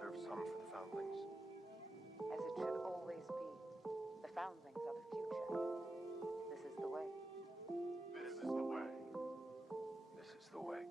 reserve some for the foundlings. As it should always be. The foundlings are the future. This is the way. This is the way. This is the way.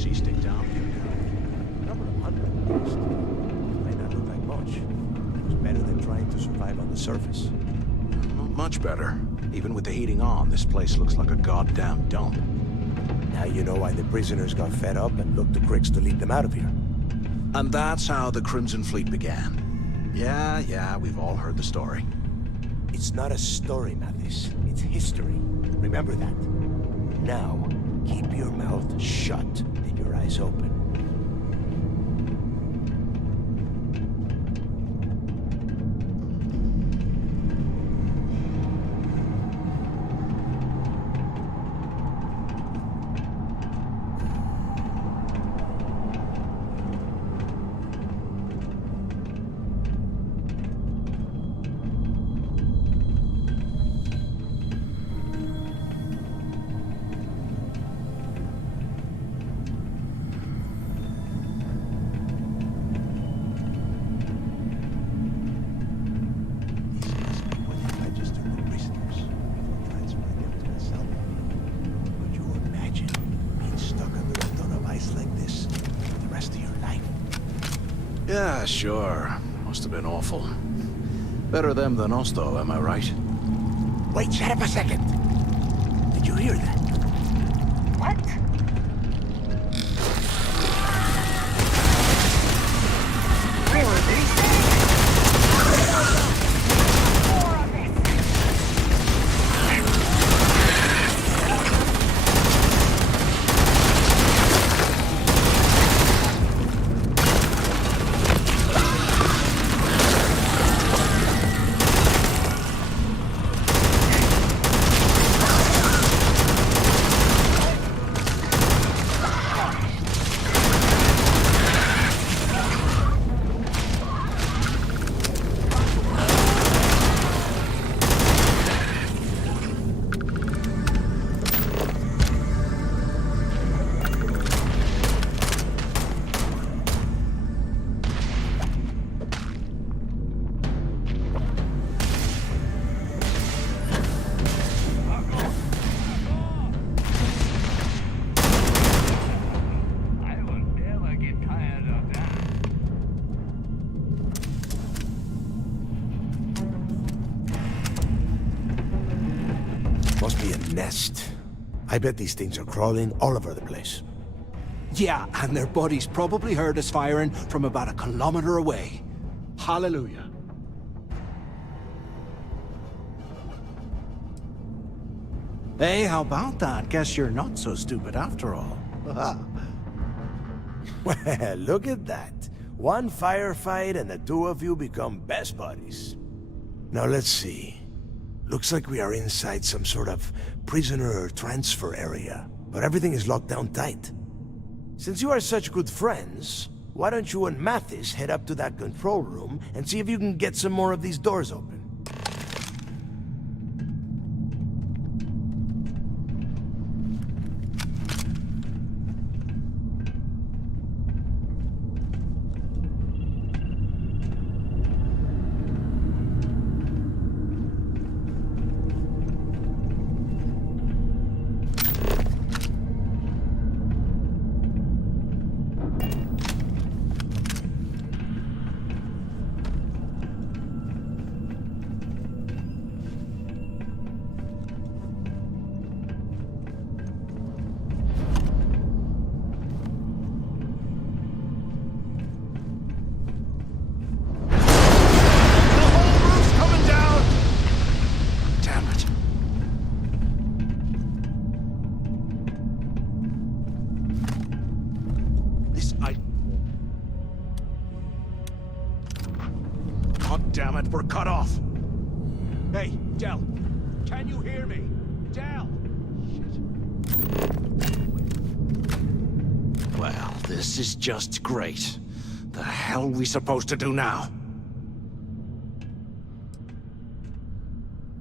see stick down? A couple of hundred at least. Might not look like much. It was better than trying to survive on the surface. Not much better. Even with the heating on, this place looks like a goddamn dump. Now you know why the prisoners got fed up and looked to Cricks to lead them out of here. And that's how the Crimson Fleet began. Yeah, we've all heard the story. It's not a story, Mathis. It's history. Remember that. Now, keep your mouth shut and your eyes open. Yeah, sure. Must have been awful. Better them than us, though, am I right? Wait, shut up a second. Did you hear that? What? Really? More of this. Must be a nest. I bet these things are crawling all over the place. Yeah, and their buddies probably heard us firing from about a kilometer away. Hallelujah. Hey, how about that? Guess you're not so stupid after all. Well, look at that. One firefight and the two of you become best buddies. Now let's see. Looks like we are inside some sort of prisoner transfer area, but everything is locked down tight. Since you are such good friends, why don't you and Mathis head up to that control room and see if you can get some more of these doors open? God damn it, we're cut off. Hey, Del, can you hear me? Del! Shit. Well, this is just great. The hell are we supposed to do now?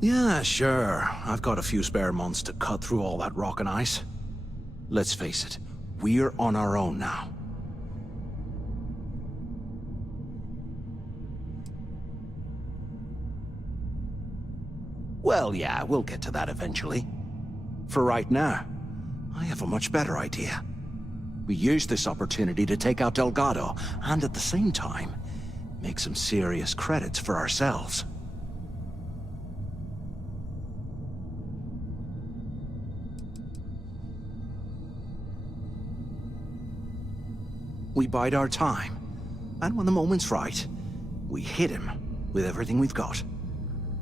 Yeah, sure. I've got a few spare months to cut through all that rock and ice. Let's face it, we're on our own now. Well, yeah, we'll get to that eventually. For right now, I have a much better idea. We use this opportunity to take out Delgado, and at the same time, make some serious credits for ourselves. We bide our time, and when the moment's right, we hit him with everything we've got.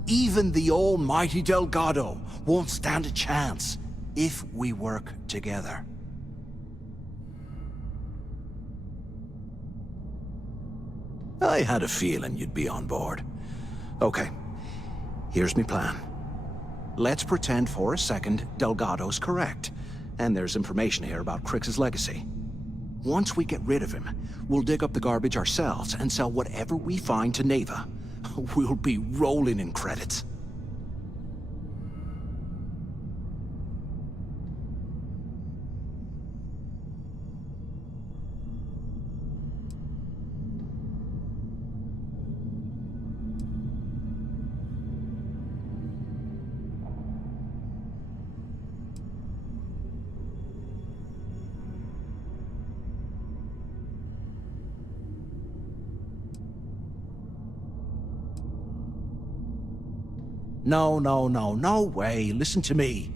Even the almighty Delgado won't stand a chance if we work together. I had a feeling you'd be on board. Okay, here's my plan. Let's pretend for a second Delgado's correct, and there's information here about Crix's legacy. Once we get rid of him, we'll dig up the garbage ourselves and sell whatever we find to Neva. We'll be rolling in credits. No way. Listen to me.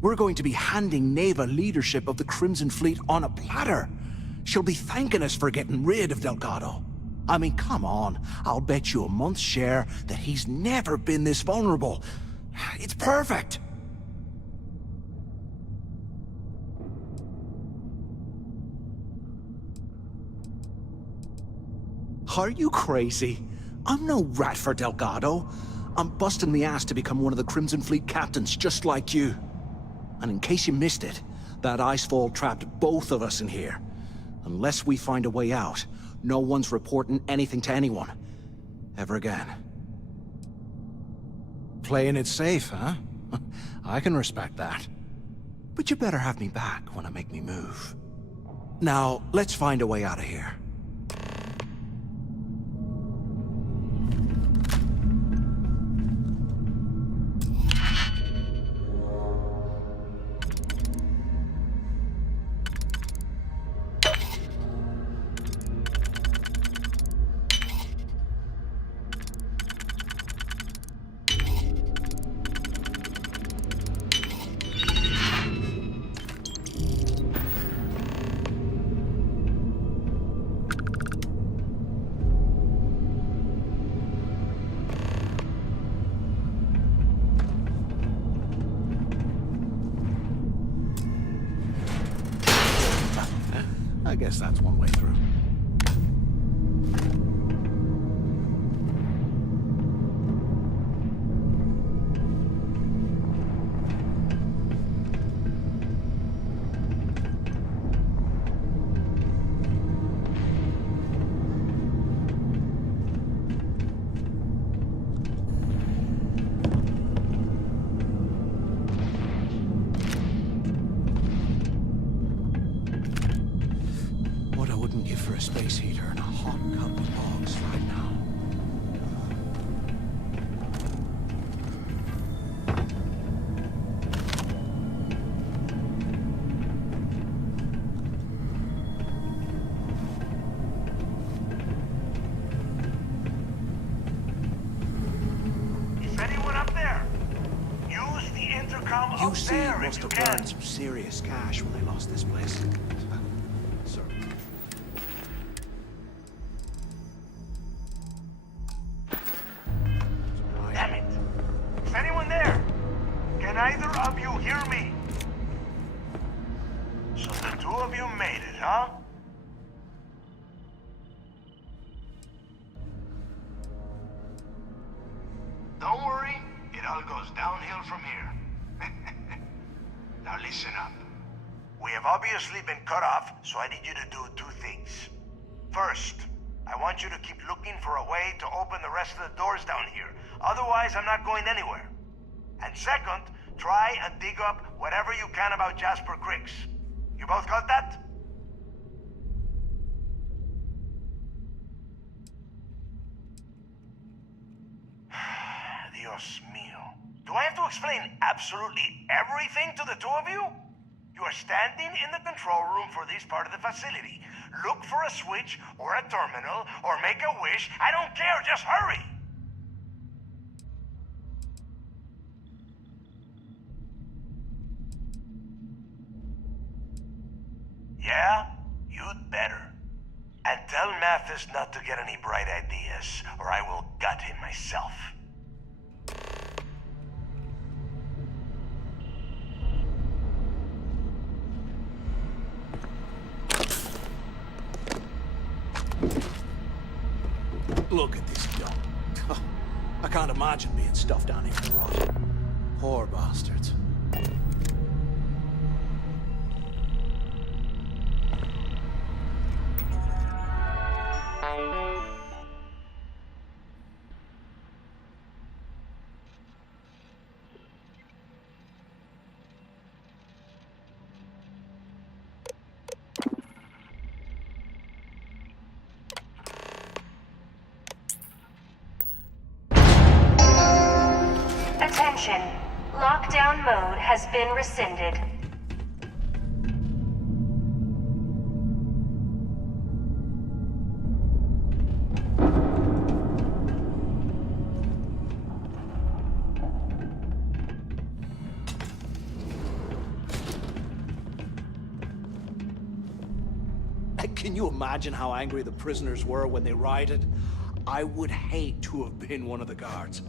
We're going to be handing Neva leadership of the Crimson Fleet on a platter. She'll be thanking us for getting rid of Delgado. I mean, come on. I'll bet you a month's share that he's never been this vulnerable. It's perfect. Are you crazy? I'm no rat for Delgado. I'm busting the ass to become one of the Crimson Fleet captains, just like you. And in case you missed it, that icefall trapped both of us in here. Unless we find a way out, no one's reporting anything to anyone. Ever again. Playing it safe, huh? I can respect that. But you better have me back when I make me move. Now, let's find a way out of here. I guess that's one way through. For a space heater and a hot cup of hogs right now. Is anyone up there? Use the intercom up UC there must if you have can. burned some serious cash when they lost this place. Sorry. Damn it! Is anyone there? Can either of you hear me? So the two of you made it, huh? Don't worry, it all goes downhill from here. Now listen up. We have obviously been cut off, so I need you to do two things. First, I want you to keep looking for a way to open the rest of the doors down here. Otherwise, I'm not going anywhere. And second, try and dig up whatever you can about Jasper Crix. You both got that? Dios mío. Do I have to explain absolutely everything to the two of you? You are standing in the control room for this part of the facility. Look for a switch or a terminal or make a wish. I don't care, just hurry! Yeah? You'd better. And tell Mathis not to get any bright ideas, or I will gut him myself. Look at this dump. I can't imagine being stuffed down here a lot. Poor bastards. Attention. Lockdown mode has been rescinded. Can you imagine how angry the prisoners were when they rioted? I would hate to have been one of the guards.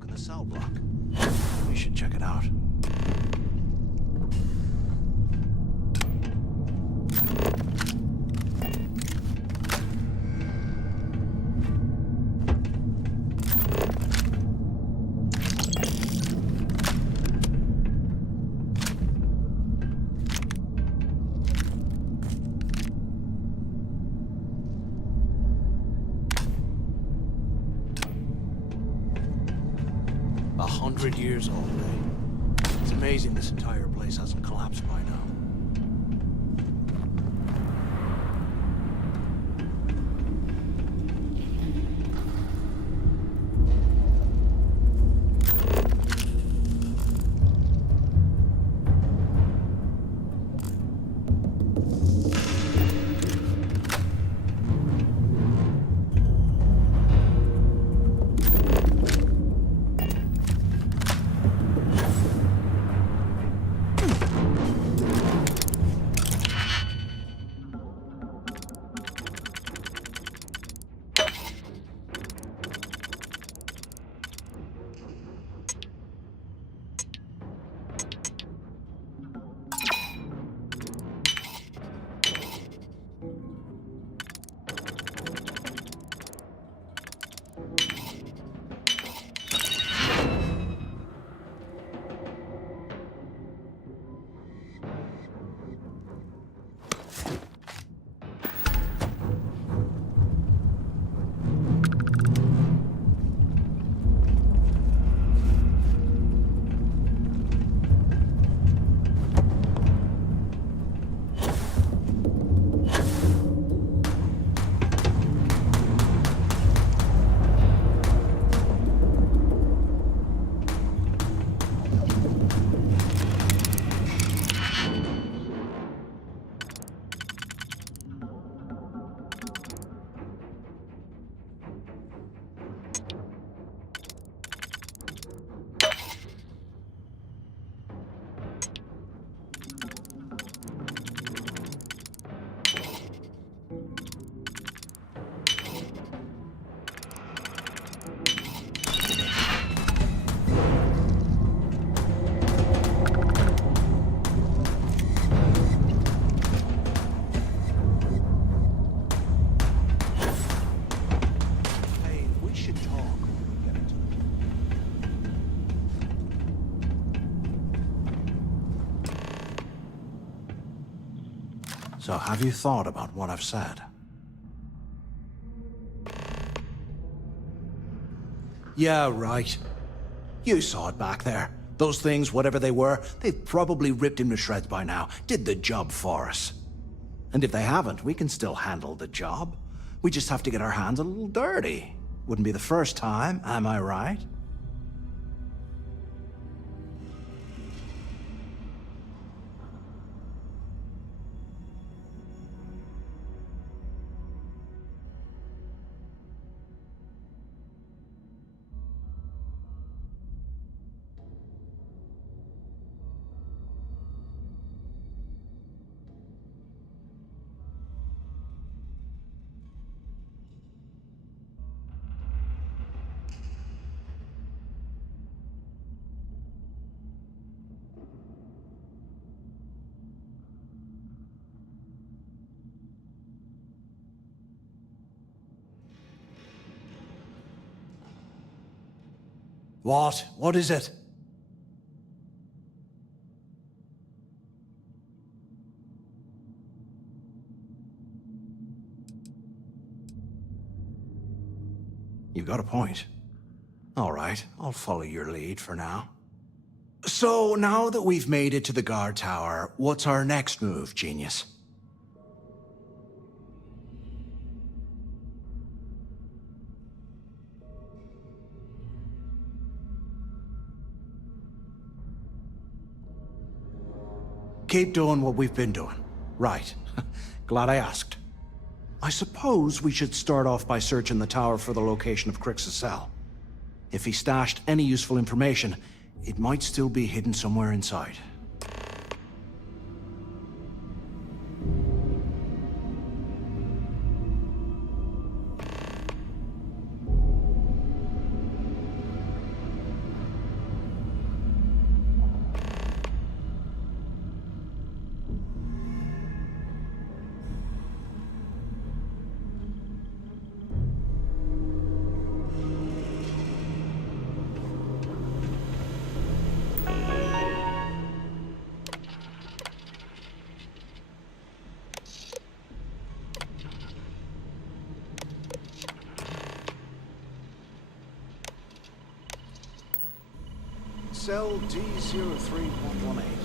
book in the cell block. We should check it out. 100 years old, eh? It's amazing this entire place hasn't collapsed by now. So have you thought about what I've said? Yeah, right. You saw it back there. Those things, whatever they were, they've probably ripped him to shreds by now. Did the job for us. And if they haven't, we can still handle the job. We just have to get our hands a little dirty. Wouldn't be the first time, am I right? What? What is it? You've got a point. All right, I'll follow your lead for now. So, now that we've made it to the guard tower, what's our next move, genius? Keep doing what we've been doing. Right. Glad I asked. I suppose we should start off by searching the tower for the location of Crix's cell. If he stashed any useful information, it might still be hidden somewhere inside. Cell D03118.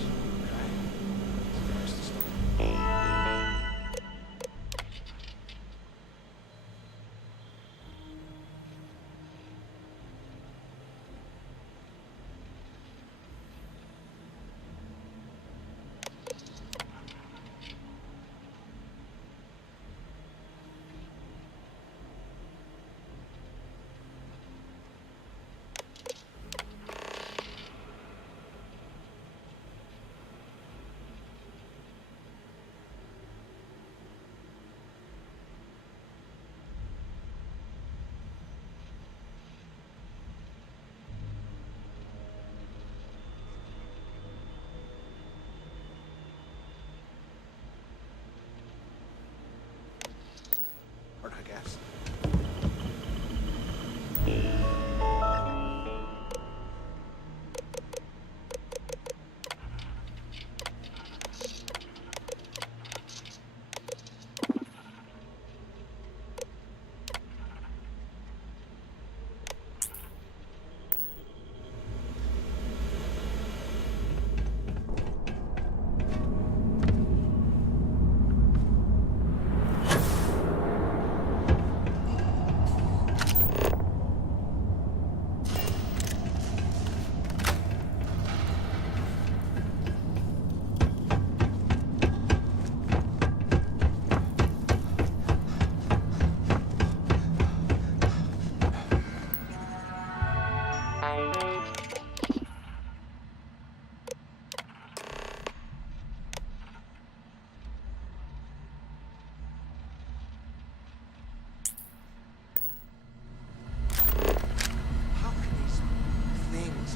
I guess.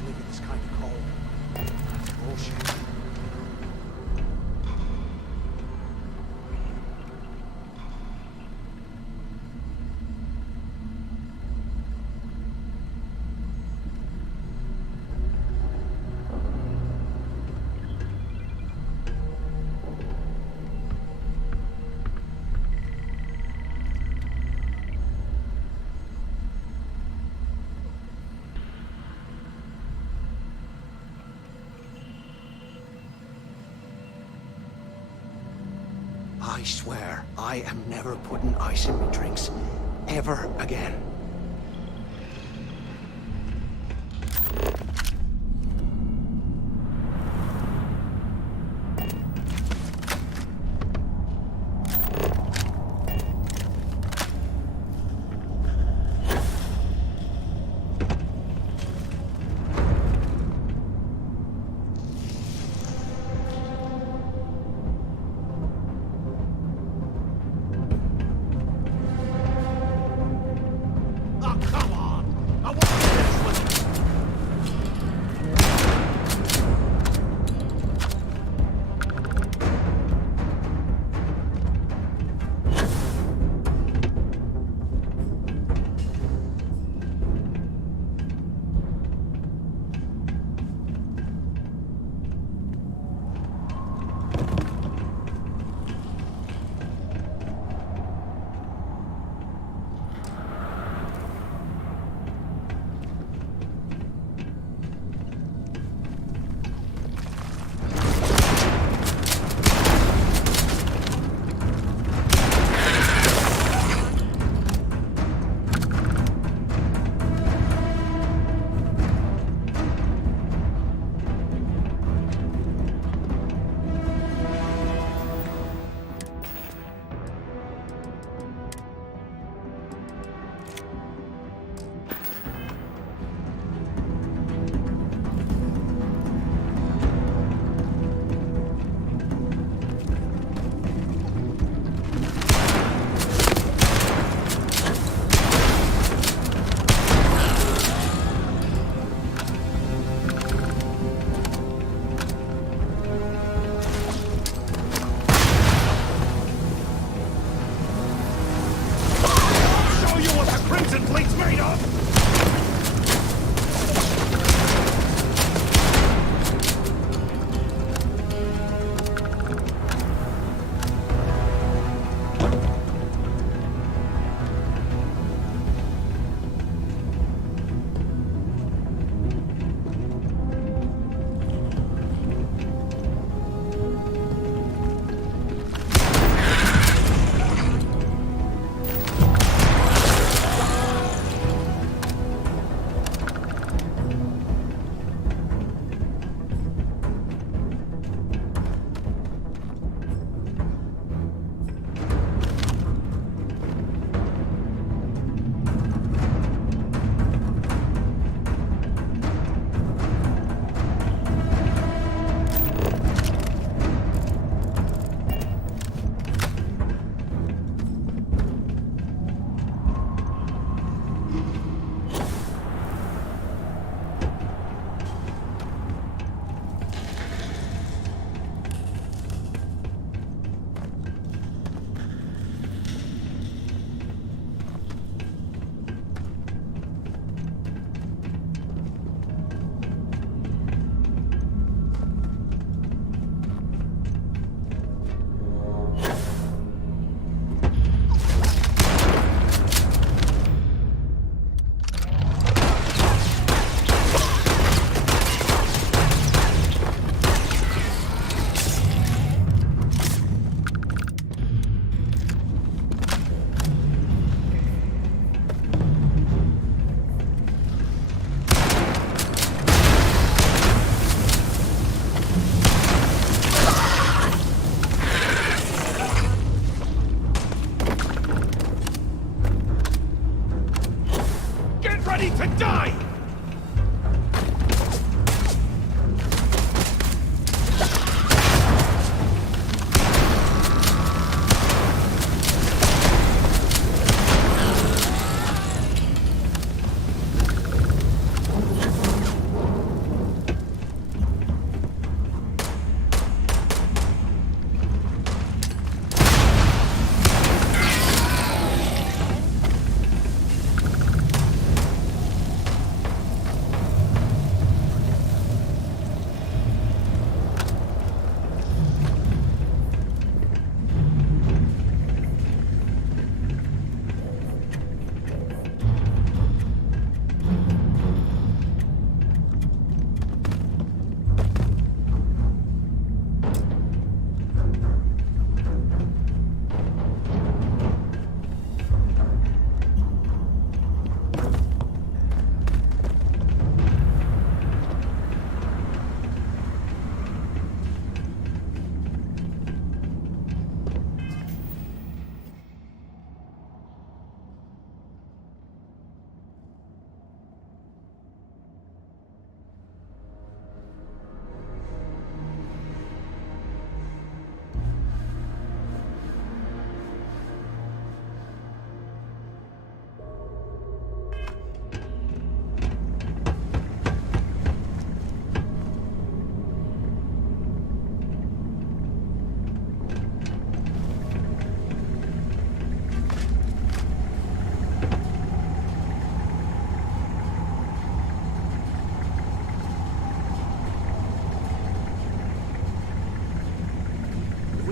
Live in this kind of cold. That's bullshit. I swear, I am never putting ice in my drinks. Ever again.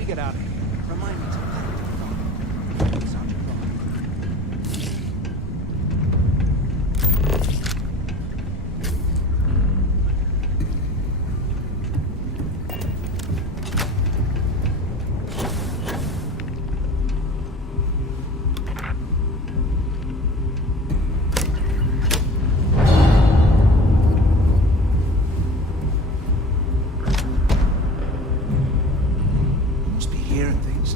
get out of here, remind me to let it go. Sergeant Rock. Must be hearing things.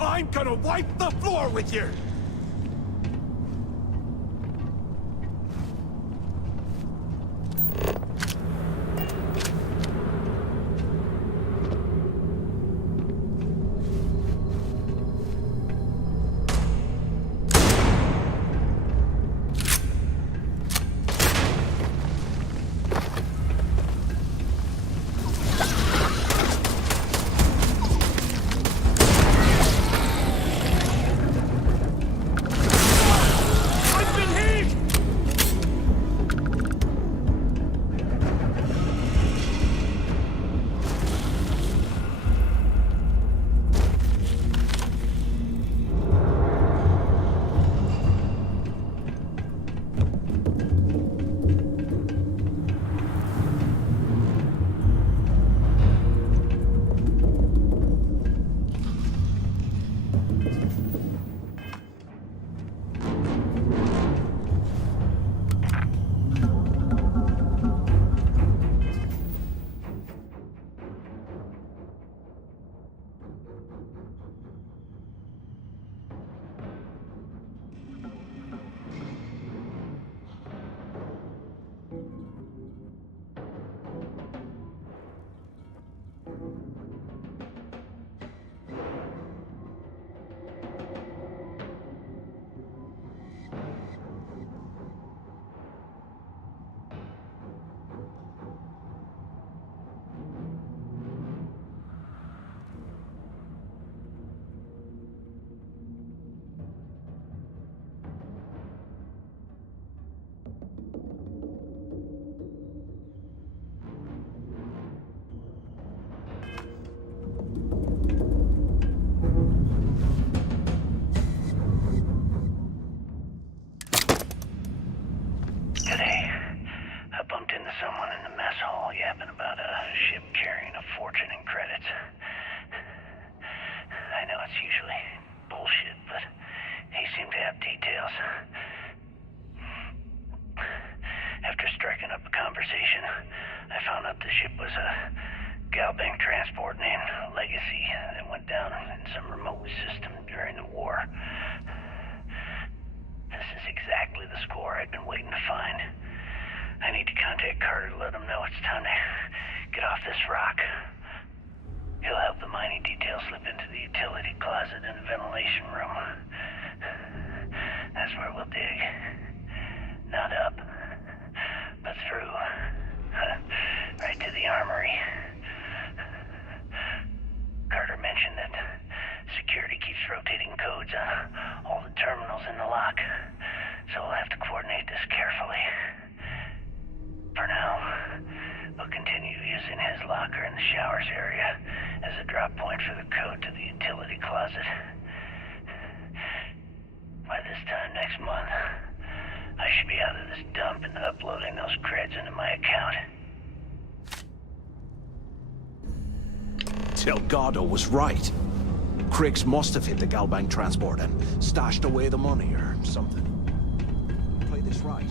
I'm gonna wipe the floor with you! yapping about a ship carrying a fortune in credits. I know it's usually bullshit, but he seemed to have details. After striking up a conversation, I found out the ship was a galbank transport named Legacy that went down in some remote system during the war. This is exactly the score I'd been waiting to find. I need to contact Carter to let him know it's time to get off this rock. He'll help the mining detail slip into the utility closet in the ventilation room. That's where we'll dig. Not up, but through. Right to the armory. Carter mentioned that security keeps rotating codes on all the terminals in the lock, so we'll have to coordinate this carefully. For now, we'll continue using his locker in the showers area as a drop point for the code to the utility closet. By this time next month, I should be out of this dump and uploading those creds into my account. Delgado was right. Criggs must have hit the Galbank transport and stashed away the money or something. Play this right.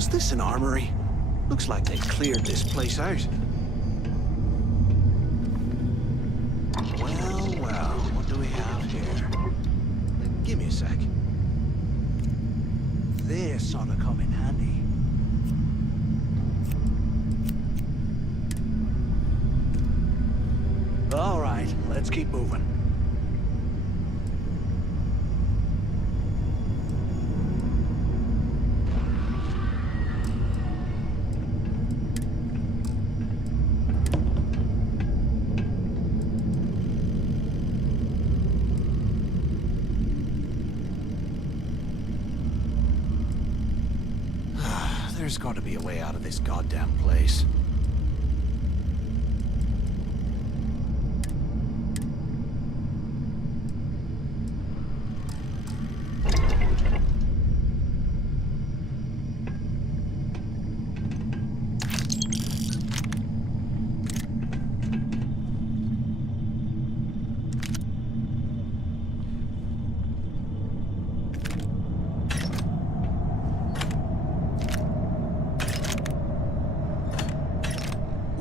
Was this an armory? Looks like they cleared this place out. Well, what do we have here? Give me a sec. This ought to come in handy. All right, let's keep moving. There's got to be a way out of this goddamn place.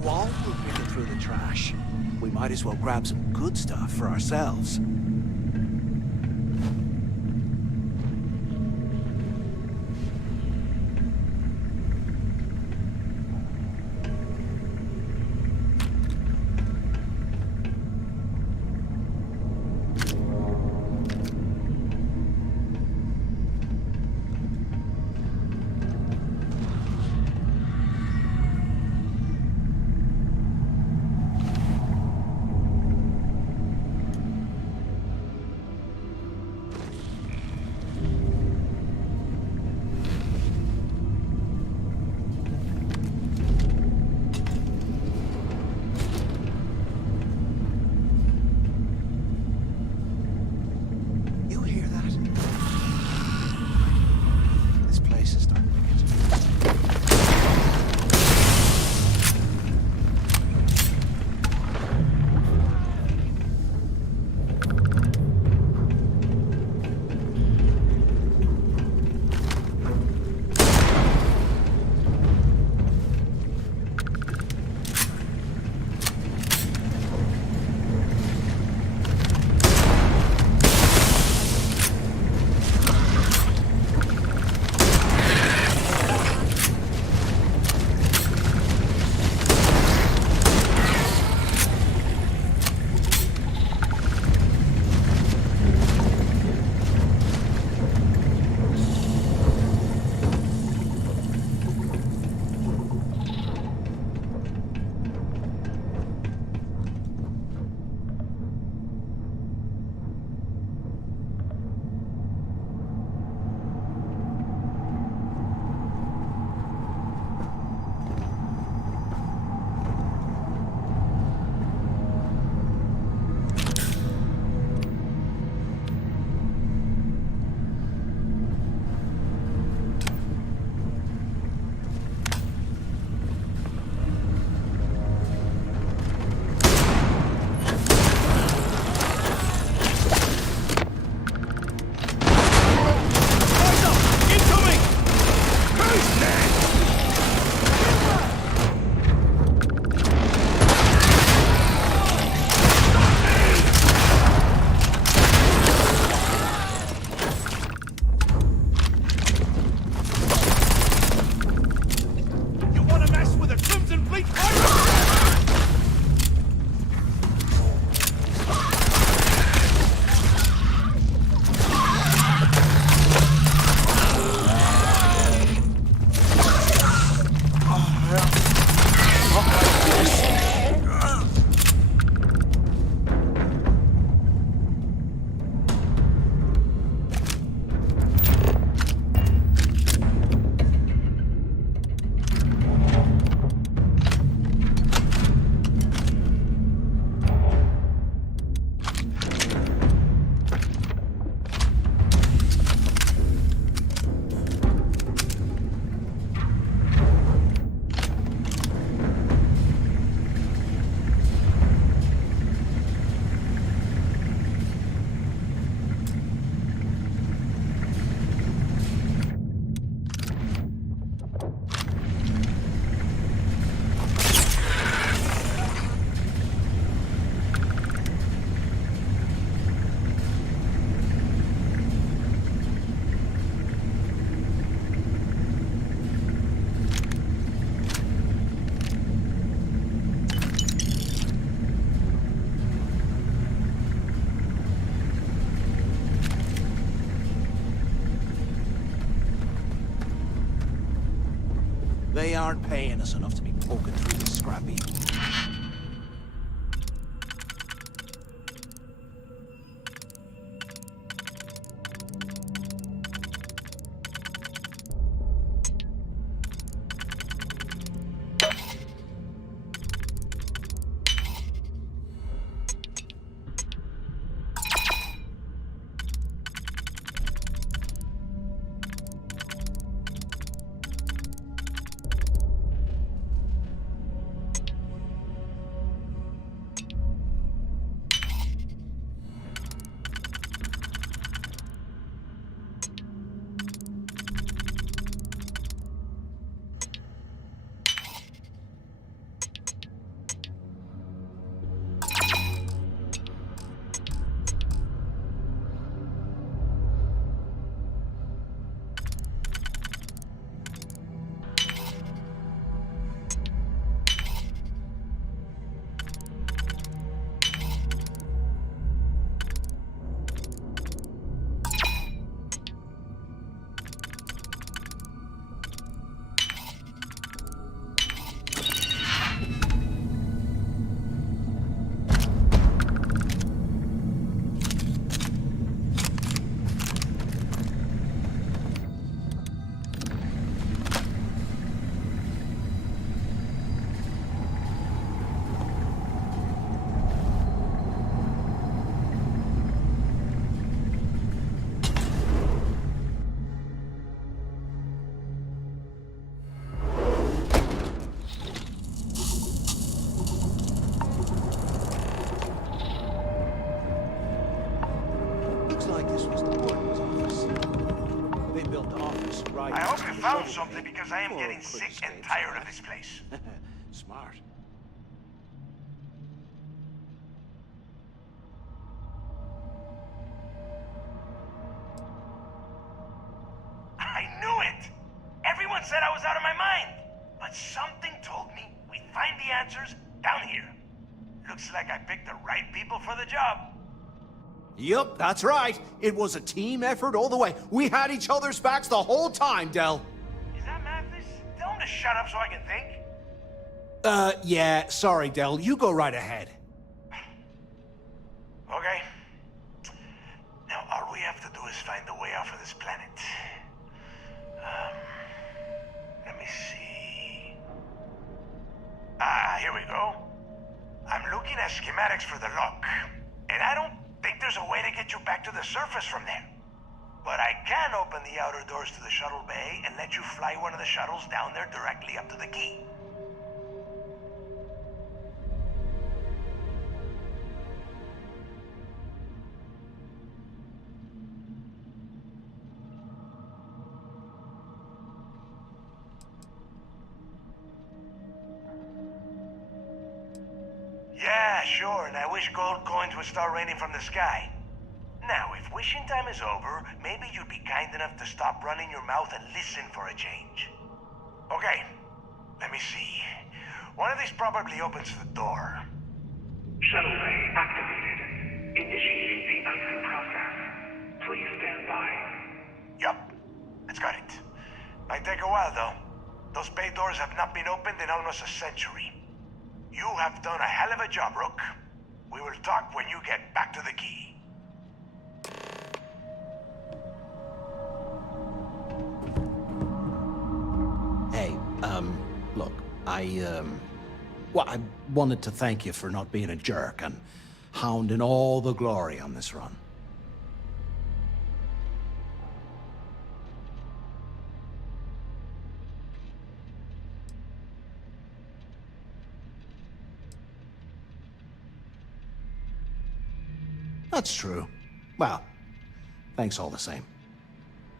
While we're picking through the trash, we might as well grab some good stuff for ourselves. They aren't paying us enough to be poking through this scrappy. I hope you found something because I am getting sick and tired of this place. Smart. I knew it! Everyone said I was out of my mind! But something told me we'd find the answers down here. Looks like I picked the right people for the job. Yup, that's right. It was a team effort all the way. We had each other's backs the whole time, Del. Is that Mathis? Tell him to shut up so I can think. Yeah, sorry, Del. You go right ahead. Okay. Now all we have to do is find the way off of this planet. Let me see. Here we go. I'm looking at schematics for the lock, and I don't think there's a way to get you back to the surface from there. But I can open the outer doors to the shuttle bay and let you fly one of the shuttles down there directly up to the key. Yeah, sure, and I wish gold coins would start raining from the sky. Now, if wishing time is over, maybe you'd be kind enough to stop running your mouth and listen for a change. Okay, let me see. One of these probably opens the door. Shuttle bay activated. Initiating the icing process. Please stand by. Yup, that's got it. Might take a while, though. Those bay doors have not been opened in almost a century. You have done a hell of a job, Rook. We will talk when you get back to the key. Hey, look, well, I wanted to thank you for not being a jerk and hounding all the glory on this run. That's true. Well, thanks all the same.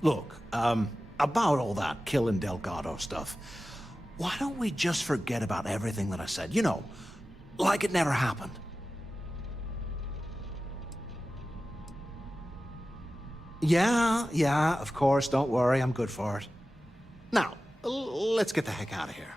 Look, about all that killing Delgado stuff, why don't we just forget about everything that I said? You know, like it never happened. Yeah, of course, don't worry, I'm good for it. Now, let's get the heck out of here.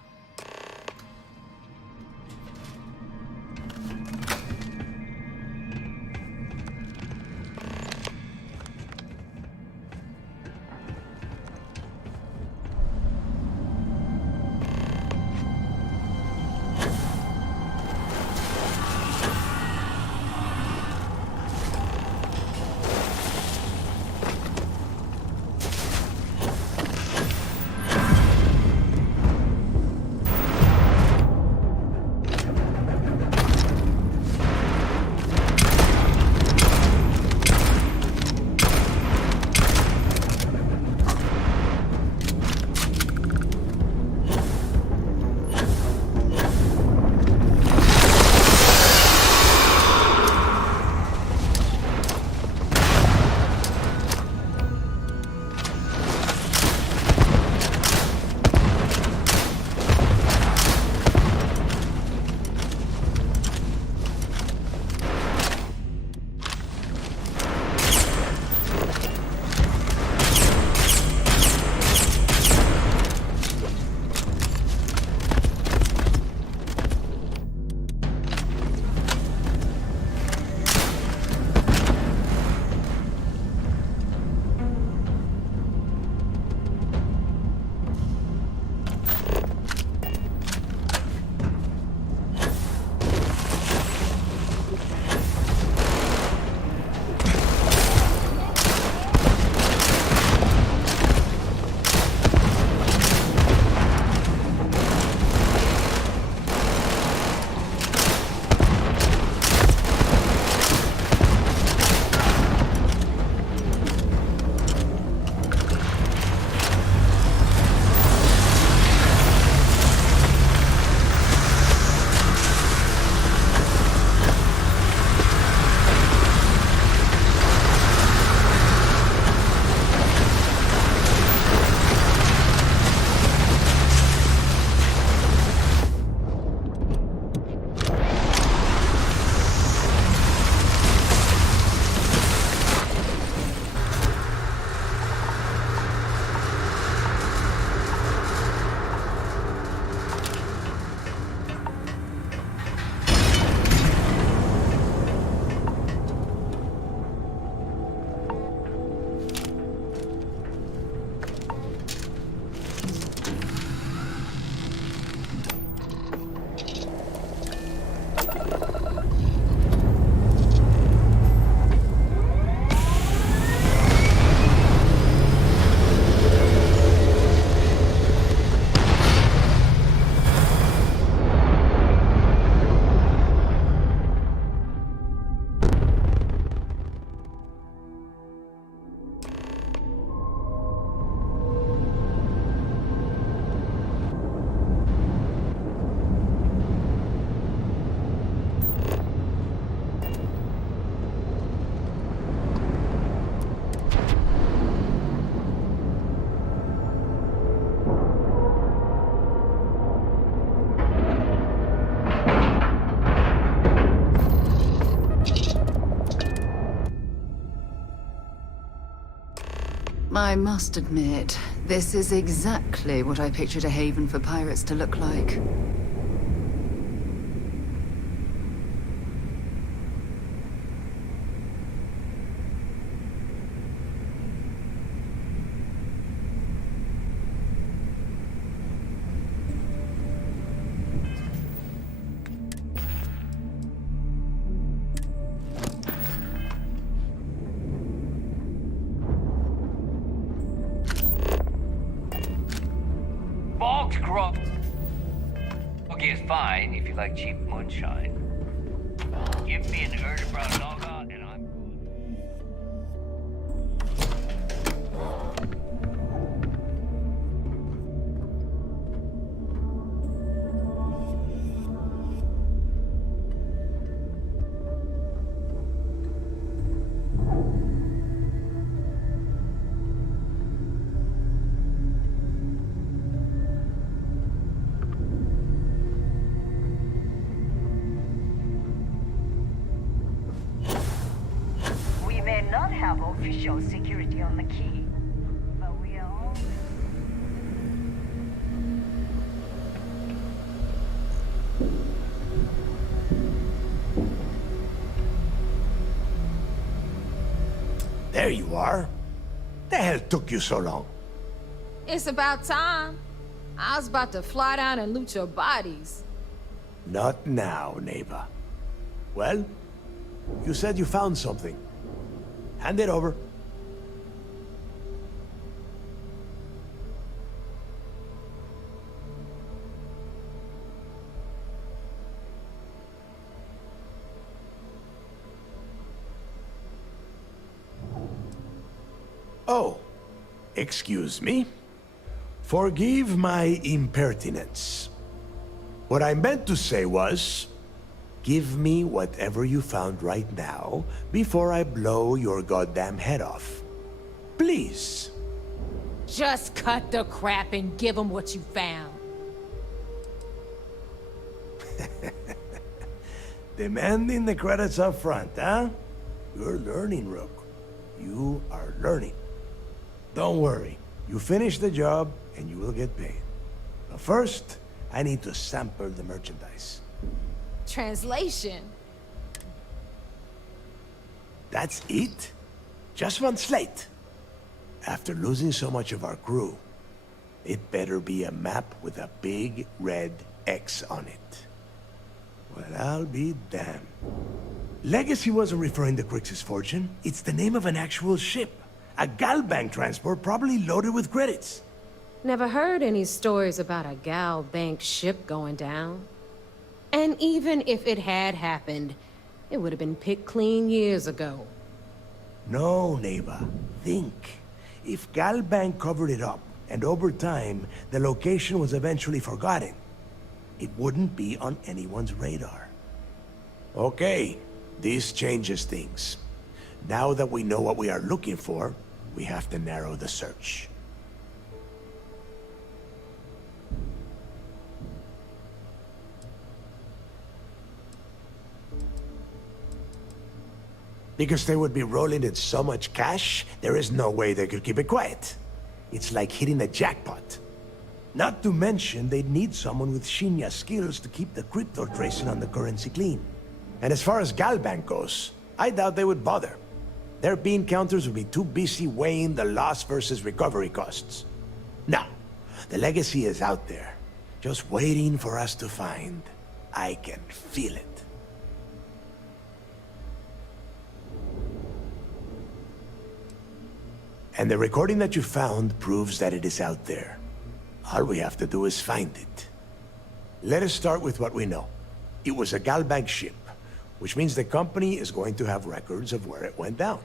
I must admit, this is exactly what I pictured a haven for pirates to look like. Is fine if you like cheap moonshine. Give me an Erdebrow lager and I'm official security on the key, but we are all... There you are. The hell took you so long? It's about time. I was about to fly down and loot your bodies. Not now, neighbor. Well, you said you found something. Hand it over. Oh, excuse me. Forgive my impertinence. What I meant to say was, give me whatever you found right now before I blow your goddamn head off. Please. Just cut the crap and give them what you found. Demanding the credits up front, huh? You're learning, Rook. You are learning. Don't worry. You finish the job and you will get paid. But first, I need to sample the merchandise. Translation. That's it? Just one slate? After losing so much of our crew, it better be a map with a big red X on it. Well, I'll be damned. Legacy wasn't referring to Crix's fortune. It's the name of an actual ship. A Galbank transport probably loaded with credits. Never heard any stories about a Gal Bank ship going down. And even if it had happened, it would have been picked clean years ago. No, neighbor. Think. If Galbank covered it up, and over time, the location was eventually forgotten, it wouldn't be on anyone's radar. Okay, this changes things. Now that we know what we are looking for, we have to narrow the search. Because they would be rolling in so much cash, there is no way they could keep it quiet. It's like hitting a jackpot. Not to mention, they'd need someone with Shinya skills to keep the crypto tracing on the currency clean. And as far as Galbank goes, I doubt they would bother. Their bean counters would be too busy weighing the loss versus recovery costs. Now, the legacy is out there, just waiting for us to find. I can feel it. And the recording that you found proves that it is out there. All we have to do is find it. Let us start with what we know. It was a Galbank ship, which means the company is going to have records of where it went down.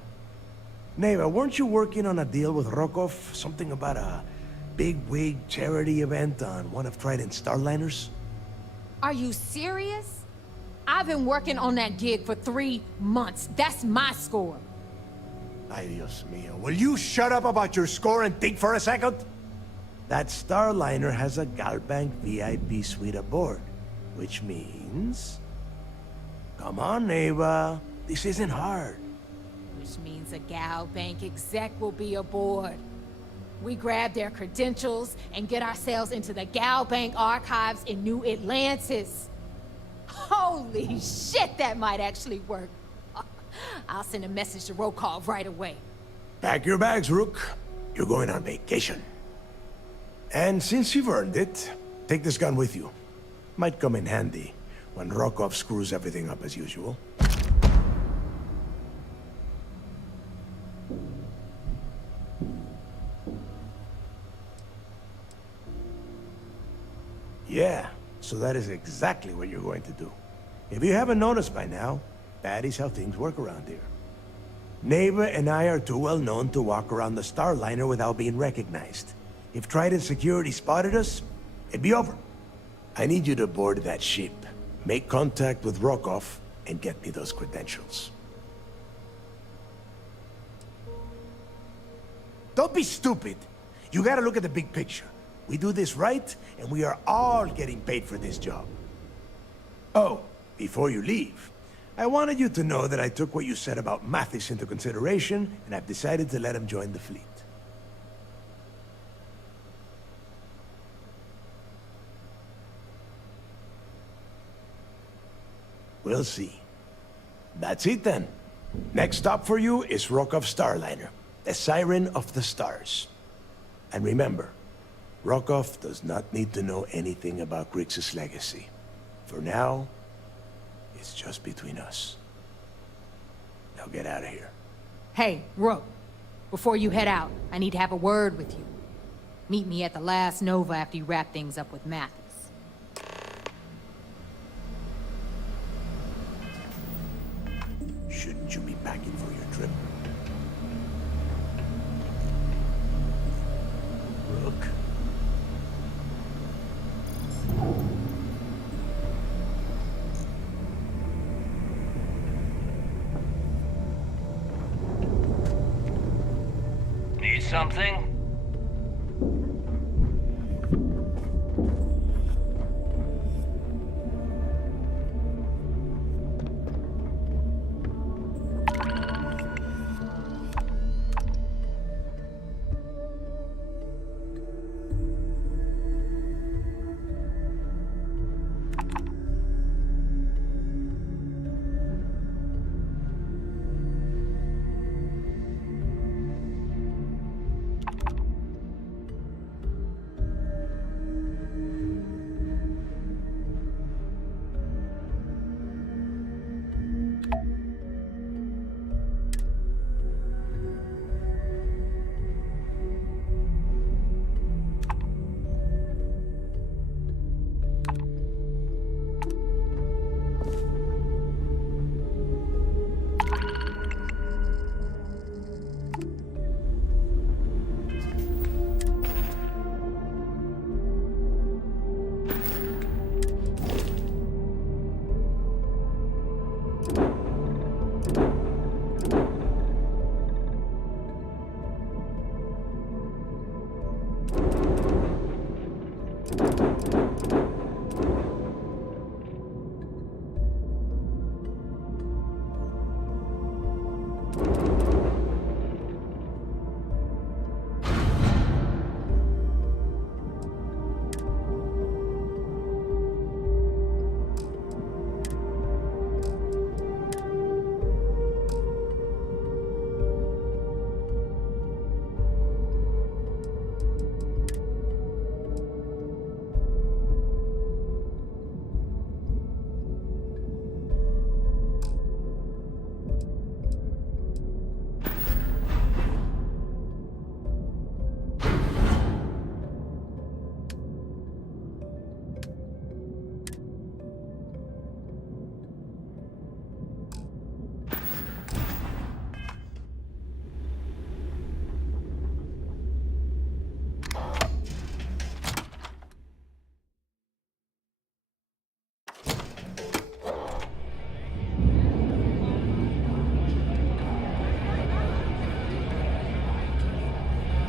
Neva, weren't you working on a deal with Rokov? Something about a big-wig charity event on one of Trident's starliners? Are you serious? I've been working on that gig for 3 months. That's my score. Ay, Dios mío. Will you shut up about your score and think for a second? That starliner has a Galbank VIP suite aboard, which means... Come on, Neva. This isn't hard. Which means a Gal Bank exec will be aboard. We grab their credentials and get ourselves into the Gal Bank archives in New Atlantis. Holy shit, that might actually work. I'll send a message to Rokov right away. Pack your bags, Rook. You're going on vacation. And since you've earned it, take this gun with you. Might come in handy when Rokov screws everything up as usual. Yeah, so that is exactly what you're going to do. If you haven't noticed by now, that is how things work around here. Neighbor and I are too well known to walk around the Starliner without being recognized. If Trident Security spotted us, it'd be over. I need you to board that ship, make contact with Rokov, and get me those credentials. Don't be stupid. You gotta look at the big picture. We do this right, and we are all getting paid for this job. Oh, before you leave, I wanted you to know that I took what you said about Mathis into consideration, and I've decided to let him join the fleet. We'll see. That's it then. Next stop for you is Rokov Starliner, the Siren of the Stars. And remember, Rokov does not need to know anything about Grixis' legacy. For now, it's just between us. Now get out of here. Hey, Rook. Before you head out, I need to have a word with you. Meet me at the last Nova after you wrap things up with Mathis. Shouldn't you be packing for your trip? Rook. Need something?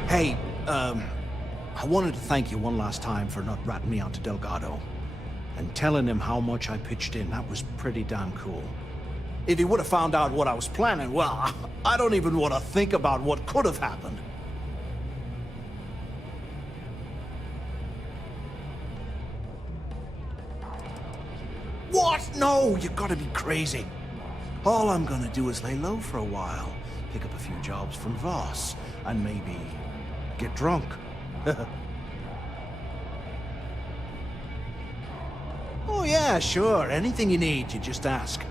Hey, I wanted to thank you one last time for not ratting me onto Delgado. And telling him how much I pitched in. That was pretty damn cool. If he would have found out what I was planning, well, I don't even want to think about what could have happened. What? No, you gotta be crazy. All I'm gonna do is lay low for a while, pick up a few jobs from Voss, and maybe get drunk. Oh yeah, sure. Anything you need, you just ask.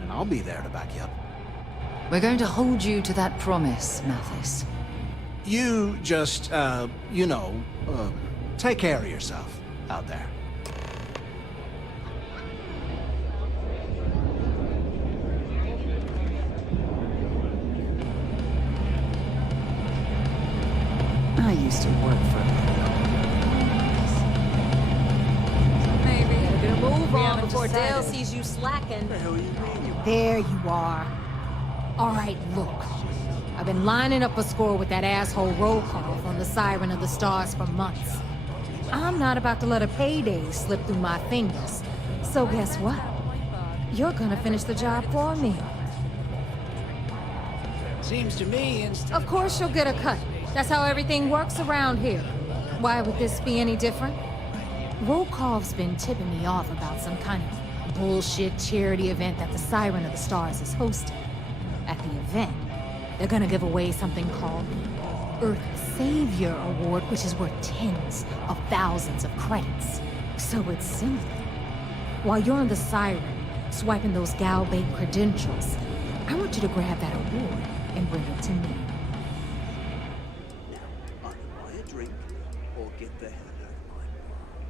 And I'll be there to back you up. We're going to hold you to that promise, Mathis. You just, take care of yourself out there. I used to work for a Maybe. Better move on before Dale sees you slacking. What the hell you mean? There you are. All right, look. I've been lining up a score with that asshole roll call on the Siren of the Stars for months. I'm not about to let a payday slip through my fingers. So guess what? You're gonna finish the job for me. Seems to me Of course you'll get a cut. That's how everything works around here. Why would this be any different? Rokov's been tipping me off about some kind of bullshit charity event that the Siren of the Stars is hosting. At the event, they're gonna give away something called the Earth Savior Award, which is worth tens of thousands of credits. So it's simple. While you're on the Siren, swiping those Gal Bank credentials, I want you to grab that award and bring it to me. Now, either buy a drink or get the hell out of my bar.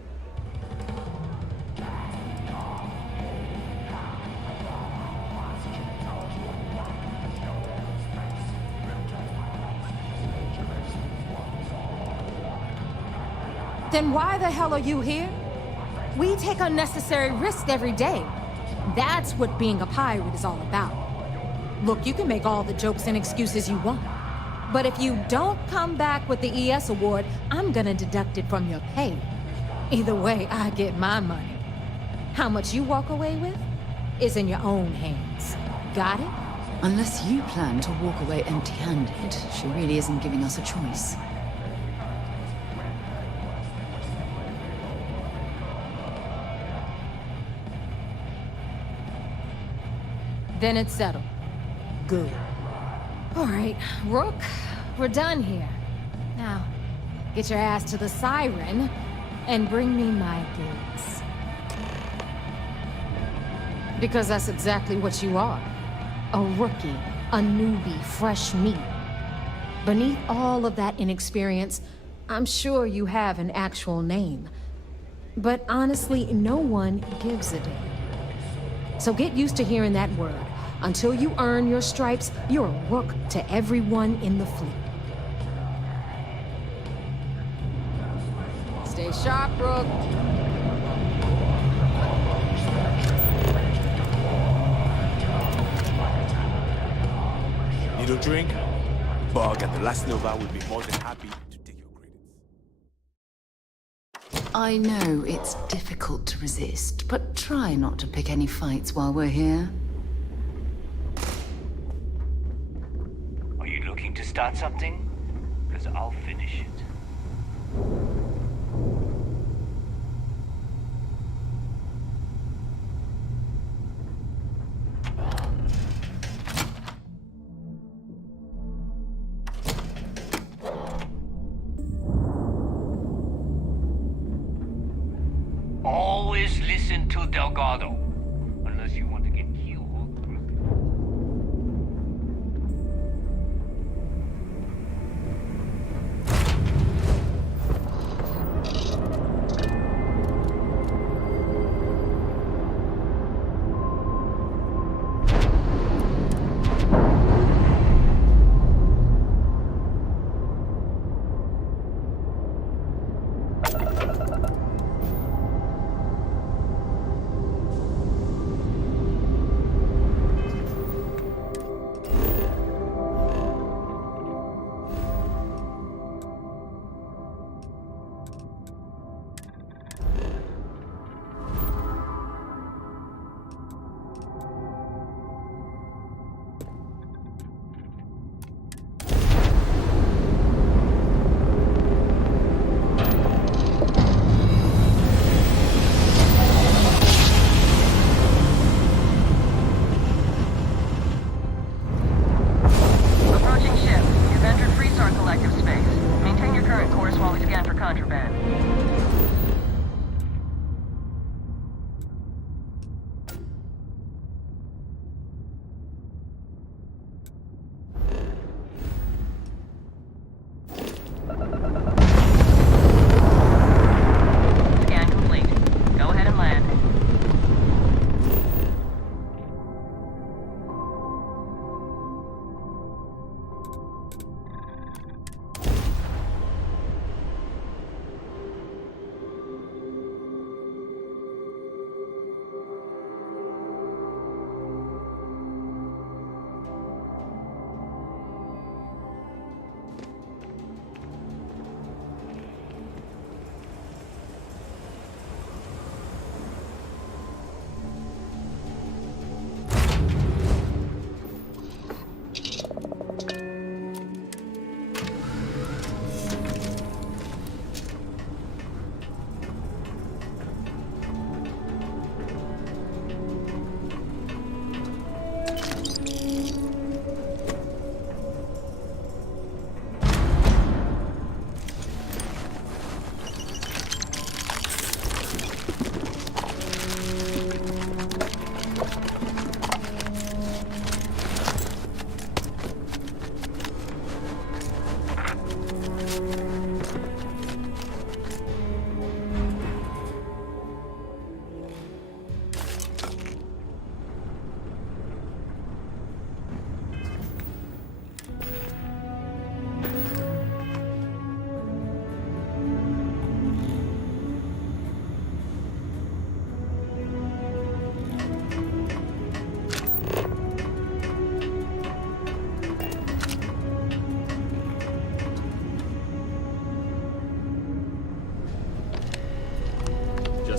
Then why the hell are you here? We take unnecessary risks every day. That's what being a pirate is all about. Look, you can make all the jokes and excuses you want. But if you don't come back with the ES award, I'm gonna deduct it from your pay. Either way, I get my money. How much you walk away with is in your own hands. Got it? Unless you plan to walk away empty-handed, she really isn't giving us a choice. Then it's settled. Good. All right, Rook, we're done here. Now, get your ass to the Siren and bring me my goods. Because that's exactly what you are. A rookie, a newbie, fresh meat. Beneath all of that inexperience, I'm sure you have an actual name. But honestly, no one gives a damn. So get used to hearing that word. Until you earn your stripes, you're a rook to everyone in the fleet. Stay sharp, Rook. Need a drink? Bug and the last Nova will be more than happy to take your credits. I know it's difficult to resist, but try not to pick any fights while we're here. Are you looking to start something? Because I'll finish it. Always listen to Delgado, unless you want to get killed.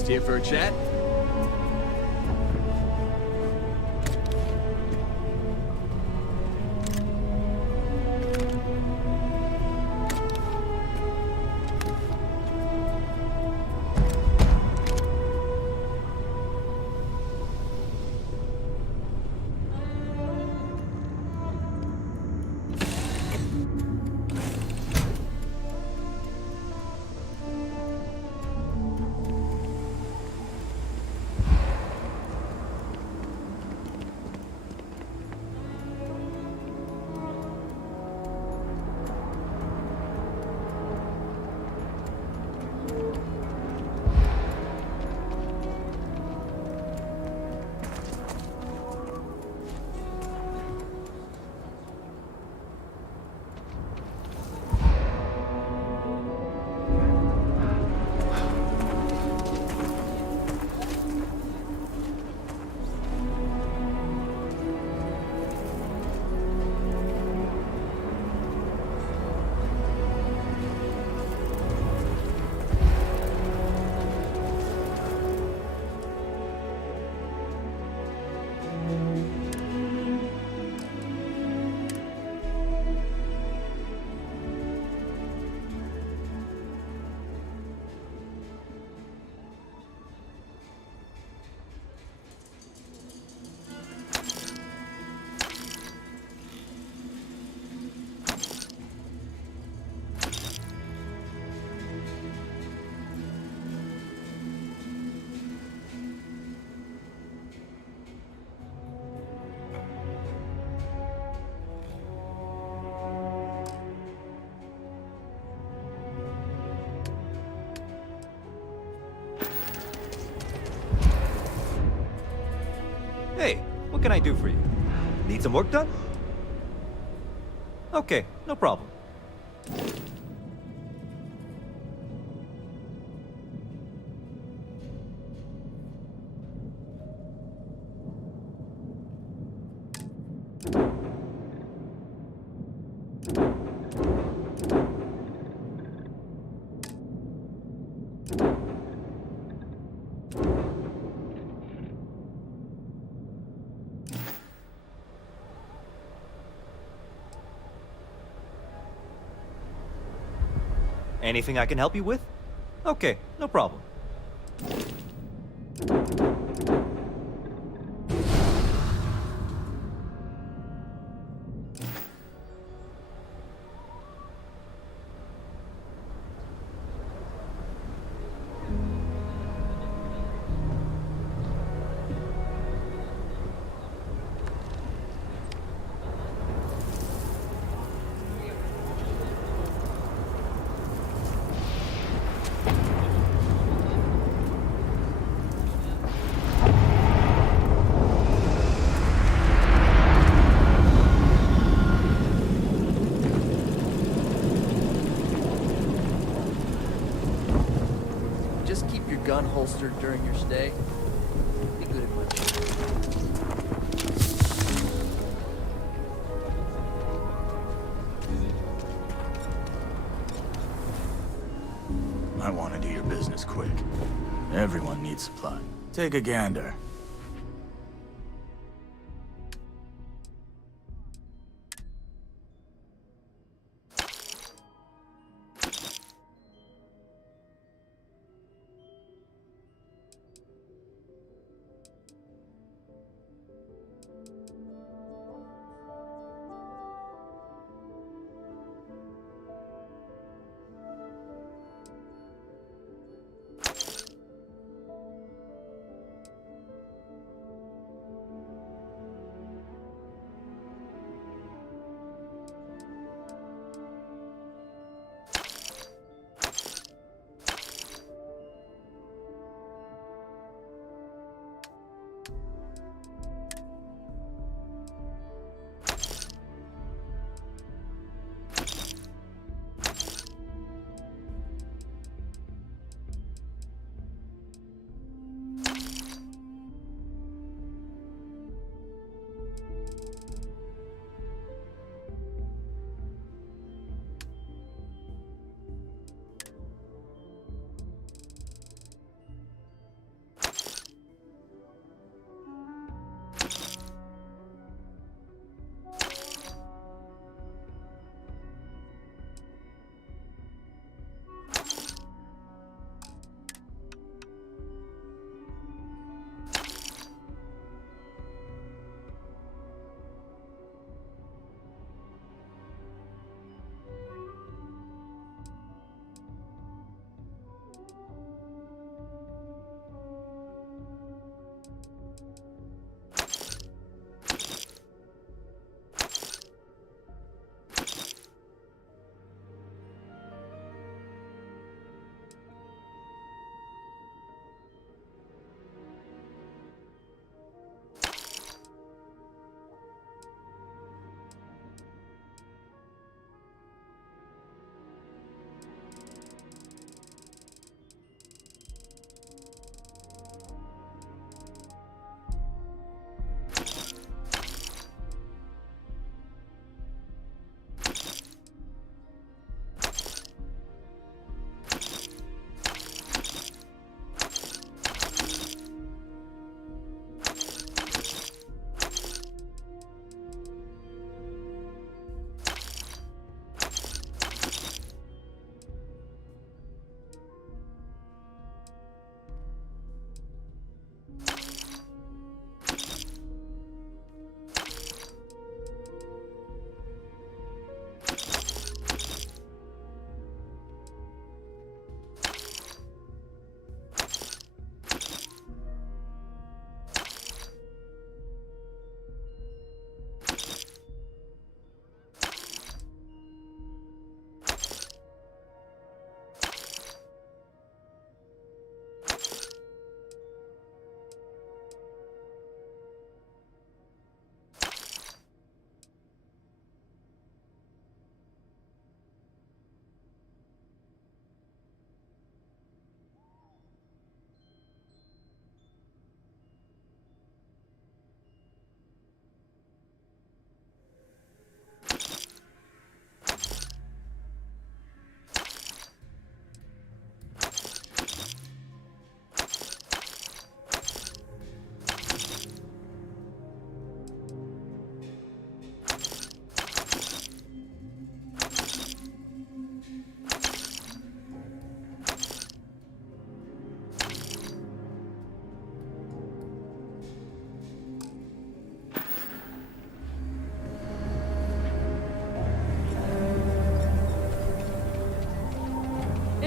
Just here for a chat? Hey, what can I do for you? Need some work done? Okay, no problem. Anything I can help you with? Okay, no problem. Just keep your gun holstered during your stay. Be good at much. I want to do your business quick. Everyone needs supply. Take a gander.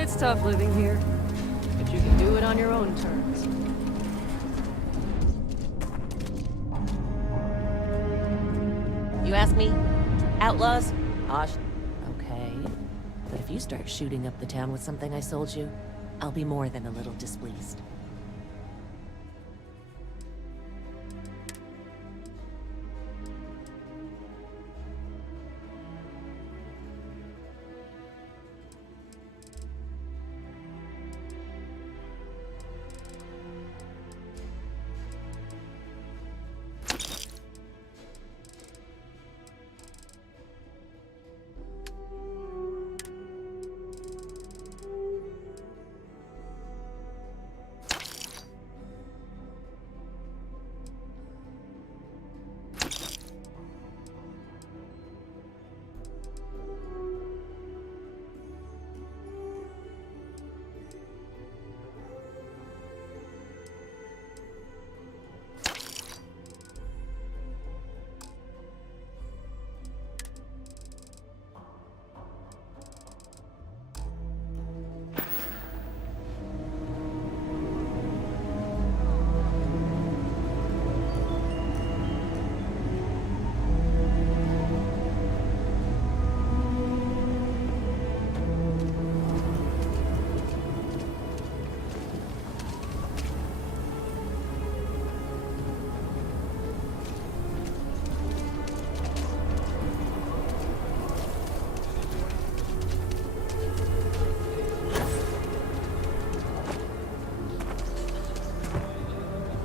It's tough living here, but you can do it on your own terms. You ask me? Outlaws? Okay. But if you start shooting up the town with something I sold you, I'll be more than a little displeased.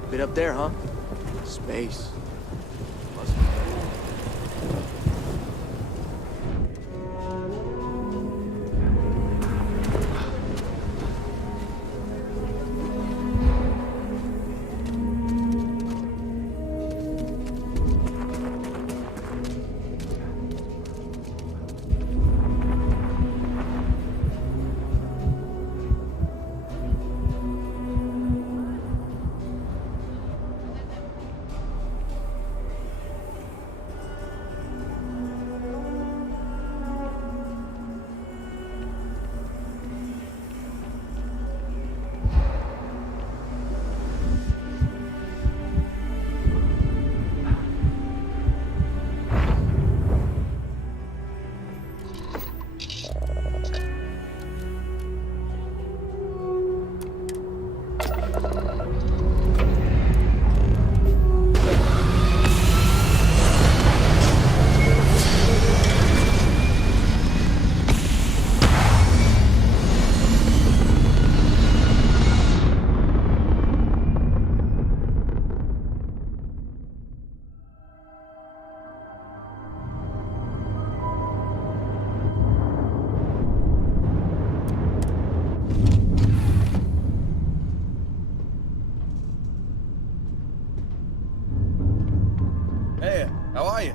Bit up there, huh? Space. Hey, how are you?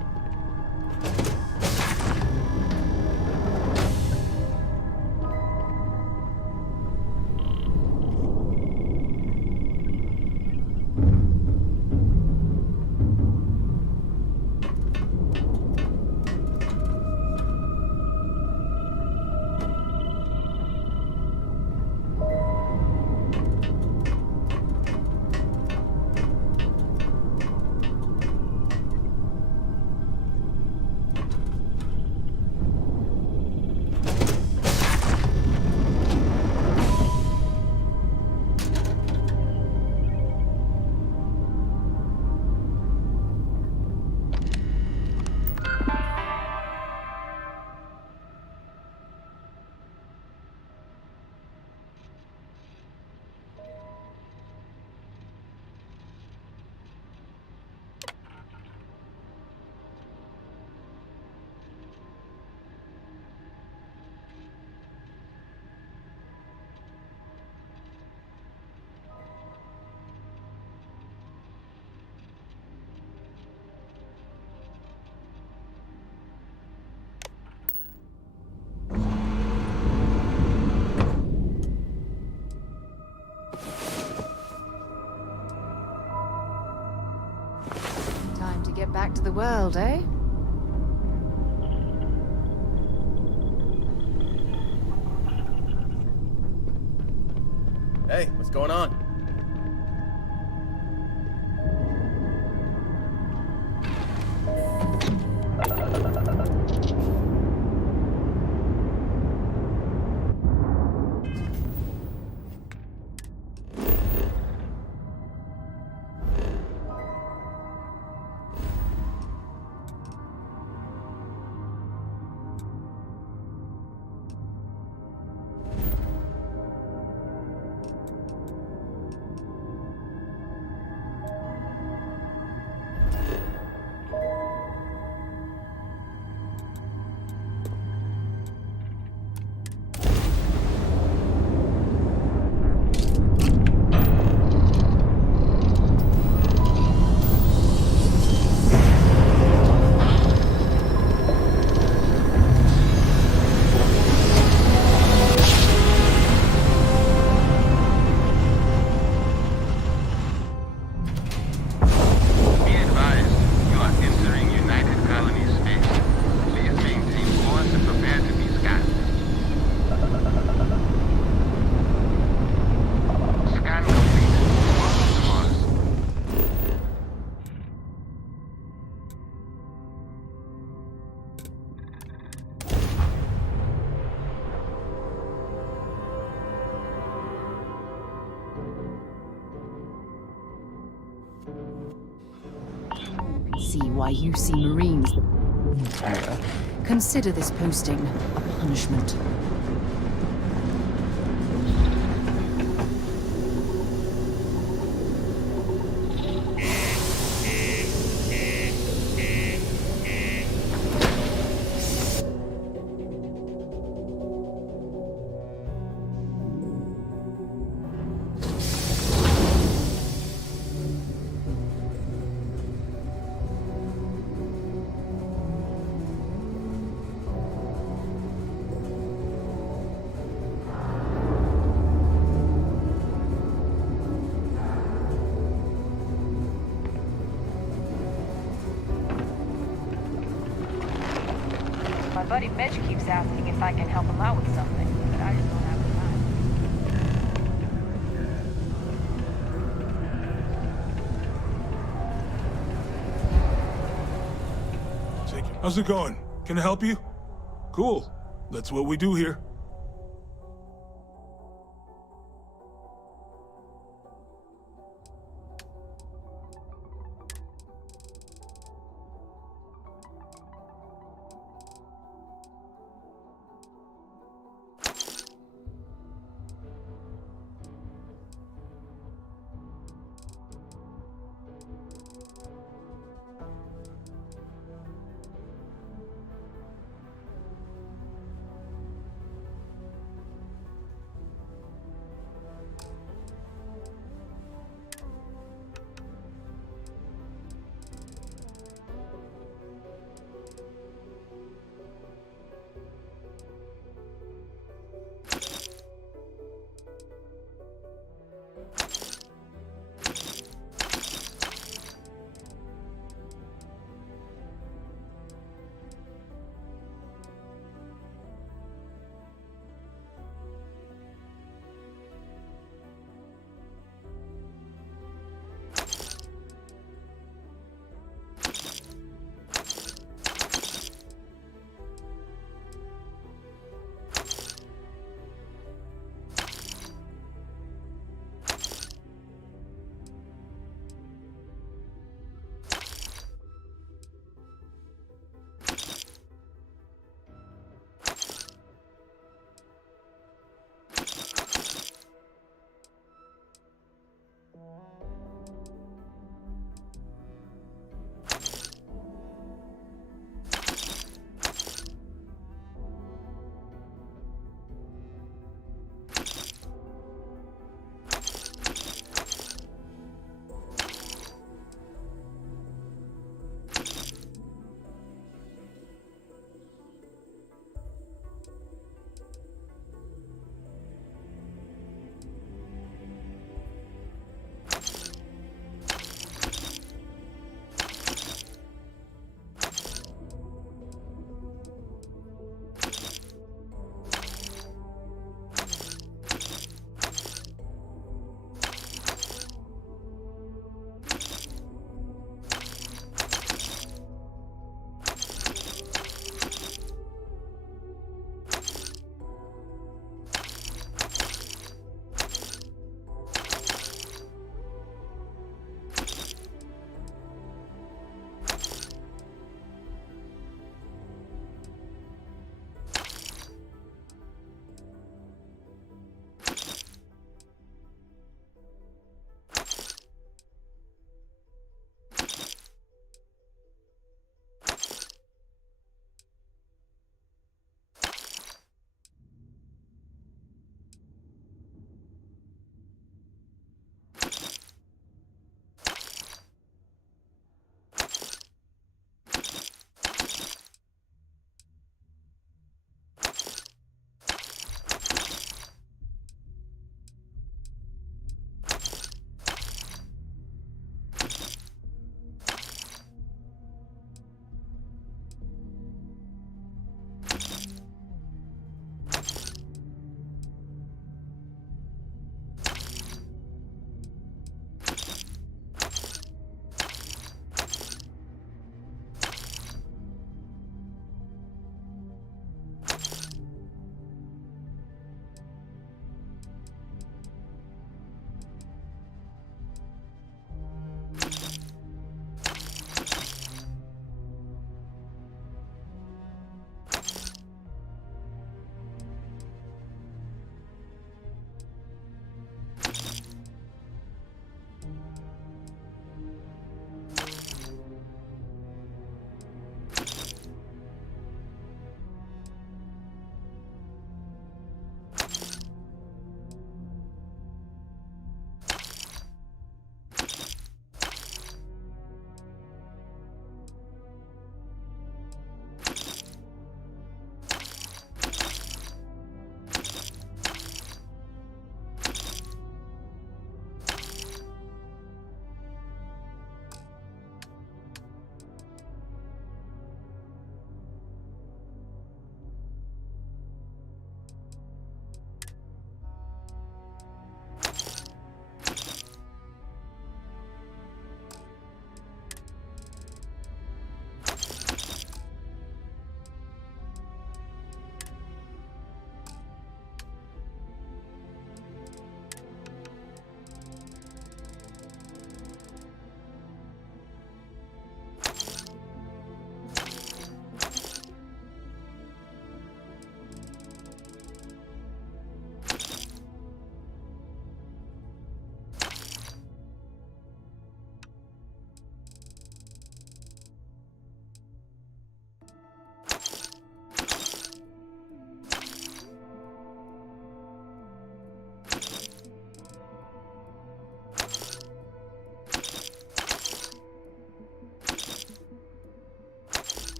Time to get back to the world, eh? Hey, what's going on? See why you see Marines in terror. Consider this posting a punishment. My buddy Mitch keeps asking if I can help him out with something, but I just don't have the time. How's it going? Can I help you? Cool. That's what we do here.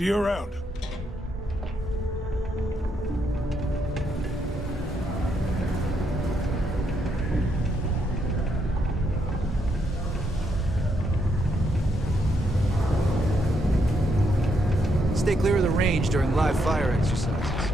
See you around. Stay clear of the range during live fire exercises.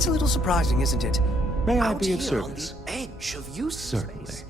It's a little surprising, isn't it? May I Out be of here service? on the edge of use Certainly. space.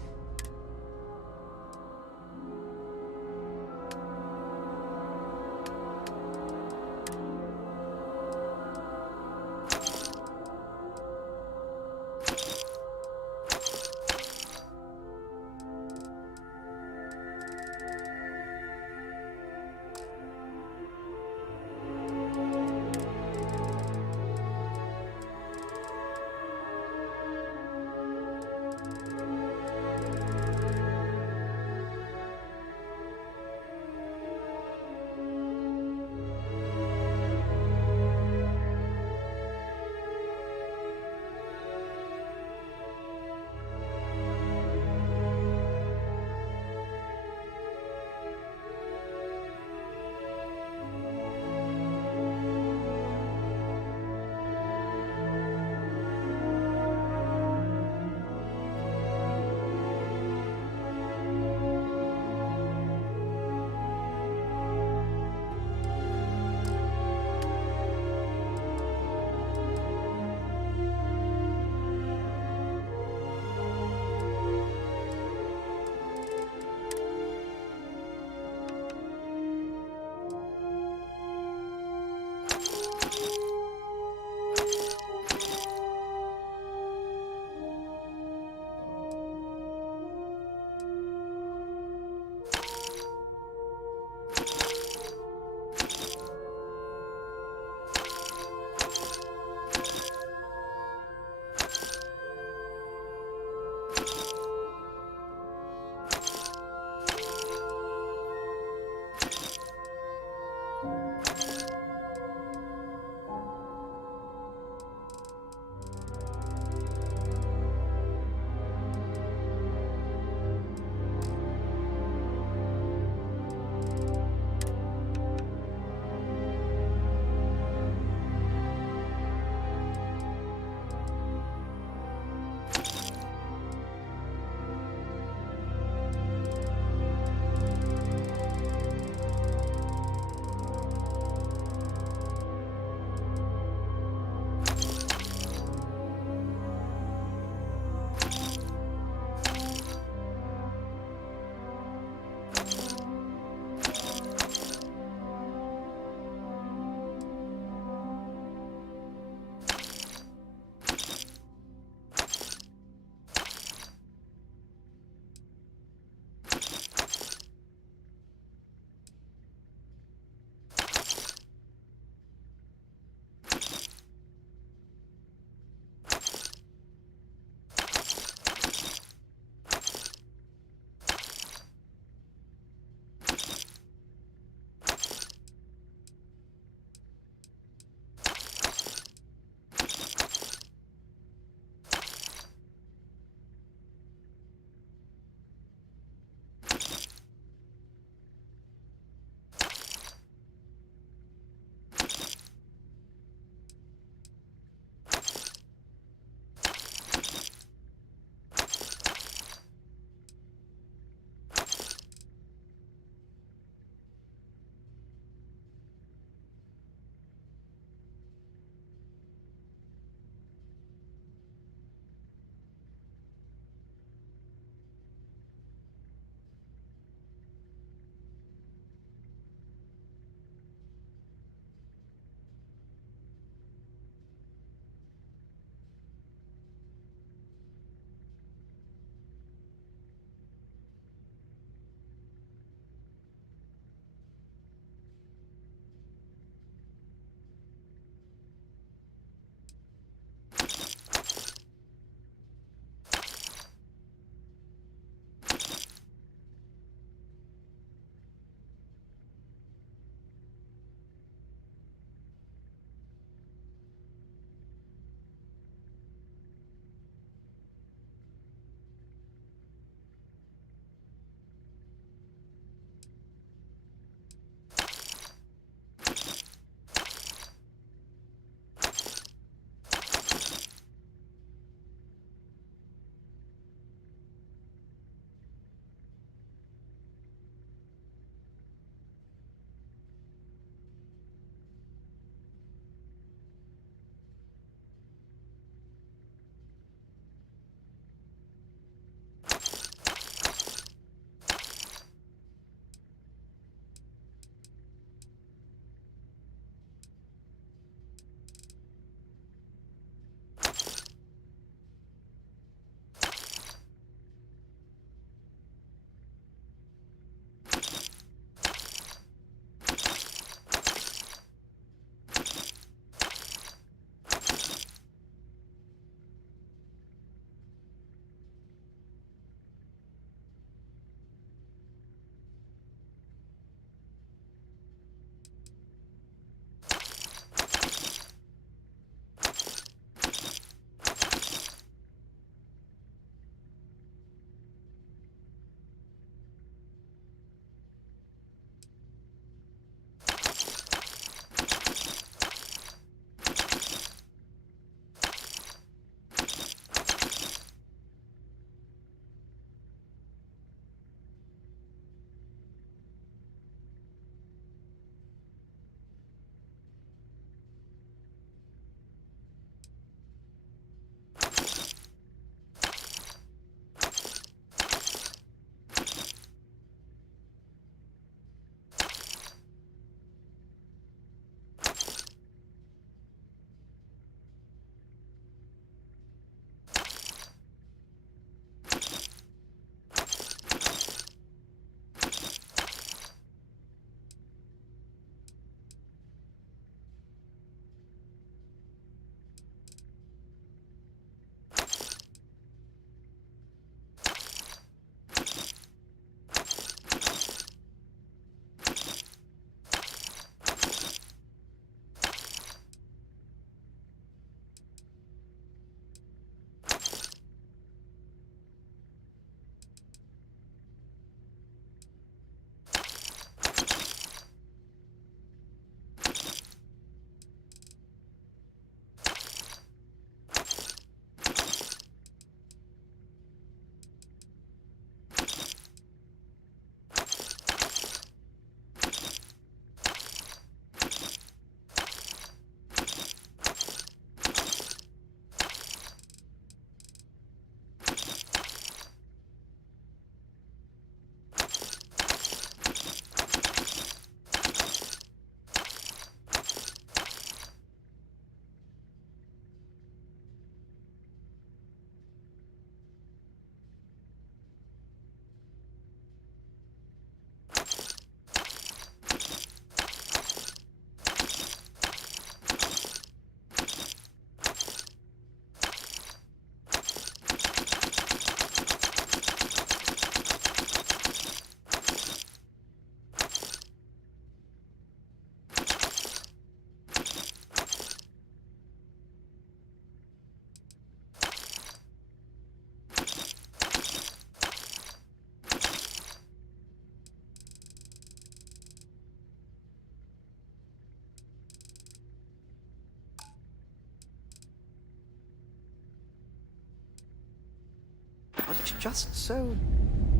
but it's just so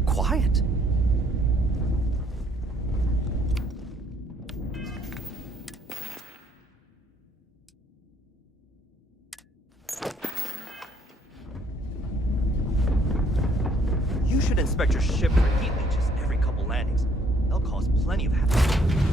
quiet. You should inspect your ship for heat leeches every couple landings. They'll cause plenty of havoc.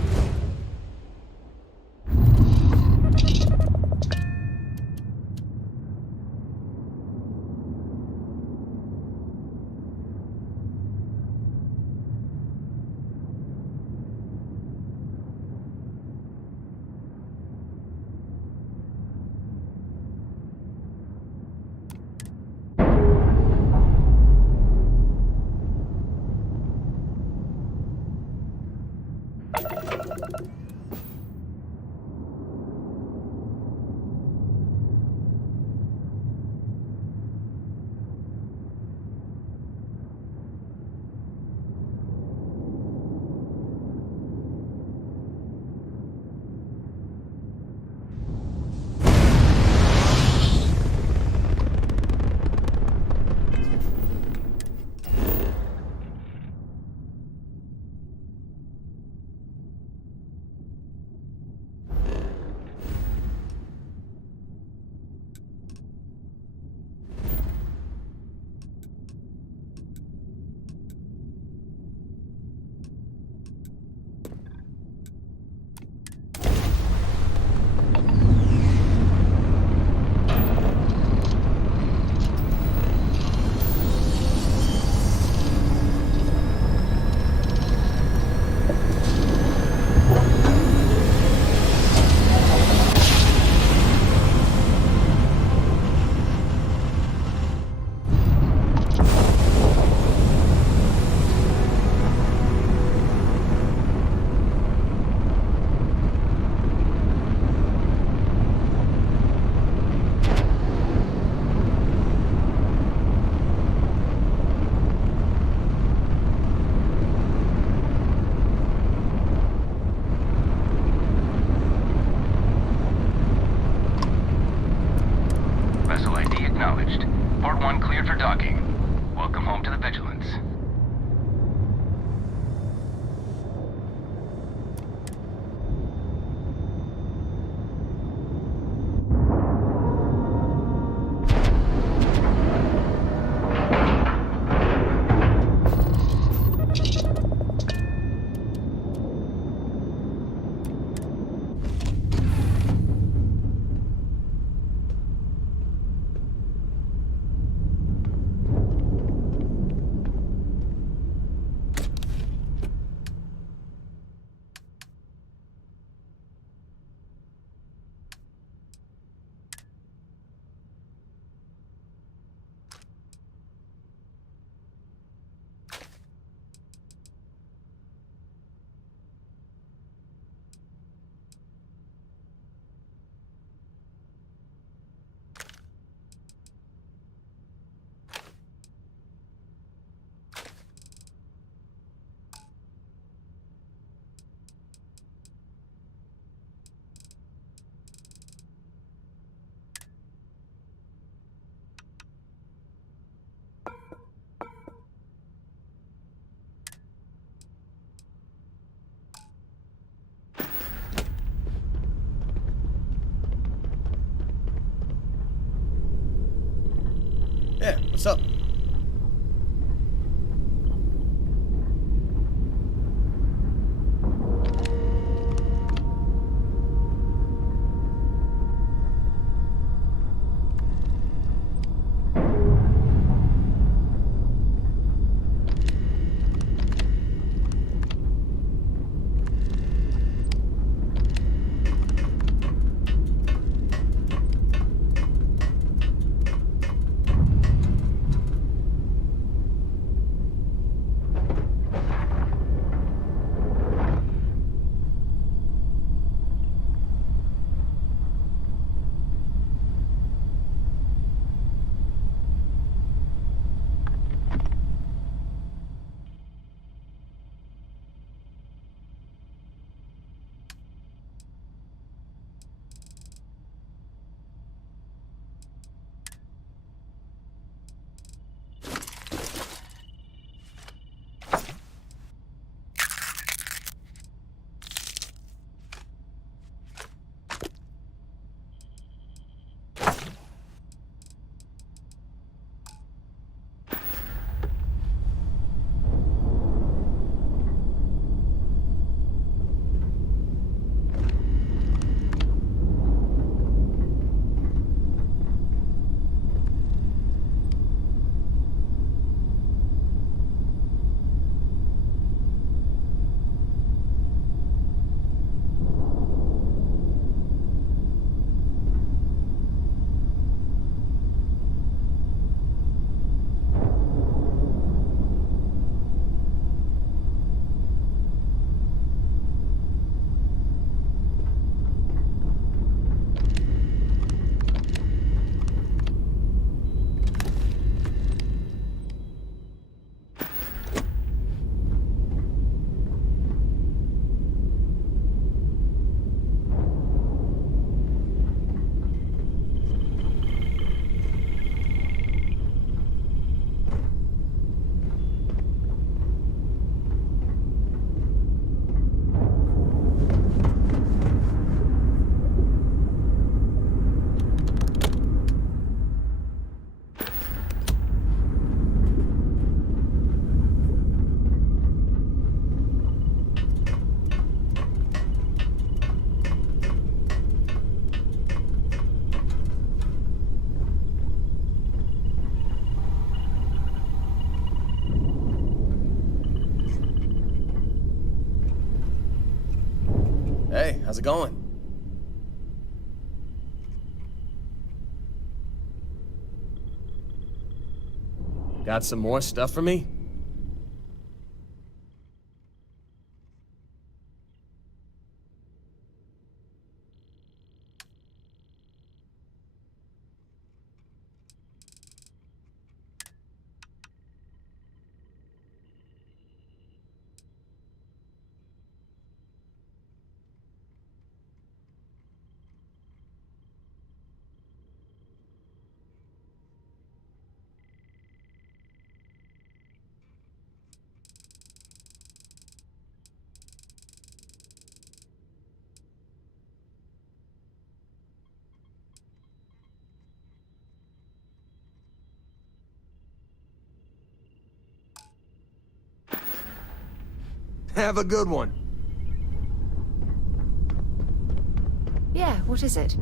how's it going? Got some more stuff for me? Have a good one. Yeah, what is it?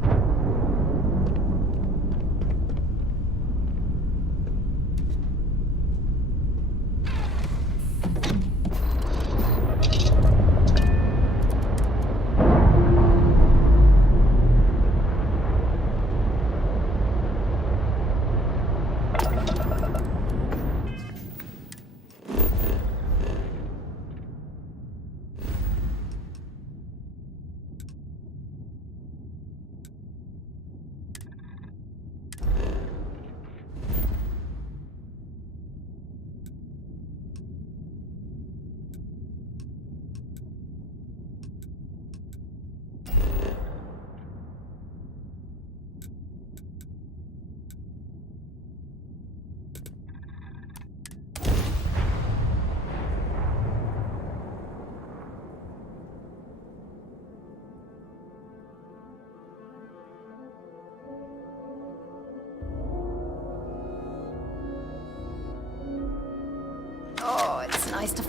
Oh, it's nice to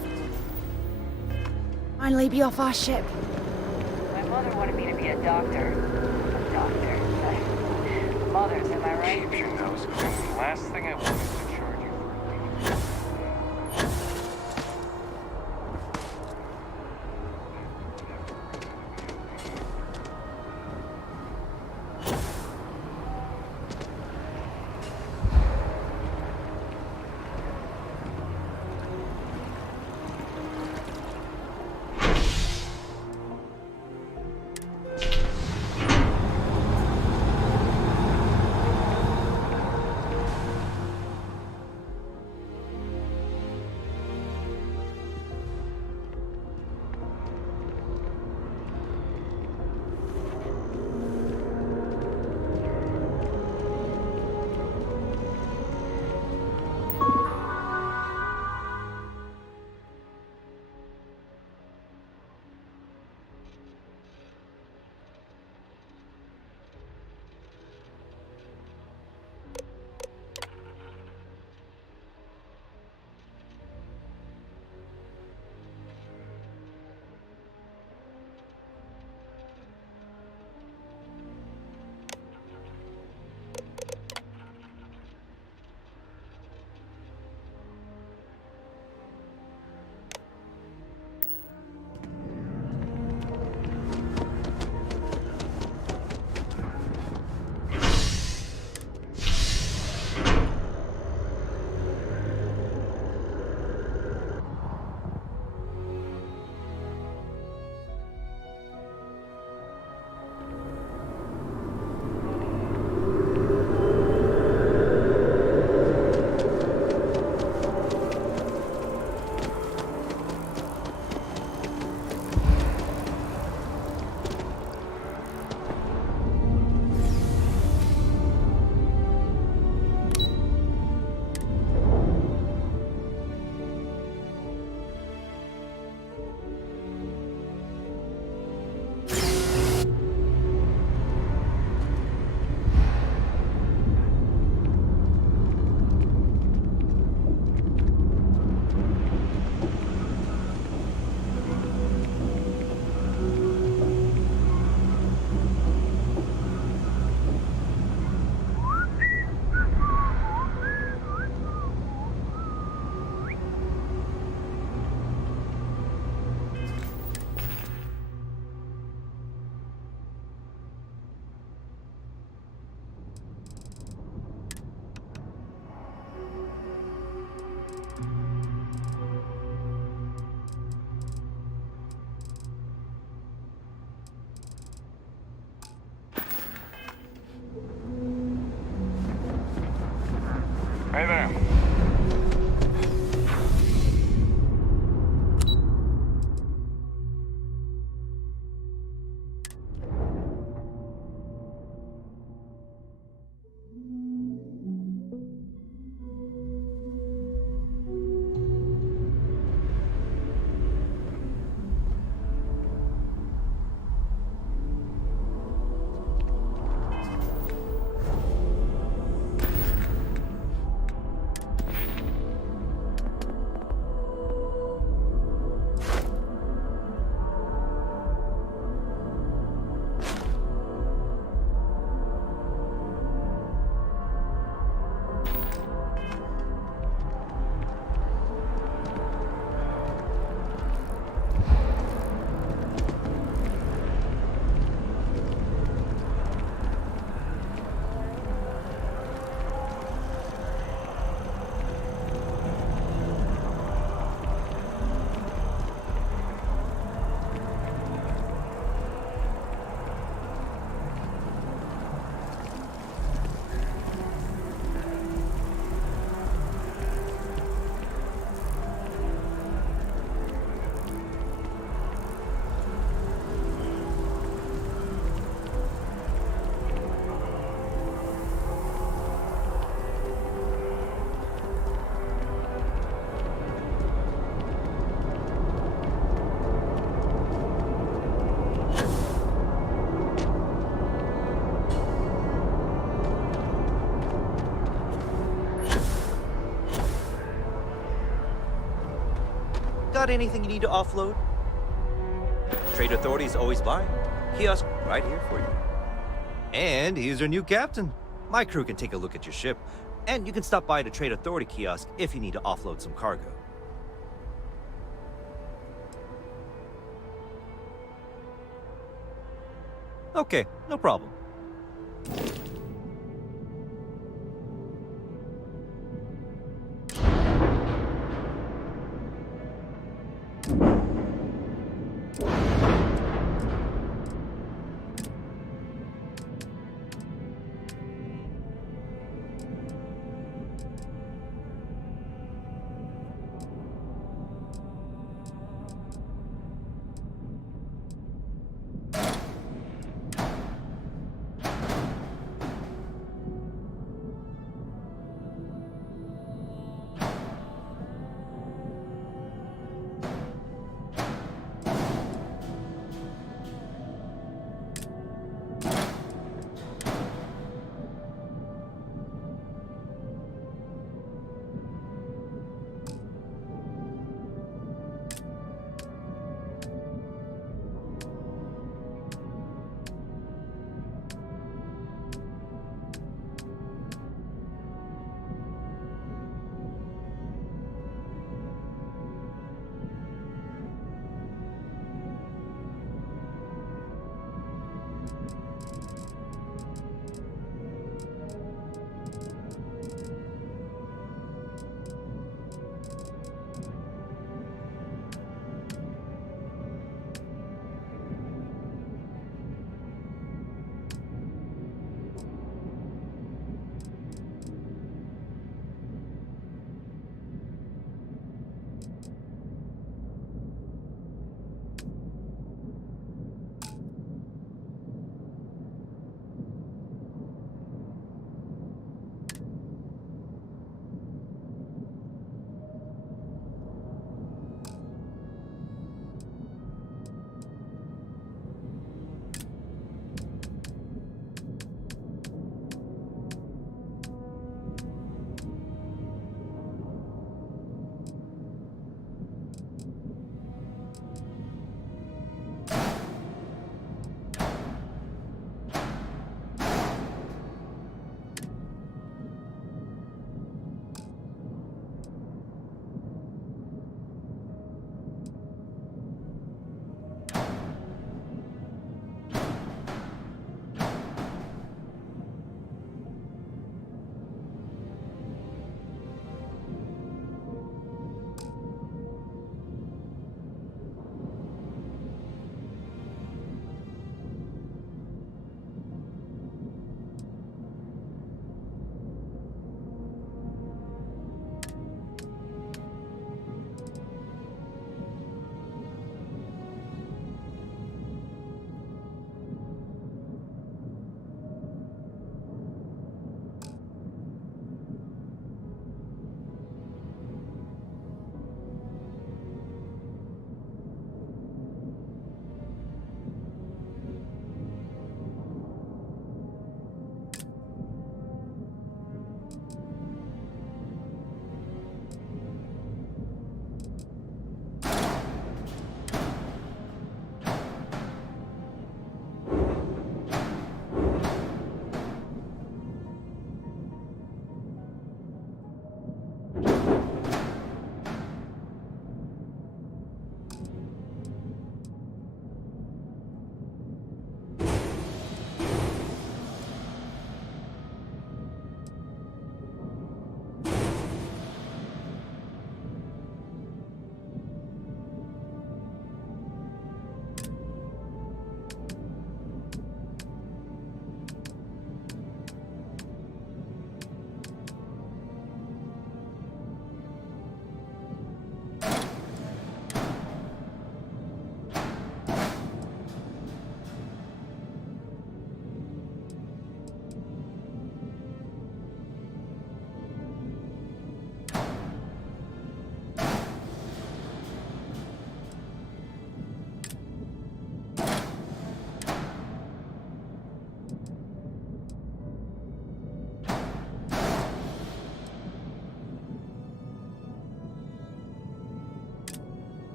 finally be off our ship. My mother wanted me to be a doctor. A doctor. Mothers, am I right? Keep your nose clean. The last thing I want is to charge you for leaving. Hey there. Got anything you need to offload? Trade Authority is always buying. Kiosk right here for you. And here's your new captain. My crew can take a look at your ship, and you can stop by the Trade Authority kiosk if you need to offload some cargo. Okay, no problem.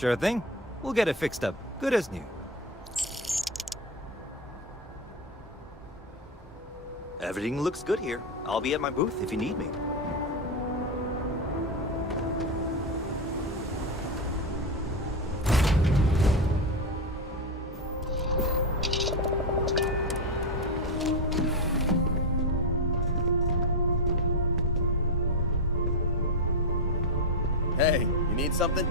Sure thing. We'll get it fixed up. Good as new. Everything looks good here. I'll be at my booth if you need me. Hey, you need something?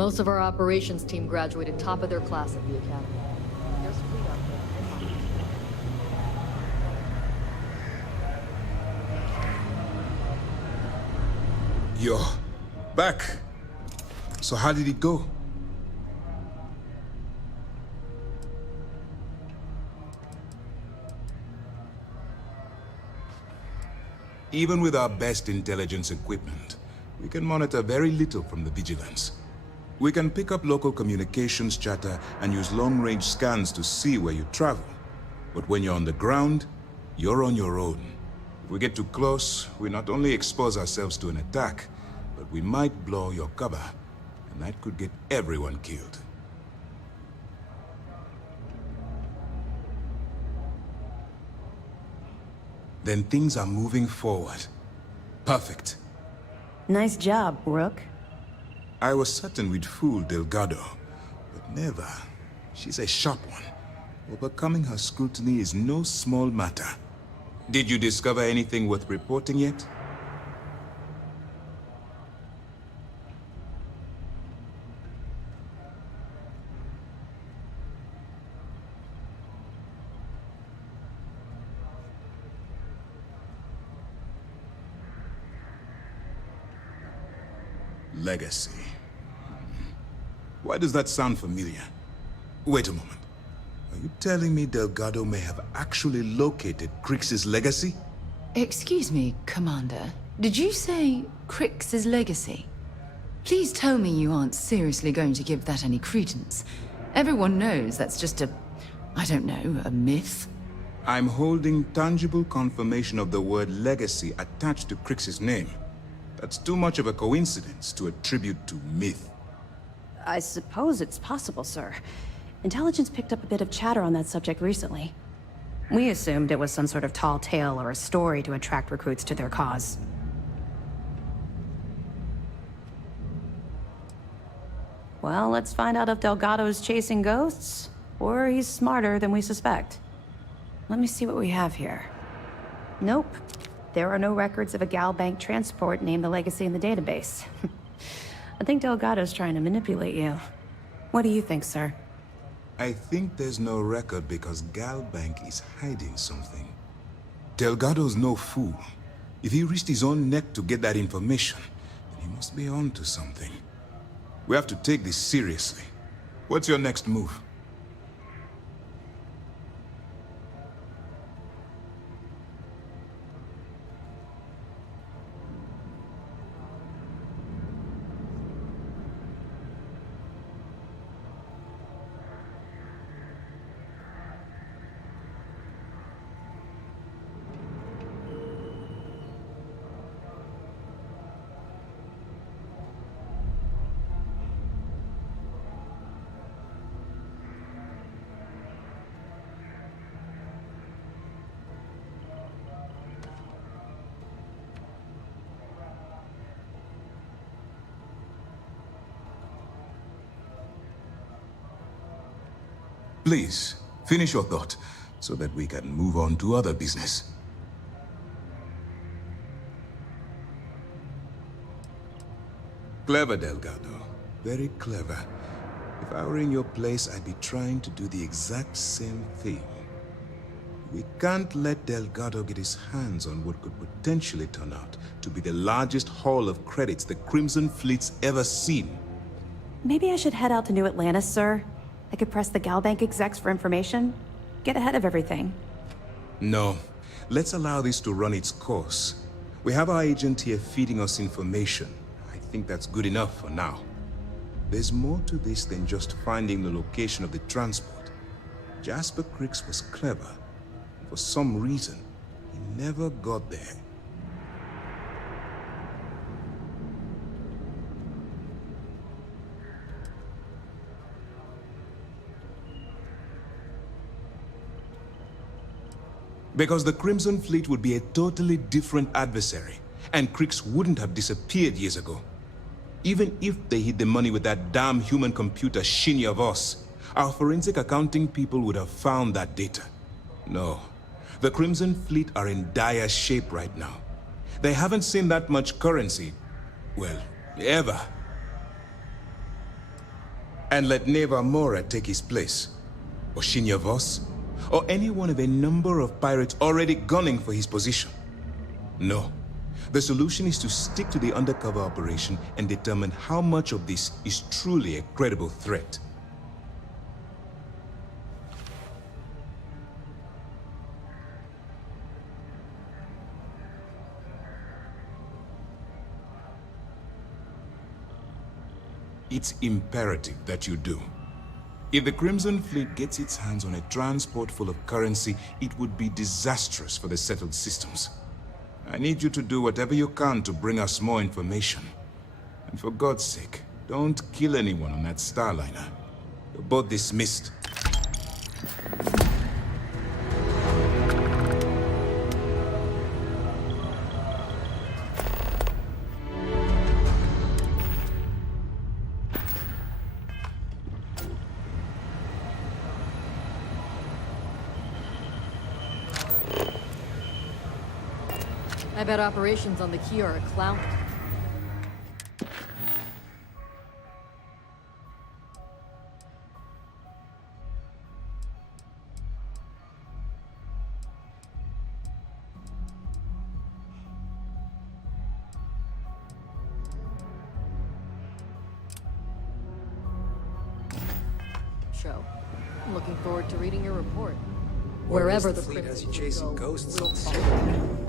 Most of our operations team graduated top of their class at the academy. There's fleet out there. You're back. So how did it go? Even with our best intelligence equipment, we can monitor very little from the vigilance. We can pick up local communications chatter and use long-range scans to see where you travel. But when you're on the ground, you're on your own. If we get too close, we not only expose ourselves to an attack, but we might blow your cover, and that could get everyone killed. Then things are moving forward. Perfect. Nice job, Rook. I was certain we'd fool Delgado, but never. She's a sharp one. Overcoming her scrutiny is no small matter. Did you discover anything worth reporting yet? Legacy. Why does that sound familiar? Wait a moment. Are you telling me Delgado may have actually located Crix's legacy? Excuse me, Commander. Did you say Crix's legacy? Please tell me you aren't seriously going to give that any credence. Everyone knows that's just I don't know, a myth. I'm holding tangible confirmation of the word legacy attached to Crix's name. That's too much of a coincidence to attribute to myth. I suppose it's possible, sir. Intelligence picked up a bit of chatter on that subject recently. We assumed it was some sort of tall tale or a story to attract recruits to their cause. Well, let's find out if Delgado's chasing ghosts, or he's smarter than we suspect. Let me see what we have here. Nope. There are no records of a Gal Bank transport named the Legacy in the database. I think Delgado's trying to manipulate you. What do you think, sir? I think there's no record because Gal Bank is hiding something. Delgado's no fool. If he risked his own neck to get that information, then he must be on to something. We have to take this seriously. What's your next move? Please, finish your thought, so that we can move on to other business. Clever, Delgado. Very clever. If I were in your place, I'd be trying to do the exact same thing. We can't let Delgado get his hands on what could potentially turn out to be the largest haul of credits the Crimson Fleet's ever seen. Maybe I should head out to New Atlantis, sir. I could press the Gal Bank execs for information. Get ahead of everything. No. Let's allow this to run its course. We have our agent here feeding us information. I think that's good enough for now. There's more to this than just finding the location of the transport. Jasper Crix was clever. For some reason, he never got there. Because the Crimson Fleet would be a totally different adversary, and Crix wouldn't have disappeared years ago. Even if they hid the money with that damn human computer Shinny of us, our forensic accounting people would have found that data. No, the Crimson Fleet are in dire shape right now. They haven't seen that much currency, well, ever. And let Neva Mora take his place. Or Shinya Voss. Or any one of a number of pirates already gunning for his position. No. The solution is to stick to the undercover operation and determine how much of this is truly a credible threat. It's imperative that you do. If the Crimson Fleet gets its hands on a transport full of currency, it would be disastrous for the settled systems. I need you to do whatever you can to bring us more information. And for God's sake, don't kill anyone on that Starliner. You're both dismissed. I bet operations on the key are a clown. Show. I'm looking forward to reading your report. Wherever the fleet has you crimson chasing go, ghosts we'll on the follow. street.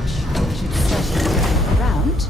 much. We should certainly look around.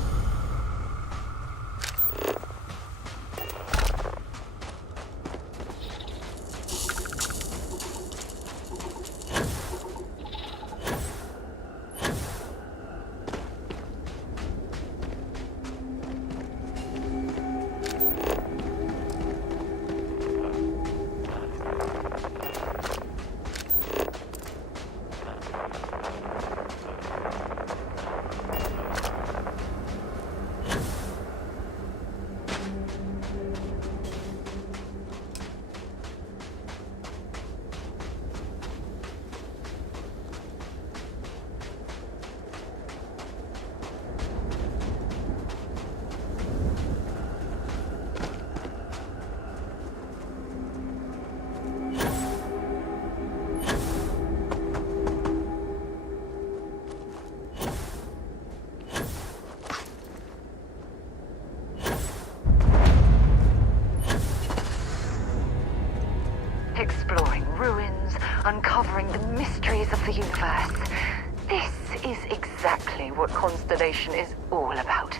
Exploring ruins, uncovering the mysteries of the universe. This is exactly what Constellation is all about.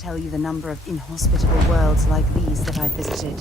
tell you the number of inhospitable worlds like these that I've visited.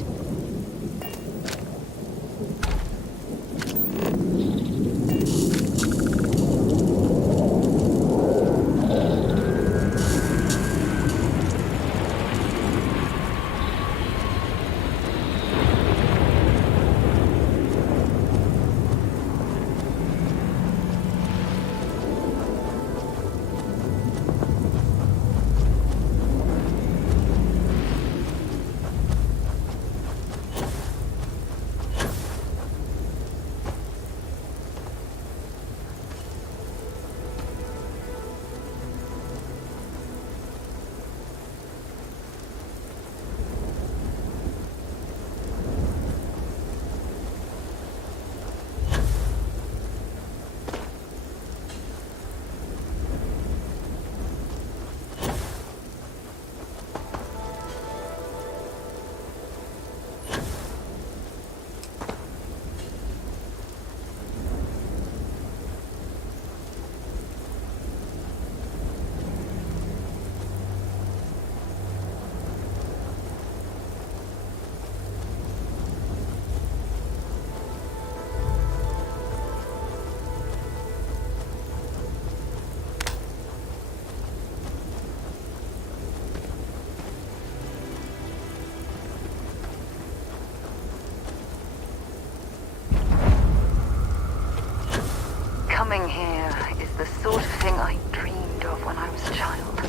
Coming here is the sort of thing I dreamed of when I was a child.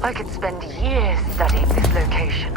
I could spend years studying this location.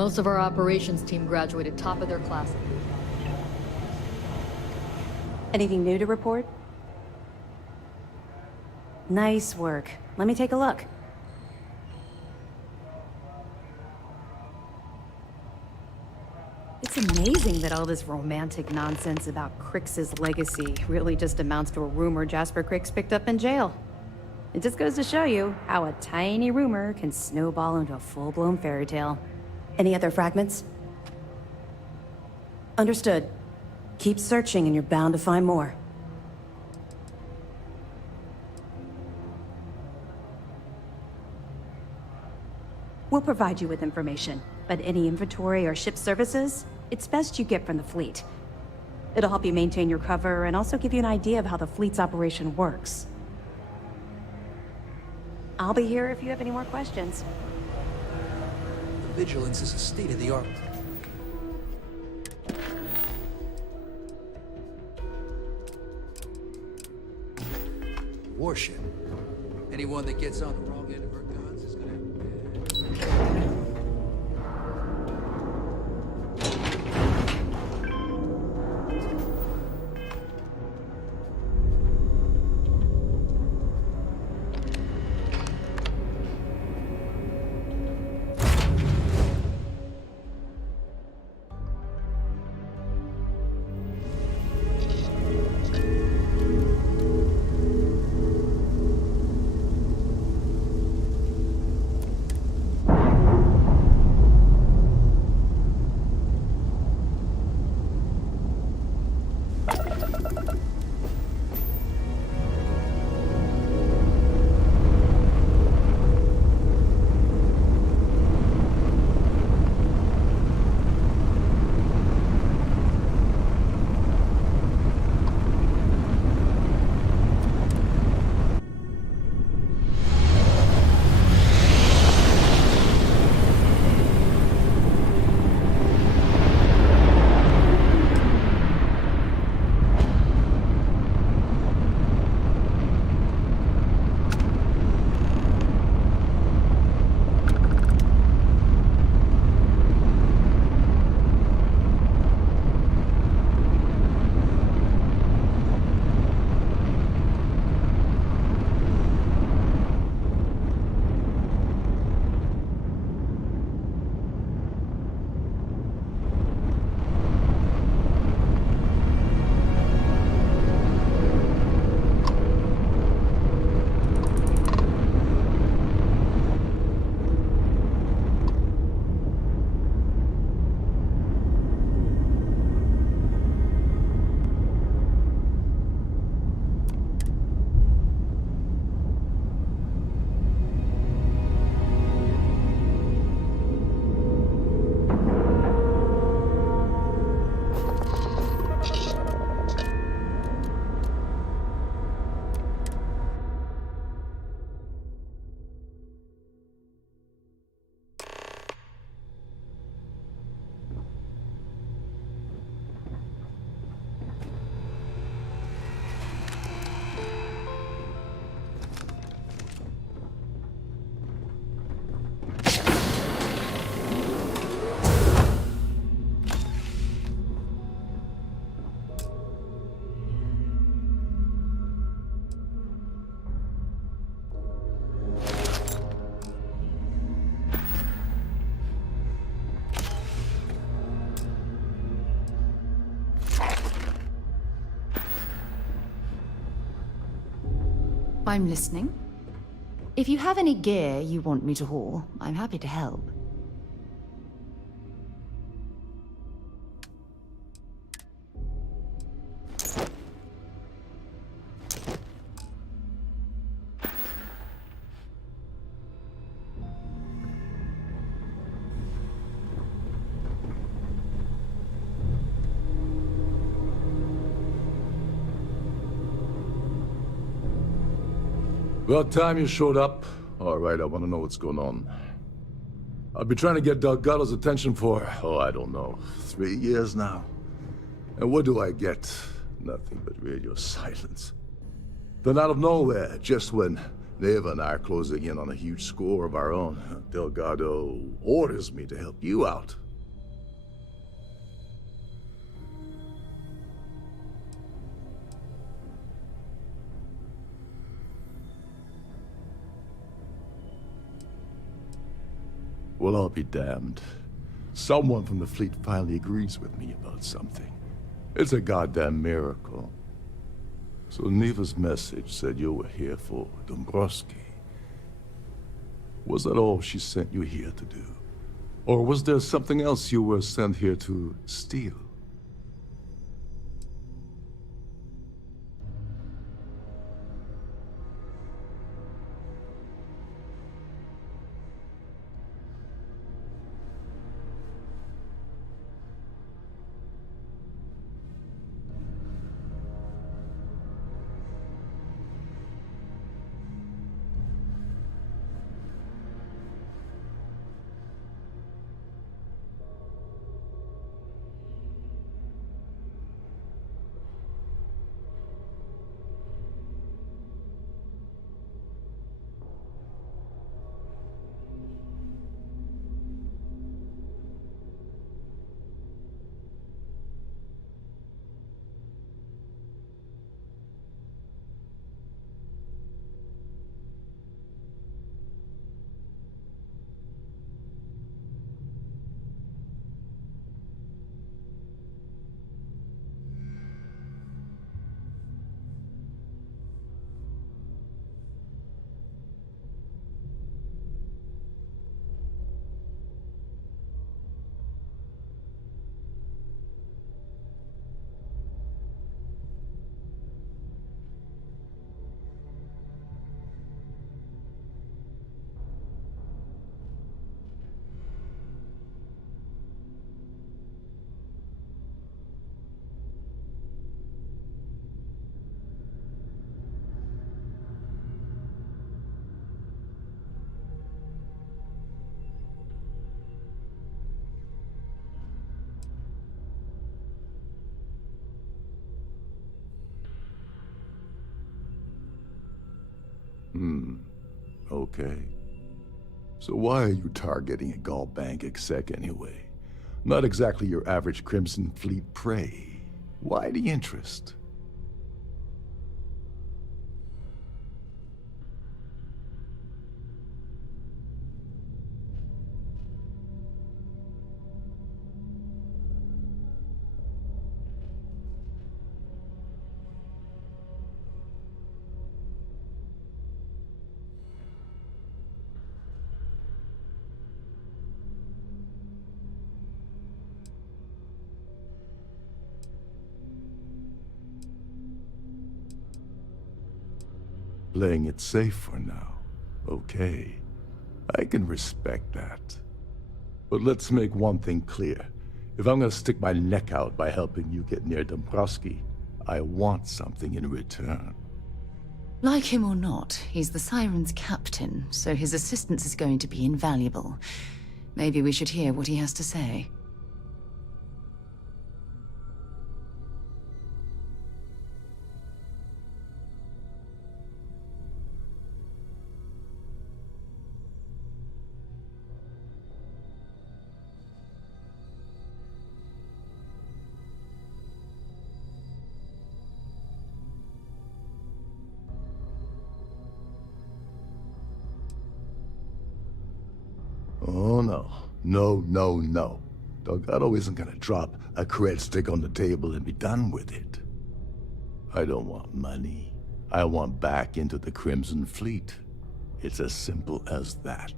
Most of our operations team graduated top of their class. Anything new to report? Nice work. Let me take a look. It's amazing that all this romantic nonsense about Crix's legacy really just amounts to a rumor Jasper Crix picked up in jail. It just goes to show you how a tiny rumor can snowball into a full-blown fairy tale. Any other fragments? Understood. Keep searching and you're bound to find more. We'll provide you with information, but any inventory or ship services, it's best you get from the fleet. It'll help you maintain your cover and also give you an idea of how the fleet's operation works. I'll be here if you have any more questions. The vigilance is a state-of-the-art. Warship. Anyone that gets on the wrong end of her guns is gonna have I'm listening. If you have any gear you want me to haul, I'm happy to help. About time you showed up. All right, I want to know what's going on. I've been trying to get Delgado's attention for, I don't know, 3 years now. And what do I get? Nothing but radio silence. Then out of nowhere, just when Neva and I are closing in on a huge score of our own. Delgado orders me to help you out. Well, I'll be damned. Someone from the fleet finally agrees with me about something. It's a goddamn miracle. So Neva's message said you were here for Dombrowski. Was that all she sent you here to do? Or was there something else you were sent here to steal? Okay. So why are you targeting a Gaul Bank exec anyway? Not exactly your average Crimson Fleet prey. Why the interest? Playing it safe for now. Okay. I can respect that. But let's make one thing clear. If I'm gonna stick my neck out by helping you get near Dombrowski, I want something in return. Like him or not, he's the Siren's captain, so his assistance is going to be invaluable. Maybe we should hear what he has to say. Oh no. No, no, no. Delgado isn't gonna drop a cred stick on the table and be done with it. I don't want money. I want back into the Crimson Fleet. It's as simple as that.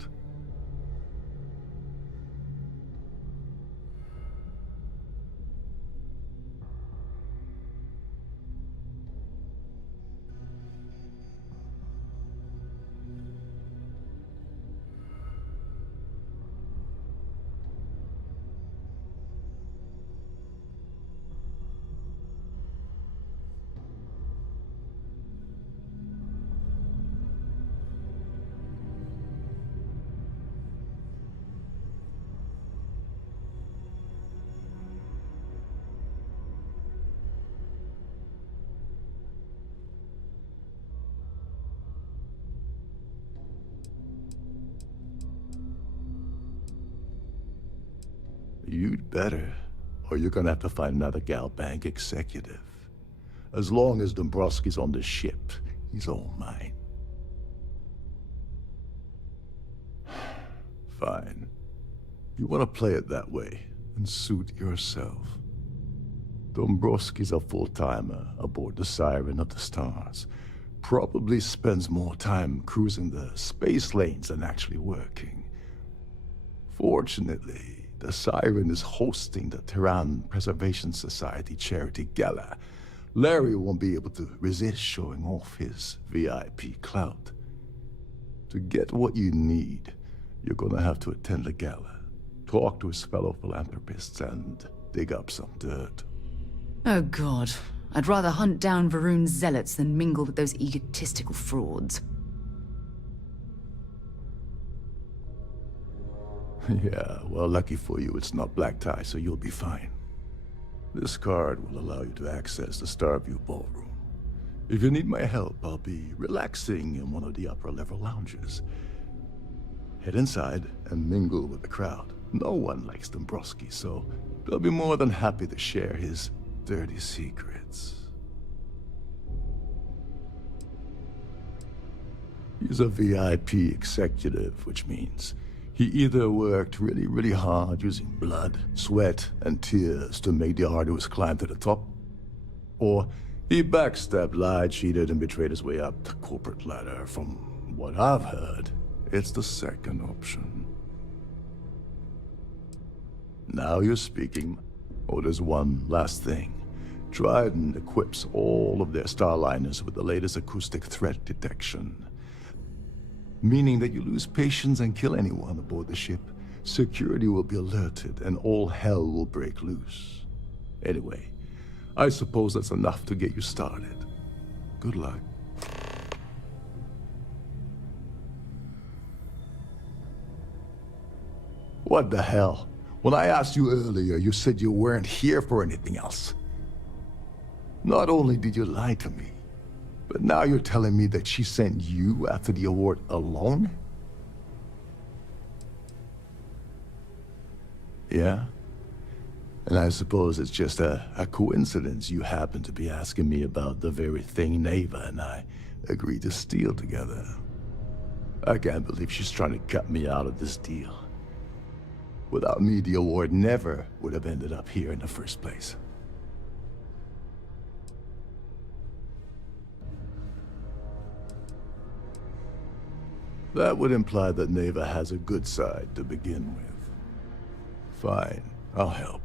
You'd better, or you're gonna have to find another Gal Bank executive. As long as Dombrowski's on the ship, he's all mine. Fine. You want to play it that way, and suit yourself. Dombrowski's a full-timer aboard the Siren of the Stars. Probably spends more time cruising the space lanes than actually working. Fortunately, the Siren is hosting the Tehran Preservation Society charity gala. Larry won't be able to resist showing off his VIP clout. To get what you need, you're gonna have to attend the gala, talk to his fellow philanthropists, and dig up some dirt. Oh god. I'd rather hunt down Varun's zealots than mingle with those egotistical frauds. Yeah, well, lucky for you, it's not black tie, so you'll be fine. This card will allow you to access the Starfield ballroom. If you need my help, I'll be relaxing in one of the upper-level lounges. Head inside and mingle with the crowd. No one likes Dombrowski, so they'll be more than happy to share his dirty secrets. He's a VIP executive, which means he either worked really, really hard using blood, sweat, and tears to make the arduous climb to the top, or he backstabbed, lied, cheated, and betrayed his way up the corporate ladder. From what I've heard, it's the second option. Now you're speaking. Oh, there's one last thing. Trident equips all of their starliners with the latest acoustic threat detection. Meaning that you lose patience and kill anyone aboard the ship, security will be alerted and all hell will break loose. Anyway, I suppose that's enough to get you started. Good luck. What the hell? When I asked you earlier, you said you weren't here for anything else. Not only did you lie to me, but now you're telling me that she sent you after the award alone? Yeah? And I suppose it's just a coincidence you happen to be asking me about the very thing Neva and I agreed to steal together. I can't believe she's trying to cut me out of this deal. Without me, the award never would have ended up here in the first place. That would imply that Neva has a good side to begin with. Fine, I'll help.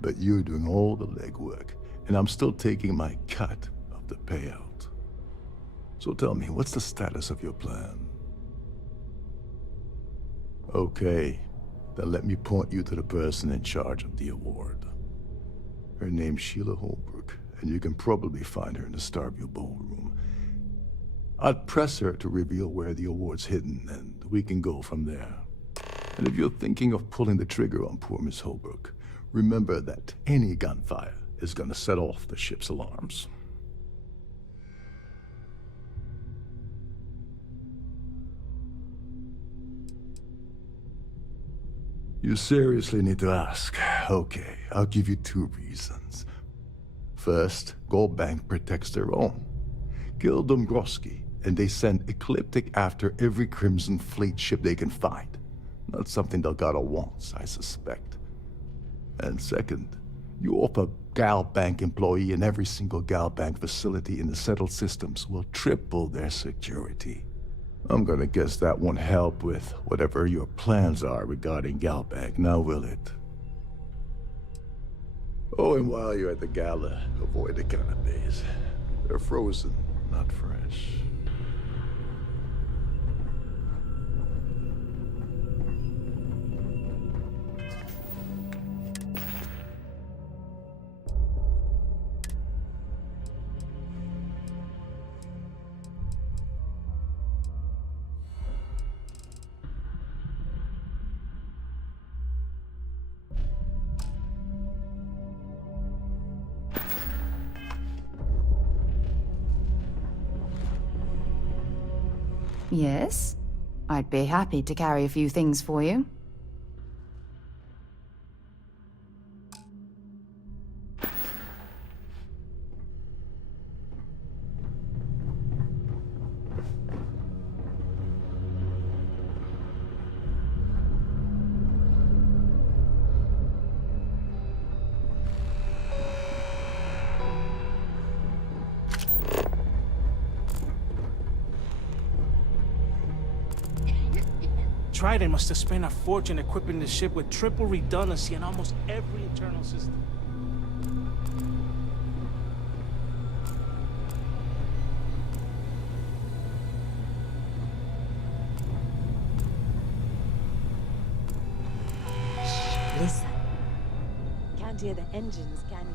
But you're doing all the legwork, and I'm still taking my cut of the payout. So tell me, what's the status of your plan? Okay, then let me point you to the person in charge of the award. Her name's Sheila Holbrook, and you can probably find her in the Starfield ballroom. I'd press her to reveal where the award's hidden, and we can go from there. And if you're thinking of pulling the trigger on poor Miss Holbrook, remember that any gunfire is gonna set off the ship's alarms. You seriously need to ask. Okay, I'll give you 2 reasons. First, Gold Bank protects their own. Kill Dombrowski, and they send Ecliptic after every Crimson Fleet ship they can find. Not something Delgado wants, I suspect. And second, you offer Gal Bank employee in every single Gal Bank facility in the settled systems will triple their security. I'm gonna guess that won't help with whatever your plans are regarding Gal Bank, now will it? Oh, and while you're at the gala, avoid the canapes. They're frozen, not fresh. Yes? I'd be happy to carry a few things for you. Trident must have spent a fortune equipping the ship with triple redundancy in almost every internal system. Listen. Can't hear the engines, can you?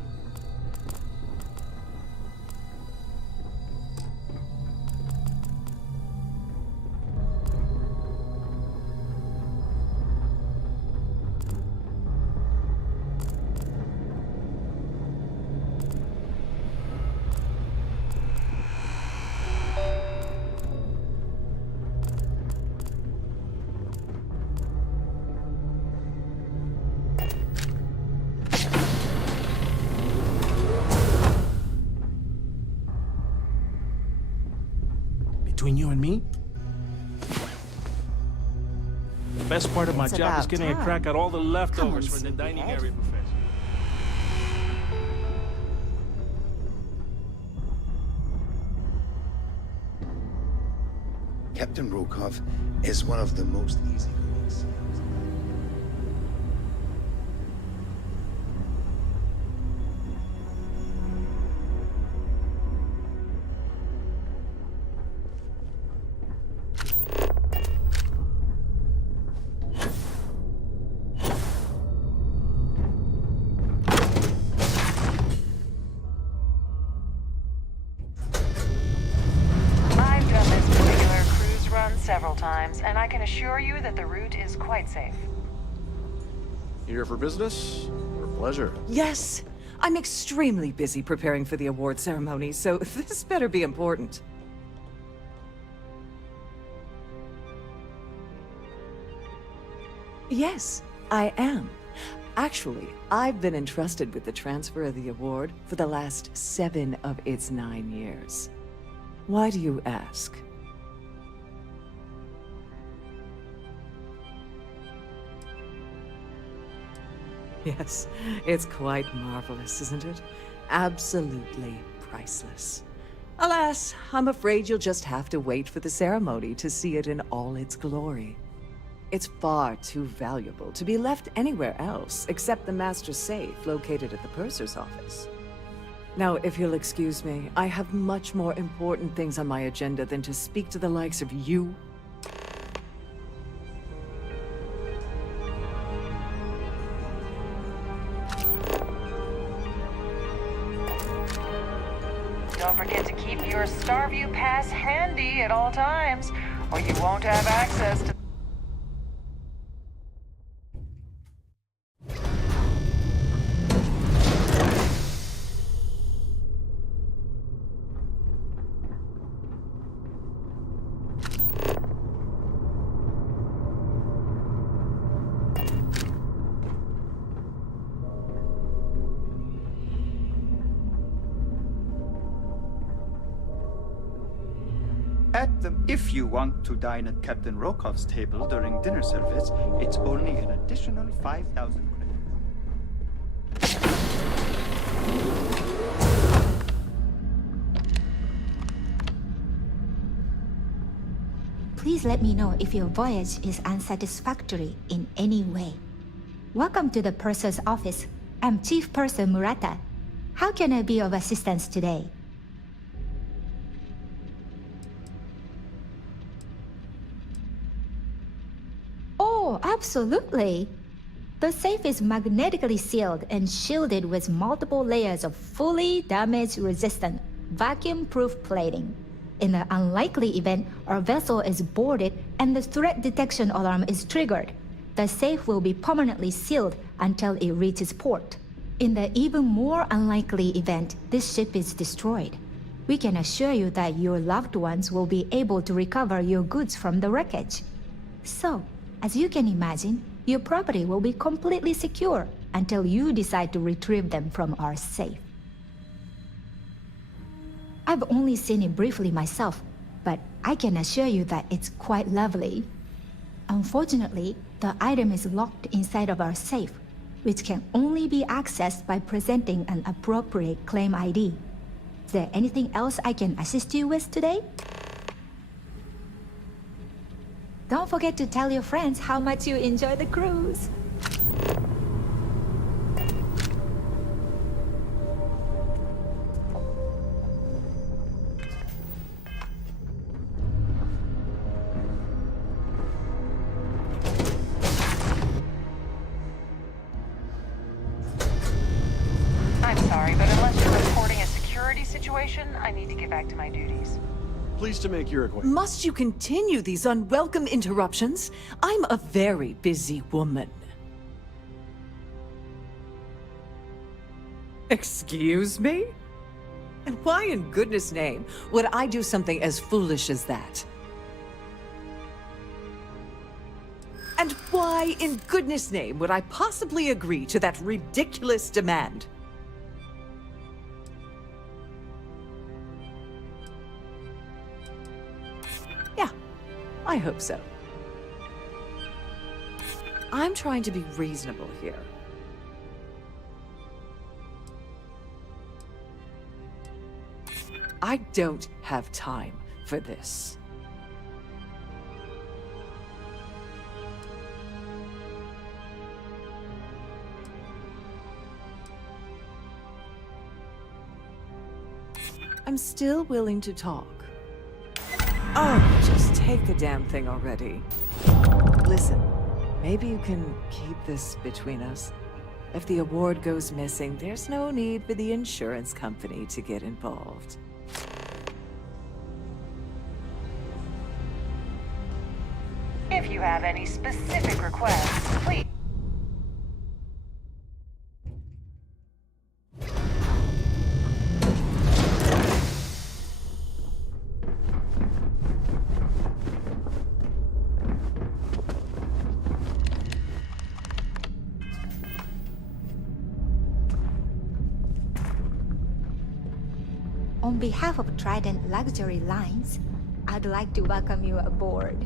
Between you and me, the best part of my It's job is about getting a time. crack at all the leftovers Come on, from the dining sleepyhead. area buffet. Captain Rokov is one of the most easygoing. I've done this particular cruise run several times, and I can assure you that the route is quite safe. Here for business or pleasure? Yes. I'm extremely busy preparing for the award ceremony, so this better be important. Yes, I am. Actually, I've been entrusted with the transfer of the award for the last 7 of its 9 years. Why do you ask? Yes, it's quite marvelous, isn't it? Absolutely priceless. Alas, I'm afraid you'll just have to wait for the ceremony to see it in all its glory. It's far too valuable to be left anywhere else except the master safe located at the purser's office. Now, if you'll excuse me, I have much more important things on my agenda than to speak to the likes of you. Don't forget to keep your Starview pass handy at all times, or you won't have access to... If you want to dine at Captain Rokov's table during dinner service, it's only an additional 5,000 credits. Please let me know if your voyage is unsatisfactory in any way. Welcome to the Purser's office. I'm Chief Purser Murata. How can I be of assistance today? Oh, absolutely. The safe is magnetically sealed and shielded with multiple layers of fully damage-resistant, vacuum-proof plating. In the unlikely event our vessel is boarded and the threat detection alarm is triggered, the safe will be permanently sealed until it reaches port. In the even more unlikely event this ship is destroyed, we can assure you that your loved ones will be able to recover your goods from the wreckage. So, as you can imagine, your property will be completely secure until you decide to retrieve them from our safe. I've only seen it briefly myself, but I can assure you that it's quite lovely. Unfortunately, the item is locked inside of our safe, which can only be accessed by presenting an appropriate claim ID. Is there anything else I can assist you with today? Don't forget to tell your friends how much you enjoy the cruise. I'm sorry, but unless you're reporting a security situation, I need to get back to my duties. Pleased to make your acquaintance. Must you continue these unwelcome interruptions? I'm a very busy woman. Excuse me? And why in goodness name would I do something as foolish as that? And why in goodness name would I possibly agree to that ridiculous demand? Yeah, I hope so. I'm trying to be reasonable here. I don't have time for this. I'm still willing to talk. Oh, just take the damn thing already. Listen, maybe you can keep this between us. If the award goes missing, there's no need for the insurance company to get involved. If you have any specific requests, please. On behalf of Trident Luxury Lines, I'd like to welcome you aboard.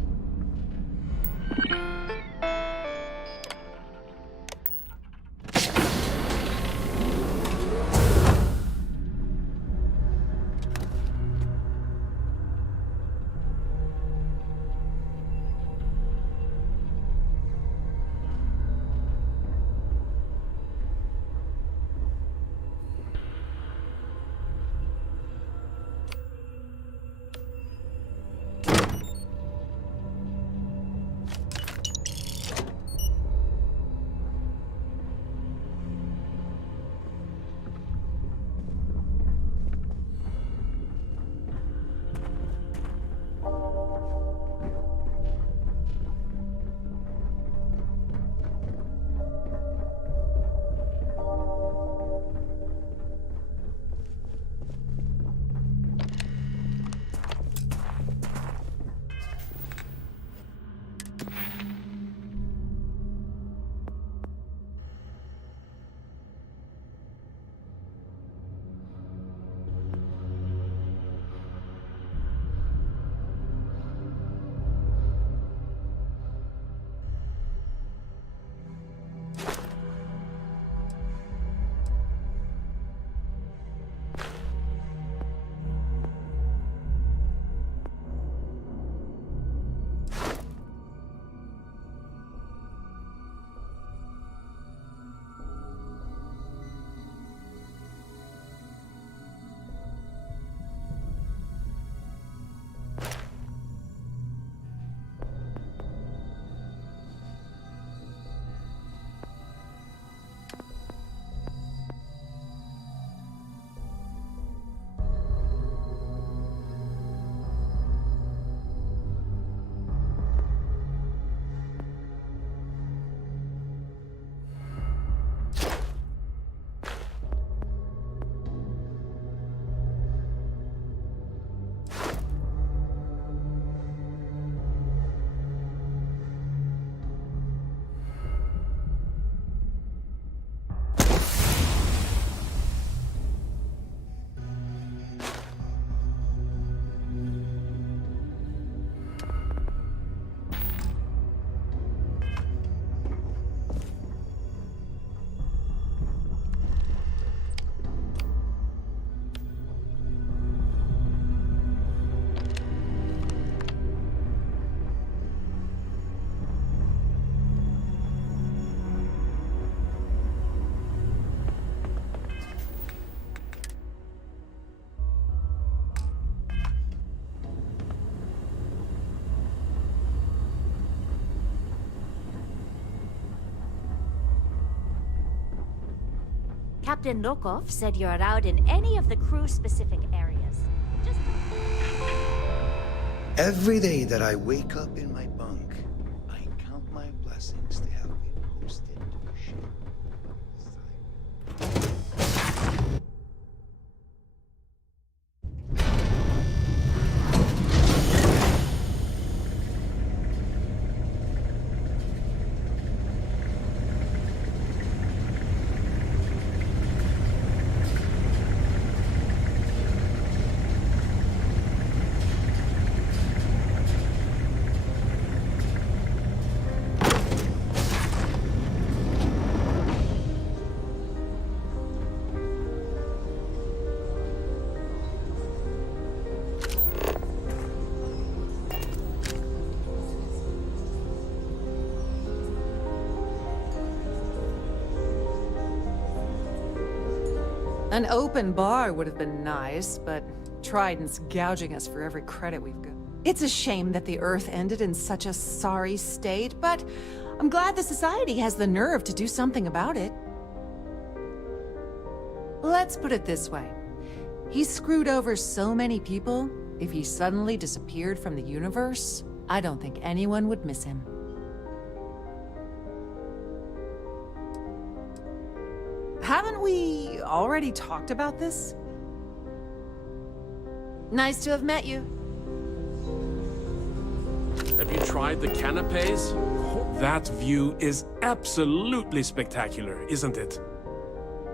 Captain Rokov said you're around in any of the crew-specific areas. Just... Every day that I wake up in my bunk, I count my blessings to have been posted to the ship. An open bar would have been nice, but Trident's gouging us for every credit we've got. It's a shame that the Earth ended in such a sorry state, but I'm glad the Society has the nerve to do something about it. Let's put it this way. He screwed over so many people, if he suddenly disappeared from the universe, I don't think anyone would miss him. Haven't we already talked about this? Nice to have met you. Have you tried the canapes? That view is absolutely spectacular, isn't it?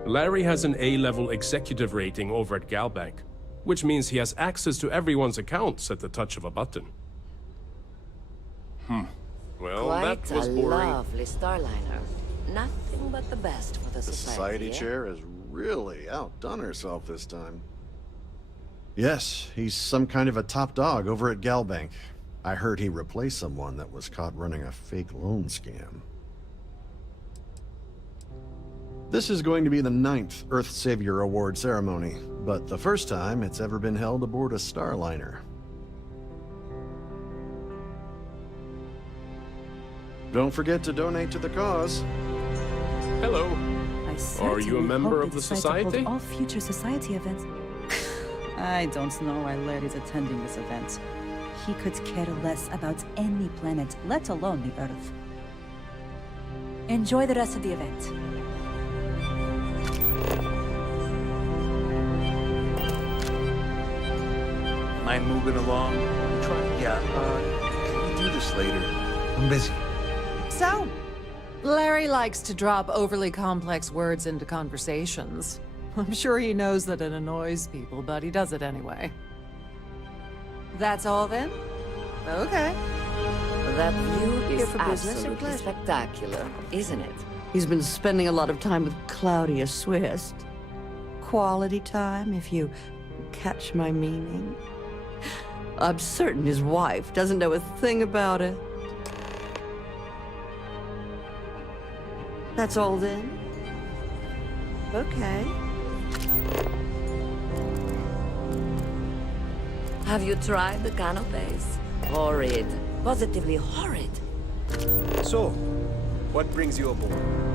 Larry has an A-level executive rating over at Galbank, which means he has access to everyone's accounts at the touch of a button. Well, Quite that was a boring. lovely Starliner. Nothing but the best for the Society eh? chair has really outdone herself this time. Yes, he's some kind of a top dog over at Galbank. I heard he replaced someone that was caught running a fake loan scam. This is going to be the 9th Earth Savior Award ceremony, but the first time it's ever been held aboard a Starliner. Don't forget to donate to the cause. Hello. I Are you a member of the decide to hold society? all future society events. I don't know why Larry's attending this event. He could care less about any planet, let alone the Earth. Enjoy the rest of the event. Mind moving along? Yeah, can we do this later? I'm busy. So, Larry likes to drop overly complex words into conversations. I'm sure he knows that it annoys people, but he does it anyway. That's all then? Okay. That view Here is for business or absolutely pleasure? spectacular, isn't it? He's been spending a lot of time with Claudia Swist. Quality time, if you catch my meaning. I'm certain his wife doesn't know a thing about it. That's all then? Okay. Have you tried the canapes? Horrid. Positively horrid. So, what brings you aboard?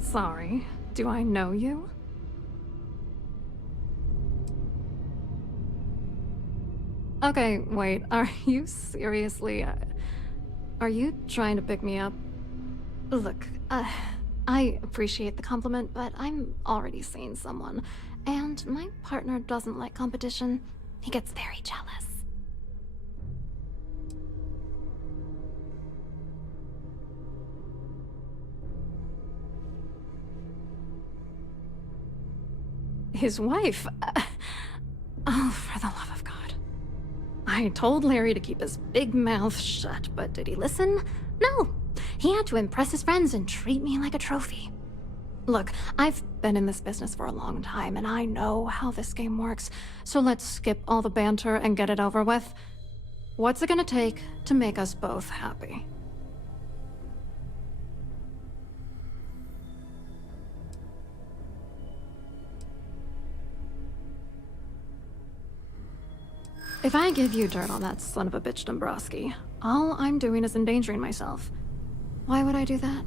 Sorry, do I know you? Okay, wait, are you seriously, are you trying to pick me up? Look, I appreciate the compliment, but I'm already seeing someone, and my partner doesn't like competition. He gets very jealous. his wife? Oh, for the love of God. I told Larry to keep his big mouth shut, but did he listen? No. He had to impress his friends and treat me like a trophy. Look, I've been in this business for a long time, and I know how this game works, so let's skip all the banter and get it over with. What's it gonna take to make us both happy? If I give you dirt on that son of a bitch Dombrowski, all I'm doing is endangering myself. Why would I do that?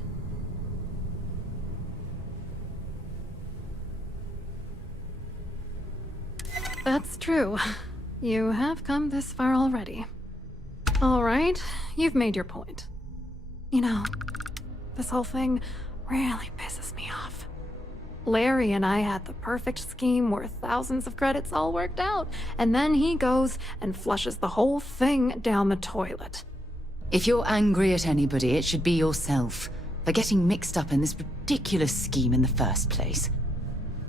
That's true. You have come this far already. All right, you've made your point. You know, this whole thing really pisses me off. Larry and I had the perfect scheme where thousands of credits all worked out, and then he goes and flushes the whole thing down the toilet. If you're angry at anybody, it should be yourself for getting mixed up in this ridiculous scheme in the first place.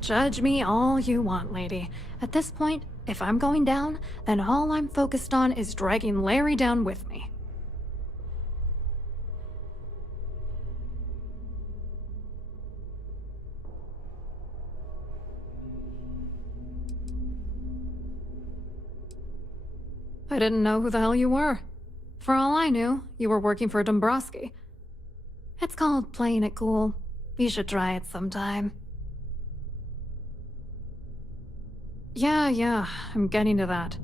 Judge me all you want, lady. At this point, if I'm going down, then all I'm focused on is dragging Larry down with me. I didn't know who the hell you were. For all I knew, you were working for Dombrowski. It's called playing it cool. You should try it sometime. Yeah, I'm getting to that.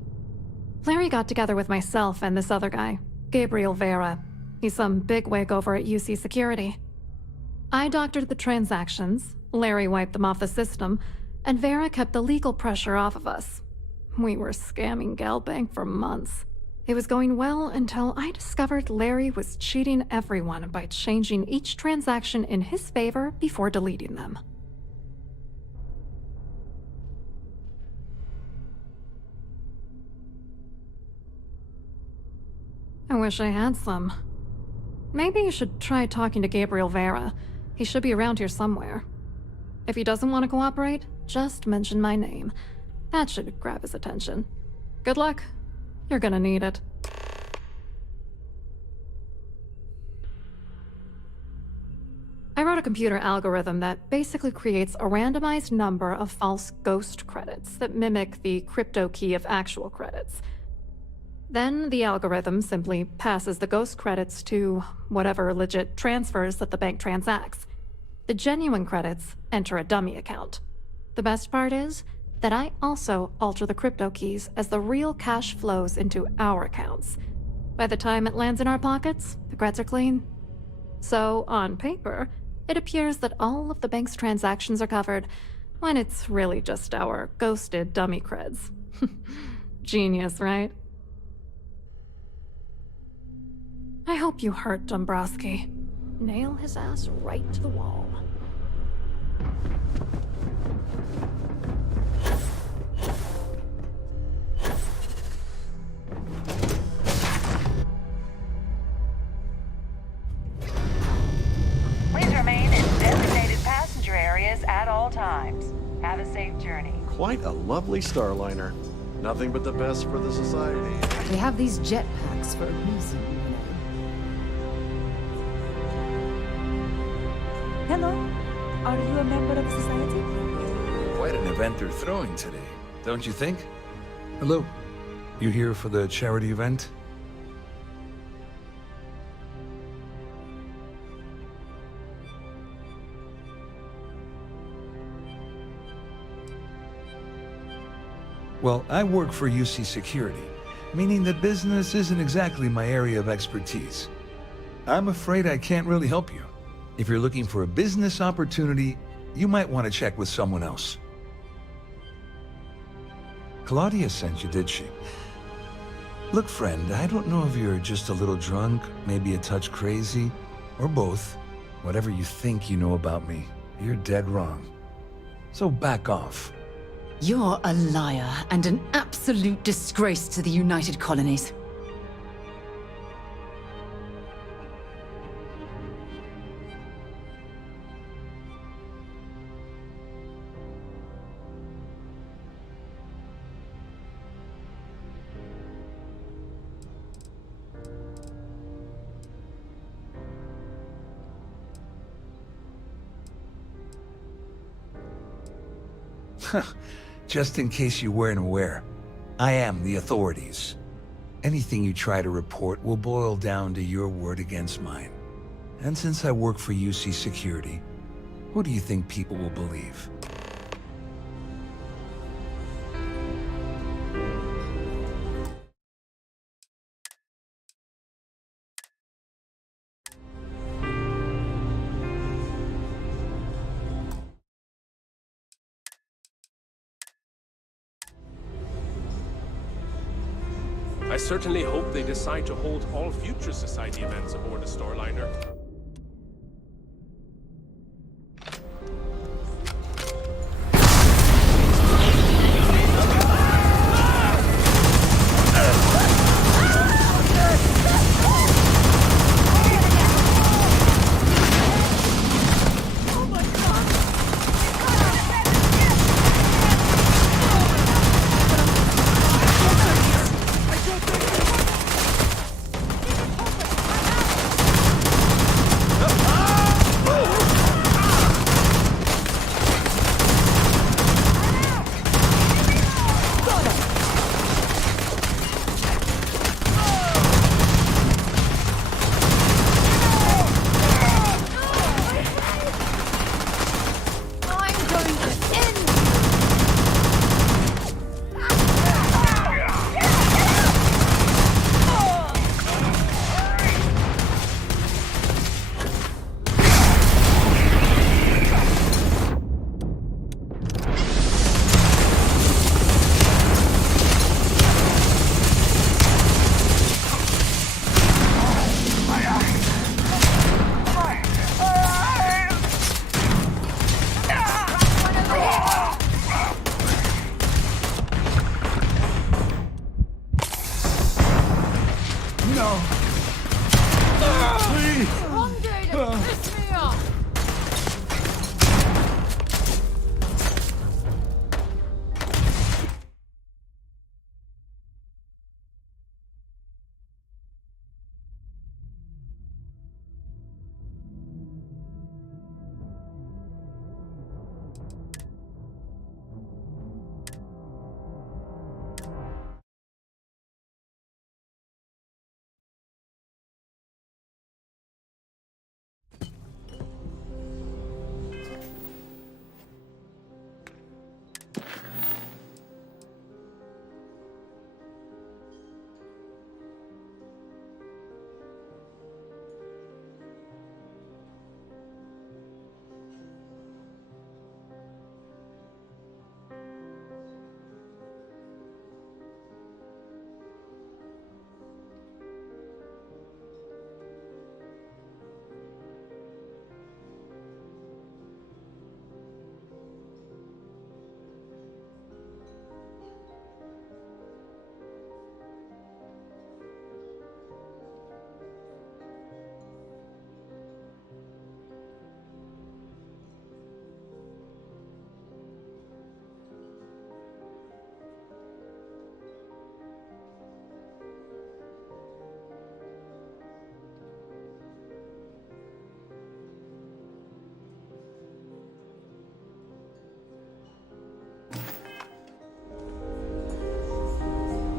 Larry got together with myself and this other guy, Gabriel Vera. He's some bigwig over at UC Security. I doctored the transactions, Larry wiped them off the system, and Vera kept the legal pressure off of us. We were scamming GalBank for months. It was going well until I discovered Larry was cheating everyone by changing each transaction in his favor before deleting them. I wish I had some. Maybe you should try talking to Gabriel Vera. He should be around here somewhere. If he doesn't want to cooperate, just mention my name. That should grab his attention. Good luck. You're gonna need it. I wrote a computer algorithm that basically creates a randomized number of false ghost credits that mimic the crypto key of actual credits. Then the algorithm simply passes the ghost credits to whatever legit transfers that the bank transacts. The genuine credits enter a dummy account. The best part is that I also alter the crypto keys as the real cash flows into our accounts. By the time it lands in our pockets, the creds are clean. So, on paper, it appears that all of the bank's transactions are covered, when it's really just our ghosted dummy creds. Genius, right? I hope you hurt Dombrowski. Nail his ass right to the wall. Please remain in designated passenger areas at all times. Have a safe journey. Quite a lovely Starliner. Nothing but the best for the society. We have these jetpacks for a reason, you know. Hello. Are you a member of society? Quite an event they're throwing today, don't you think? Hello. You here for the charity event? Well, I work for UC Security, meaning that business isn't exactly my area of expertise. I'm afraid I can't really help you. If you're looking for a business opportunity, you might want to check with someone else. Claudia sent you, did she? Look, friend, I don't know if you're just a little drunk, maybe a touch crazy, or both. Whatever you think you know about me, you're dead wrong. So back off. You're a liar and an absolute disgrace to the United Colonies. Just in case you weren't aware, I am the authorities. Anything you try to report will boil down to your word against mine. And since I work for UC Security, who do you think people will believe? I certainly hope they decide to hold all future Society events aboard the Starliner.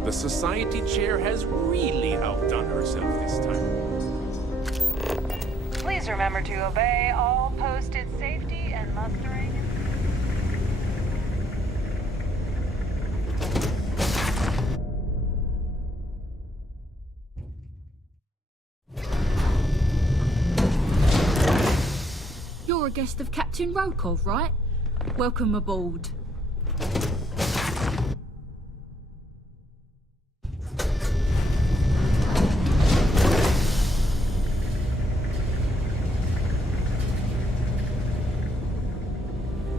The Society chair has really outdone herself this time. Please remember to obey all posted safety and mustering. You're a guest of Captain Rokov, right? Welcome aboard.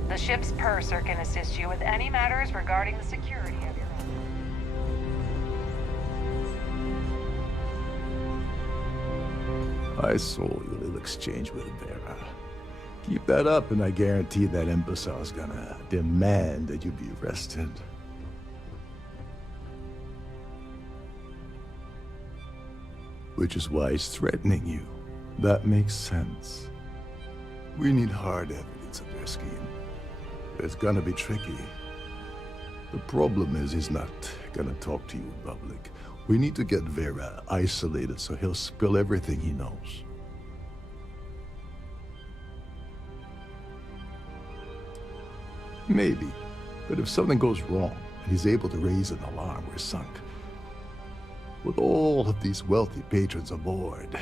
The ship's purser can assist you with any matters regarding the security of your home. I saw your little exchange with Vera. Keep that up, and I guarantee that imbecile's gonna demand that you be arrested. Which is why he's threatening you. That makes sense. We need hard evidence of their scheme. It's gonna be tricky, The problem is he's not gonna talk to you in public. We need to get Vera isolated so he'll spill everything he knows. Maybe, but if something goes wrong and he's able to raise an alarm, we're sunk. With all of these wealthy patrons aboard,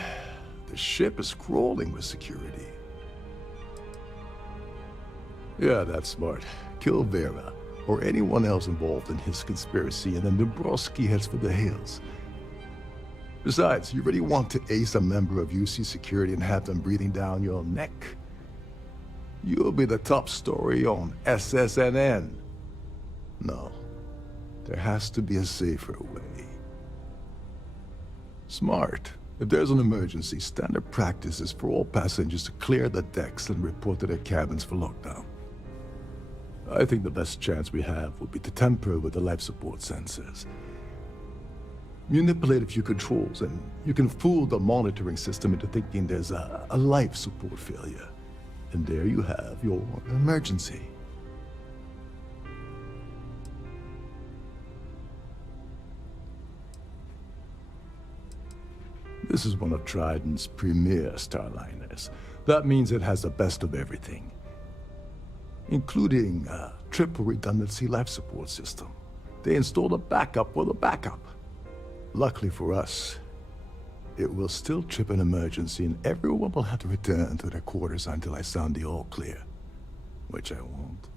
the ship is crawling with security. Yeah, that's smart. Kill Vera, or anyone else involved in his conspiracy, and then Dombrowski heads for the hills. Besides, you really want to ace a member of UC Security and have them breathing down your neck? You'll be the top story on SSNN. No, there has to be a safer way. Smart. If there's an emergency, standard practice is for all passengers to clear the decks and report to their cabins for lockdown. I think the best chance we have would be to tamper with the life support sensors. Manipulate a few controls and you can fool the monitoring system into thinking there's a life support failure. And there you have your emergency. This is one of Trident's premier starliners. That means it has the best of everything, including a triple redundancy life support system. They installed a backup for the backup. Luckily for us, it will still trip an emergency and everyone will have to return to their quarters until I sound the all clear, which I won't.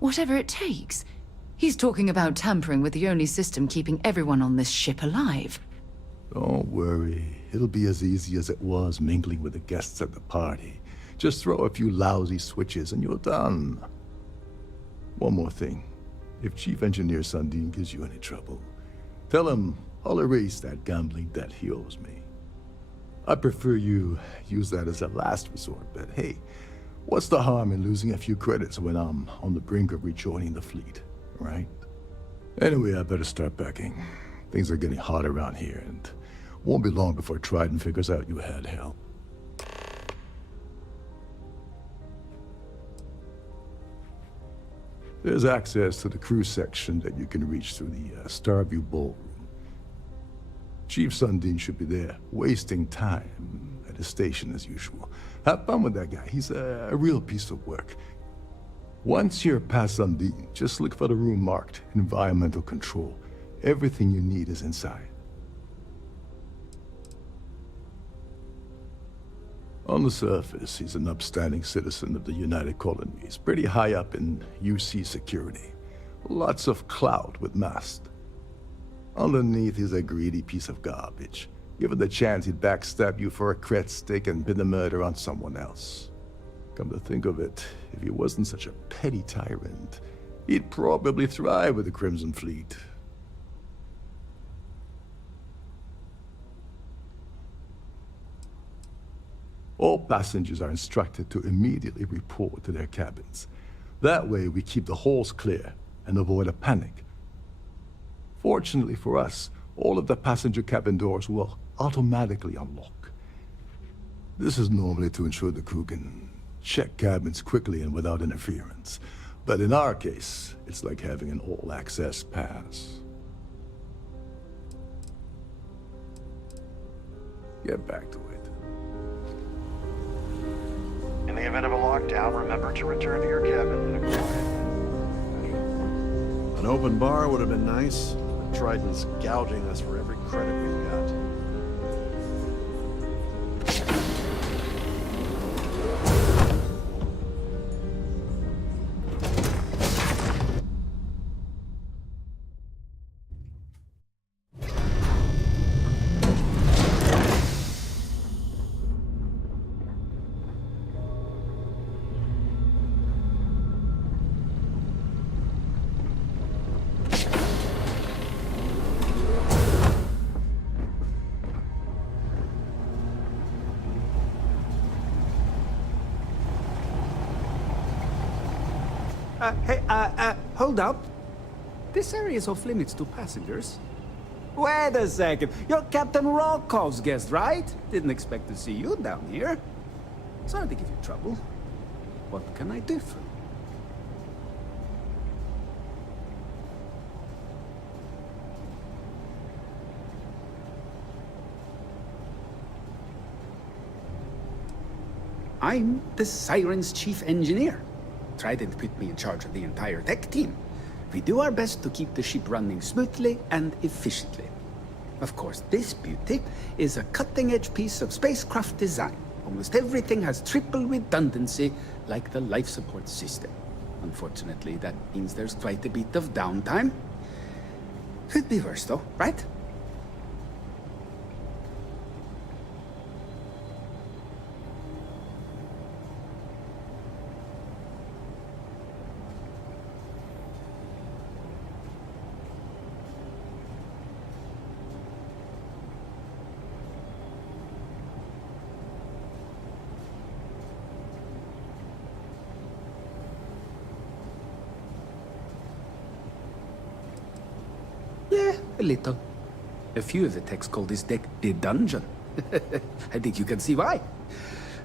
Whatever it takes. He's talking about tampering with the only system keeping everyone on this ship alive. Don't worry. It'll be as easy as it was mingling with the guests at the party. Just throw a few lousy switches and you're done. One more thing. If Chief Engineer Sundin gives you any trouble, tell him I'll erase that gambling debt he owes me. I prefer you use that as a last resort, but hey, what's the harm in losing a few credits when I'm on the brink of rejoining the fleet, right? Anyway, I better start packing. Things are getting hot around here, and won't be long before Trident figures out you had help. There's access to the crew section that you can reach through the Starview ballroom. Chief Sundin should be there, wasting time at his station as usual. Have fun with that guy. He's a real piece of work. Once you're past Sundin, just look for the room marked Environmental Control. Everything you need is inside. On the surface, he's an upstanding citizen of the United Colonies, pretty high up in UC security. Lots of clout with mast. Underneath, he's a greedy piece of garbage. Given the chance, he'd backstab you for a cret stick and pin the murder on someone else. Come to think of it, if he wasn't such a petty tyrant, he'd probably thrive with the Crimson Fleet. All passengers are instructed to immediately report to their cabins. That way we keep the halls clear and avoid a panic. Fortunately for us, all of the passenger cabin doors will automatically unlock. This is normally to ensure the crew can check cabins quickly and without interference. But in our case, it's like having an all-access pass. Get back to it. In the event of a lockdown, remember to return to your cabin in a quiet. An open bar would have been nice, but Trident's gouging us for every credit we've got. Hold up. This area is off limits to passengers. Wait a second. You're Captain Rokov's guest, right? Didn't expect to see you down here. Sorry to give you trouble. What can I do for you? I'm the Siren's chief engineer. Trident put me in charge of the entire tech team. We do our best to keep the ship running smoothly and efficiently. Of course, this beauty is a cutting-edge piece of spacecraft design. Almost everything has triple redundancy, like the life support system. Unfortunately, that means there's quite a bit of downtime. Could be worse, though, right? Yeah, a little. A few of the techs call this deck the dungeon. I think you can see why.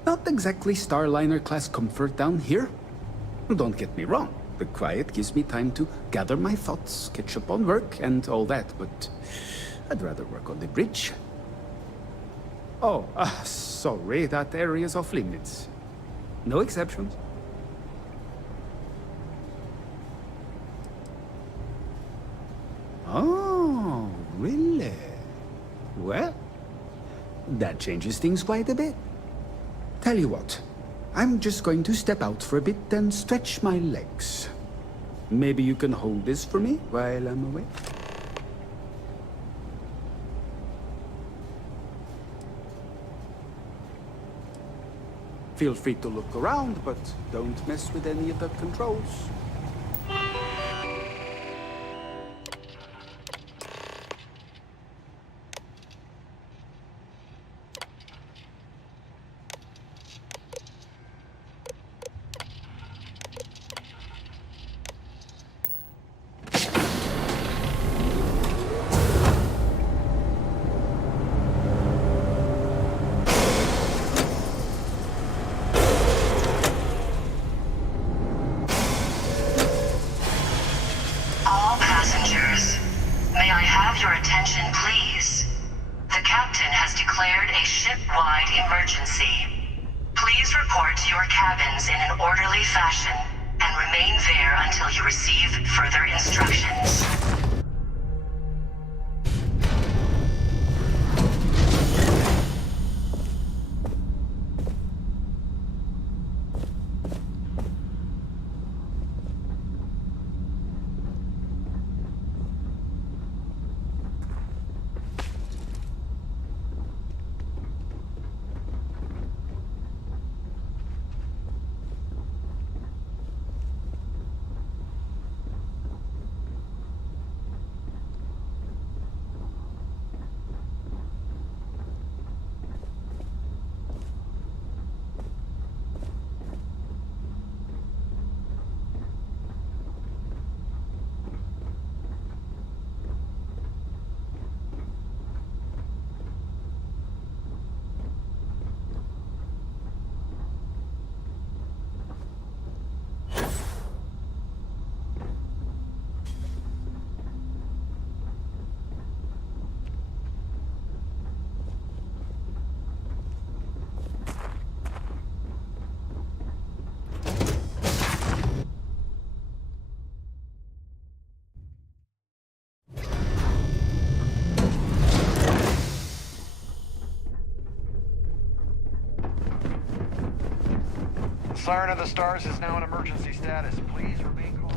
Not exactly Starliner-class comfort down here. Don't get me wrong. The quiet gives me time to gather my thoughts, catch up on work, and all that, but I'd rather work on the bridge. Oh, sorry, that area's off limits. No exceptions. Oh, really? Well, that changes things quite a bit. Tell you what, I'm just going to step out for a bit and stretch my legs. Maybe you can hold this for me while I'm away? Feel free to look around, but don't mess with any of the controls. All passengers, may I have your attention, please? The captain has declared a ship-wide emergency. Please report to your cabins in an orderly fashion and remain there until you receive further instructions. Siren of the Stars is now in emergency status. Please remain calm.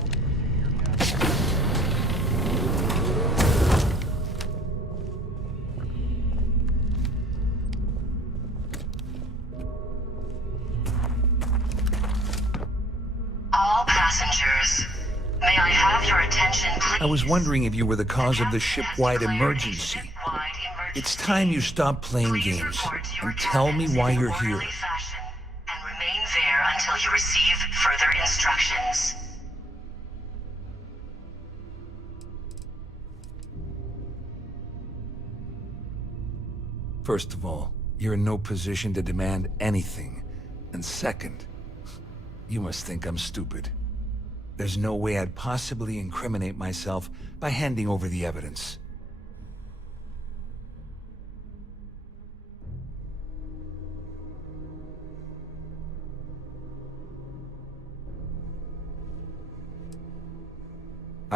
All passengers, may I have your attention, please? I was wondering if you were the cause of the ship-wide emergency. It's time you stop playing games and tell me why you're here. Remain there until you receive further instructions. First of all, you're in no position to demand anything. And second, you must think I'm stupid. There's no way I'd possibly incriminate myself by handing over the evidence.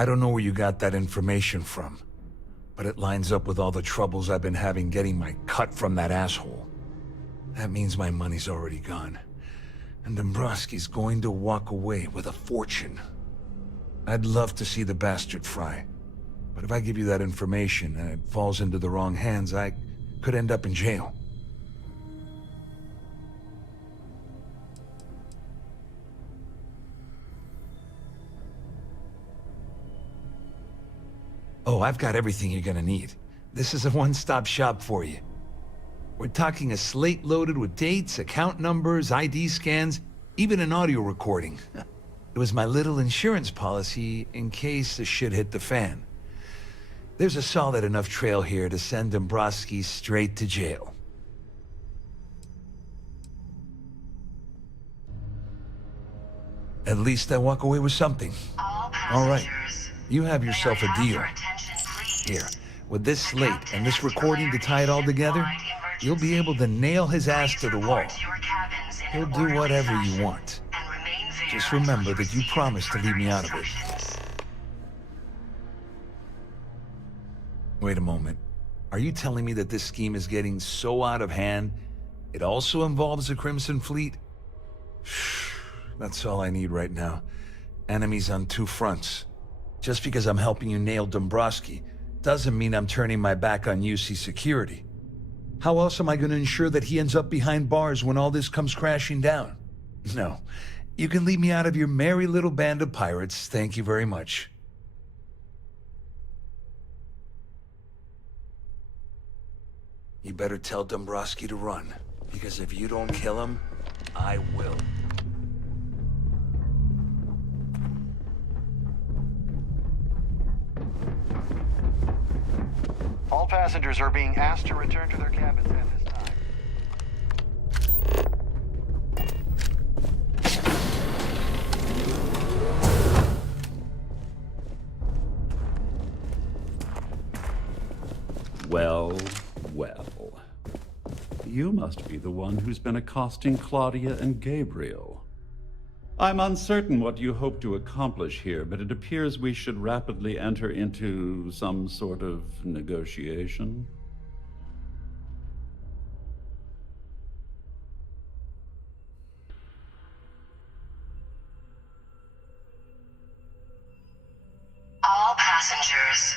I don't know where you got that information from, but it lines up with all the troubles I've been having getting my cut from that asshole. That means my money's already gone, and Dombrowski's going to walk away with a fortune. I'd love to see the bastard fry, but if I give you that information and it falls into the wrong hands, I could end up in jail. Oh, I've got everything you're gonna need. This is a one-stop shop for you. We're talking a slate loaded with dates, account numbers, ID scans, even an audio recording. It was my little insurance policy in case the shit hit the fan. There's a solid enough trail here to send Dombrowski straight to jail. At least I walk away with something. All right, you have yourself a deal. Here, with this slate and this recording to tie it all together, you'll be able to nail his ass to the wall. He'll do whatever you want. Just remember that you promised to leave me out of it. Wait a moment. Are you telling me that this scheme is getting so out of hand, it also involves the Crimson Fleet? That's all I need right now. Enemies on two fronts. Just because I'm helping you nail Dombrowski doesn't mean I'm turning my back on UC security. How else am I going to ensure that he ends up behind bars when all this comes crashing down? No. You can leave me out of your merry little band of pirates, thank you very much. You better tell Dombrowski to run, because if you don't kill him, I will. All passengers are being asked to return to their cabins at this time. Well, well. You must be the one who's been accosting Claudia and Gabriel. I'm uncertain what you hope to accomplish here, but it appears we should rapidly enter into some sort of negotiation. All passengers,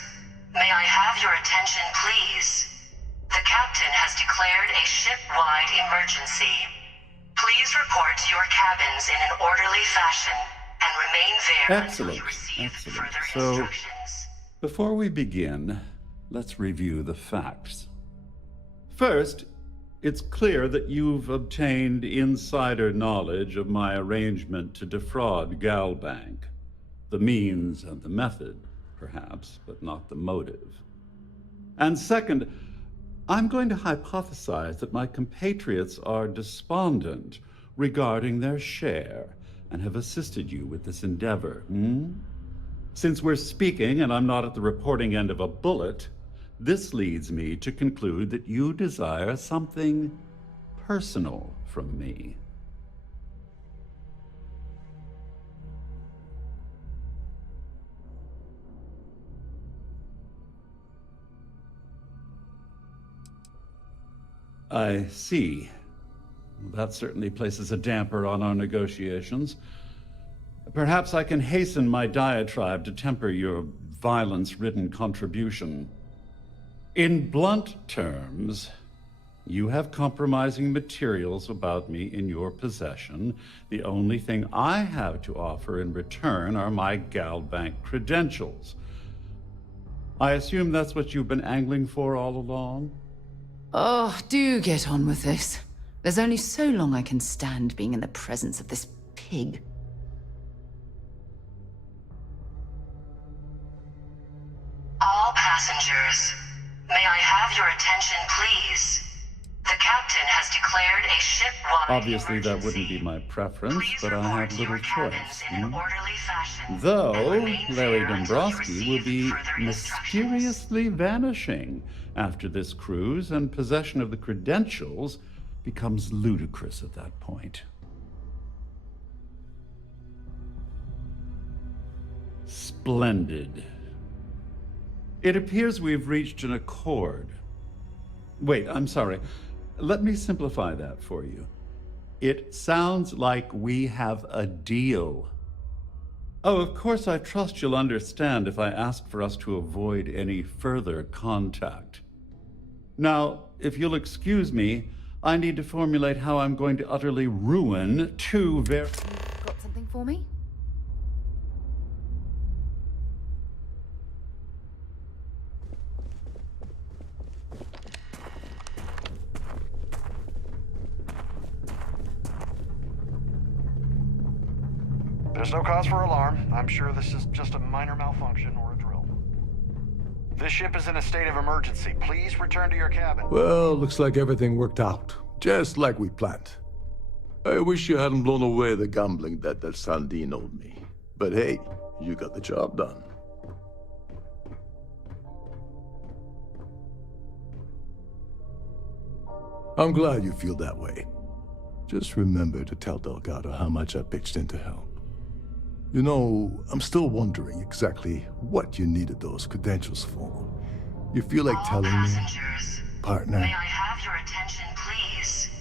may I have your attention, please? The captain has declared a ship-wide emergency. Please report to your cabins in an orderly fashion and remain there until you receive further instructions. Before we begin, let's review the facts. First, it's clear that you've obtained insider knowledge of my arrangement to defraud Galbank. The means and the method, perhaps, but not the motive. And second, I'm going to hypothesize that my compatriots are despondent regarding their share and have assisted you with this endeavor. Since we're speaking and I'm not at the reporting end of a bullet, this leads me to conclude that you desire something personal from me. I see. That certainly places a damper on our negotiations. Perhaps I can hasten my diatribe to temper your violence-ridden contribution. In blunt terms, you have compromising materials about me in your possession. The only thing I have to offer in return are my Galbank credentials. I assume that's what you've been angling for all along? Oh, do get on with this. There's only so long I can stand being in the presence of this pig. All passengers, may I have your attention, please? The captain has declared a ship-wide Obviously, that wouldn't be my preference, but I have little choice. Though Larry Dombrowski will be mysteriously vanishing after this cruise, and possession of the credentials becomes ludicrous at that point. Splendid. It appears we've reached an accord. Wait, I'm sorry. Let me simplify that for you. It sounds like we have a deal. Oh, of course, I trust you'll understand if I ask for us to avoid any further contact. Now, if you'll excuse me, I need to formulate how I'm going to utterly ruin two very... Got something for me? There's no cause for alarm. I'm sure this is just a minor malfunction or a drill. This ship is in a state of emergency. Please return to your cabin. Well, looks like everything worked out, just like we planned. I wish you hadn't blown away the gambling debt that Sandine owed me. But hey, you got the job done. I'm glad you feel that way. Just remember to tell Delgado how much I pitched in to help. You know, I'm still wondering exactly what you needed those credentials for. You feel like telling me, partner? May I have your attention, please?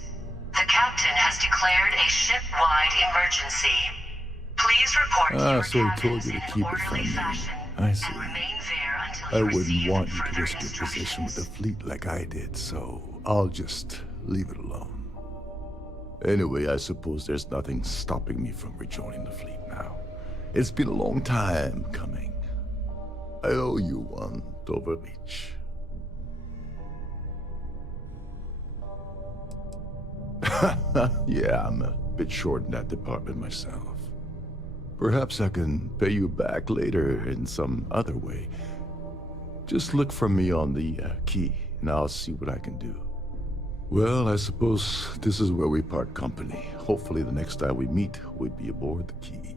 The captain has declared a ship-wide emergency. Please report to your So he cabins told you in to an keep it orderly from me. fashion I see. and remain there until I you wouldn't receive want you to further risk your position with the fleet like I did, so I'll just leave it alone. Anyway, I suppose there's nothing stopping me from rejoining the fleet now. It's been a long time coming. I owe you one, Overreach. Yeah, I'm a bit short in that department myself. Perhaps I can pay you back later in some other way. Just look for me on the key, and I'll see what I can do. Well, I suppose this is where we part company. Hopefully the next time we meet, we'll be aboard the key.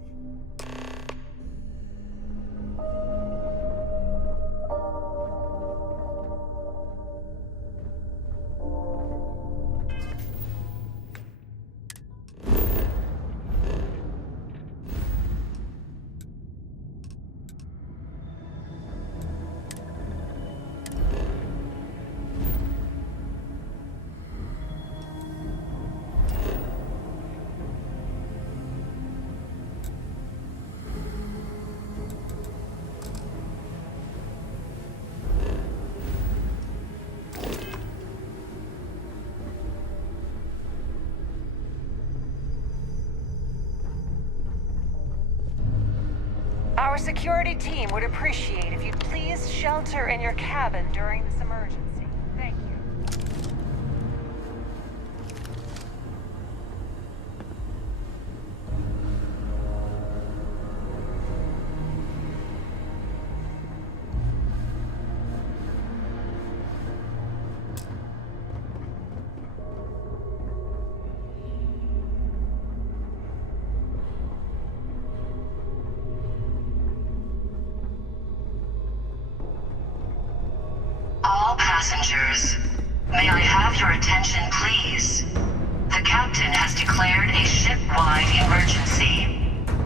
Our security team would appreciate if you'd please shelter in your cabin during this emergency. Thank you. All passengers, may I have your attention, please? The captain has declared a ship-wide emergency.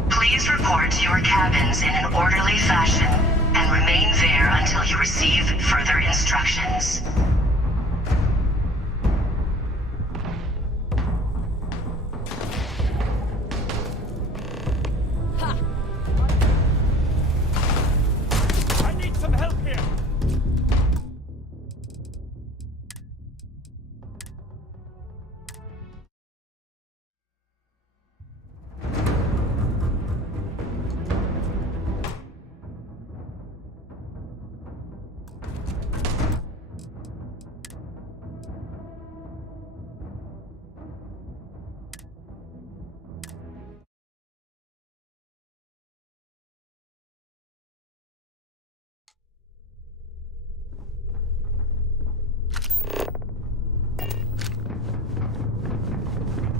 Please report to your cabins in an orderly fashion and remain there until you receive further instructions. I need some help here!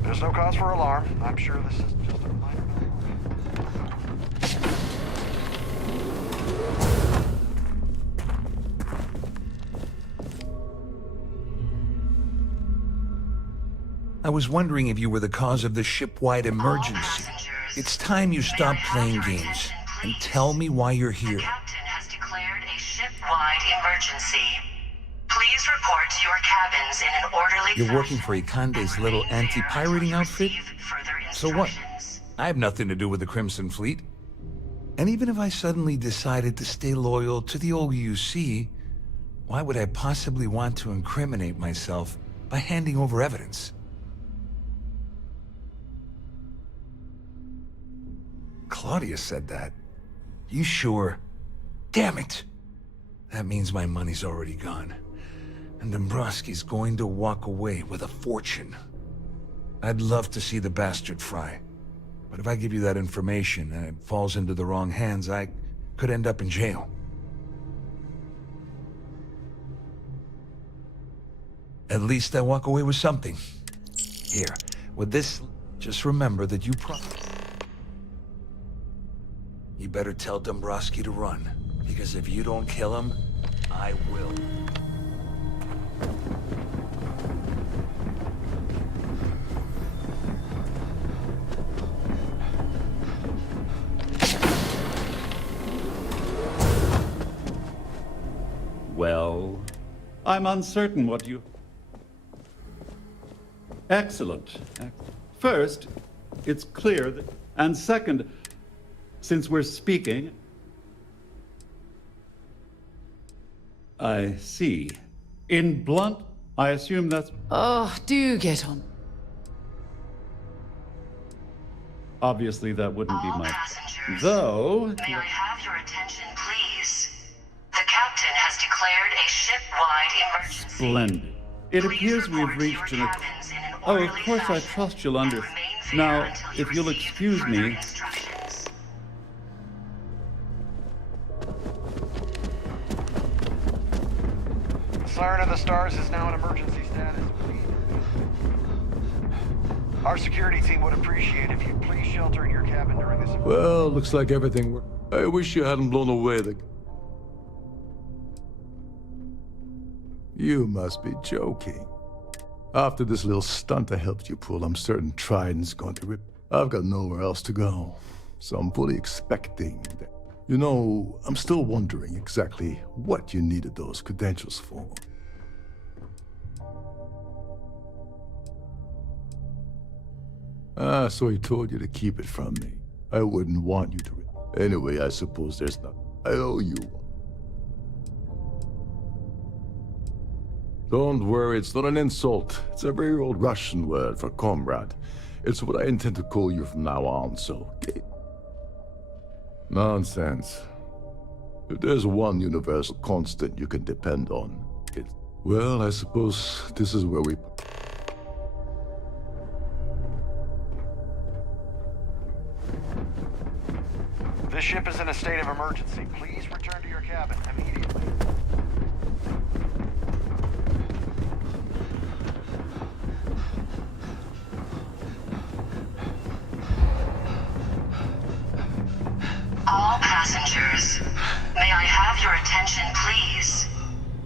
There's no cause for alarm. I'm sure this is just a minor I was wondering if you were the cause of the ship-wide emergency. It's time you stopped playing games. and tell me why you're here. The captain has declared a ship-wide emergency. Please report to your cabins in an orderly You're working for Ikande's little anti-pirating outfit? So what? I have nothing to do with the Crimson Fleet. And even if I suddenly decided to stay loyal to the old UC, why would I possibly want to incriminate myself by handing over evidence? Claudia said that. You sure? Damn it! That means my money's already gone. And Dombrowski's going to walk away with a fortune. I'd love to see the bastard fry. But if I give you that information and it falls into the wrong hands, I could end up in jail. At least I walk away with something. Here, with this, just remember that you better tell Dombrowski to run, because if you don't kill him, I will. Well, I'm uncertain what you... Excellent. First, it's clear that... And second, since we're speaking... I see. In blunt, I assume that's... Oh, do get on. Obviously, that wouldn't be my... Though... May I have your attention, please? The captain has declared a ship-wide emergency. Splendid. It appears we've reached an... Oh, of course I trust you'll under... Now, if you'll excuse me... Siren of the Stars is now in emergency status. Our security team would appreciate if you'd please shelter in your cabin during this... Well, looks like everything worked. I wish you hadn't blown away the... You must be joking. After this little stunt I helped you pull, I'm certain Trident's going to rip... I've got nowhere else to go, so I'm fully expecting that. You know, I'm still wondering exactly what you needed those credentials for. Ah, so he told you to keep it from me. I wouldn't want you to... Anyway, I suppose there's not... I owe you one. Don't worry, it's not an insult. It's a very old Russian word for comrade. It's what I intend to call you from now on, so... Nonsense. If there's one universal constant you can depend on, it's... Well, I suppose this is where we... This ship is in a state of emergency. Please return to your cabin immediately. All passengers, may I have your attention, please?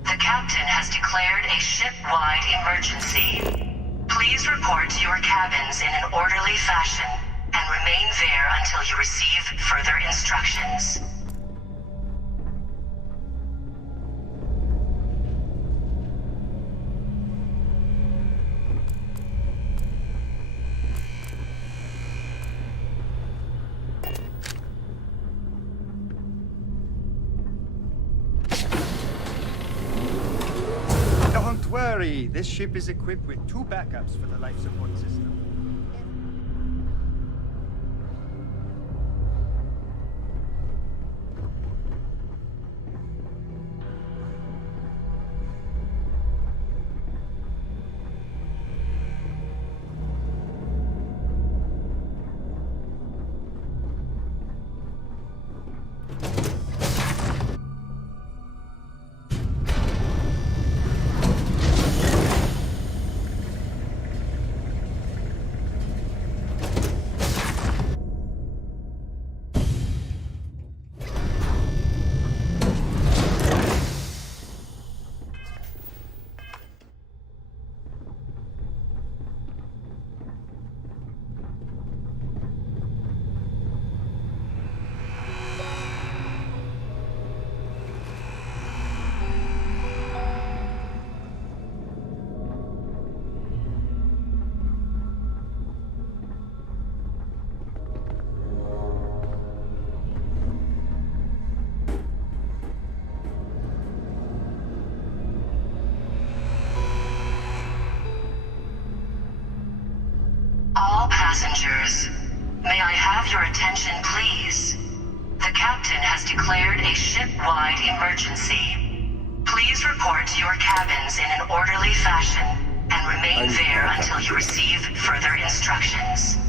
The captain has declared a ship-wide emergency. Please report to your cabins in an orderly fashion and remain there until you receive further instructions. Don't worry, this ship is equipped with 2 backups for the life support system. declared a ship-wide emergency. Please report to your cabins in an orderly fashion and remain there until you receive further instructions.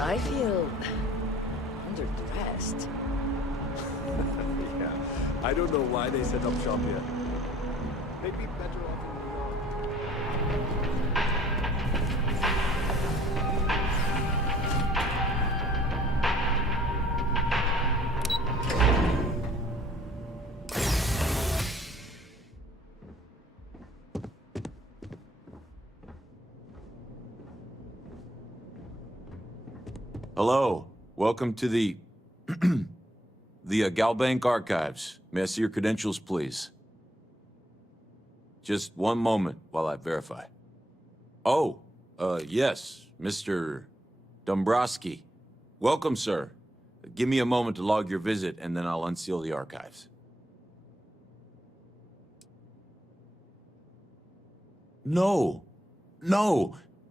I feel underdressed. Yeah, I don't know why they set up shop here. They'd be better off in New York. Hello, welcome to the Galbank Archives. May I see your credentials, please? Just one moment while I verify. Oh, yes, Mr. Dombrowski. Welcome, sir. Give me a moment to log your visit, and then I'll unseal the archives. No,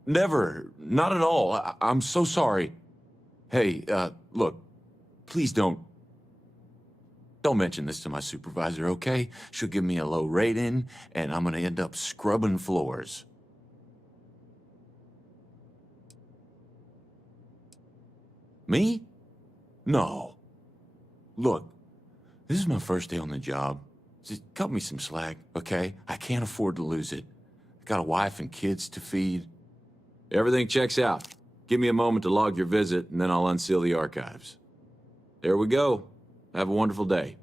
never, not at all. I'm so sorry. Hey, look, please don't mention this to my supervisor, okay? She'll give me a low rating, and I'm gonna end up scrubbing floors. Me? No. Look, this is my first day on the job. Just cut me some slack, okay? I can't afford to lose it. I got a wife and kids to feed. Everything checks out. Give me a moment to log your visit, and then I'll unseal the archives. There we go. Have a wonderful day.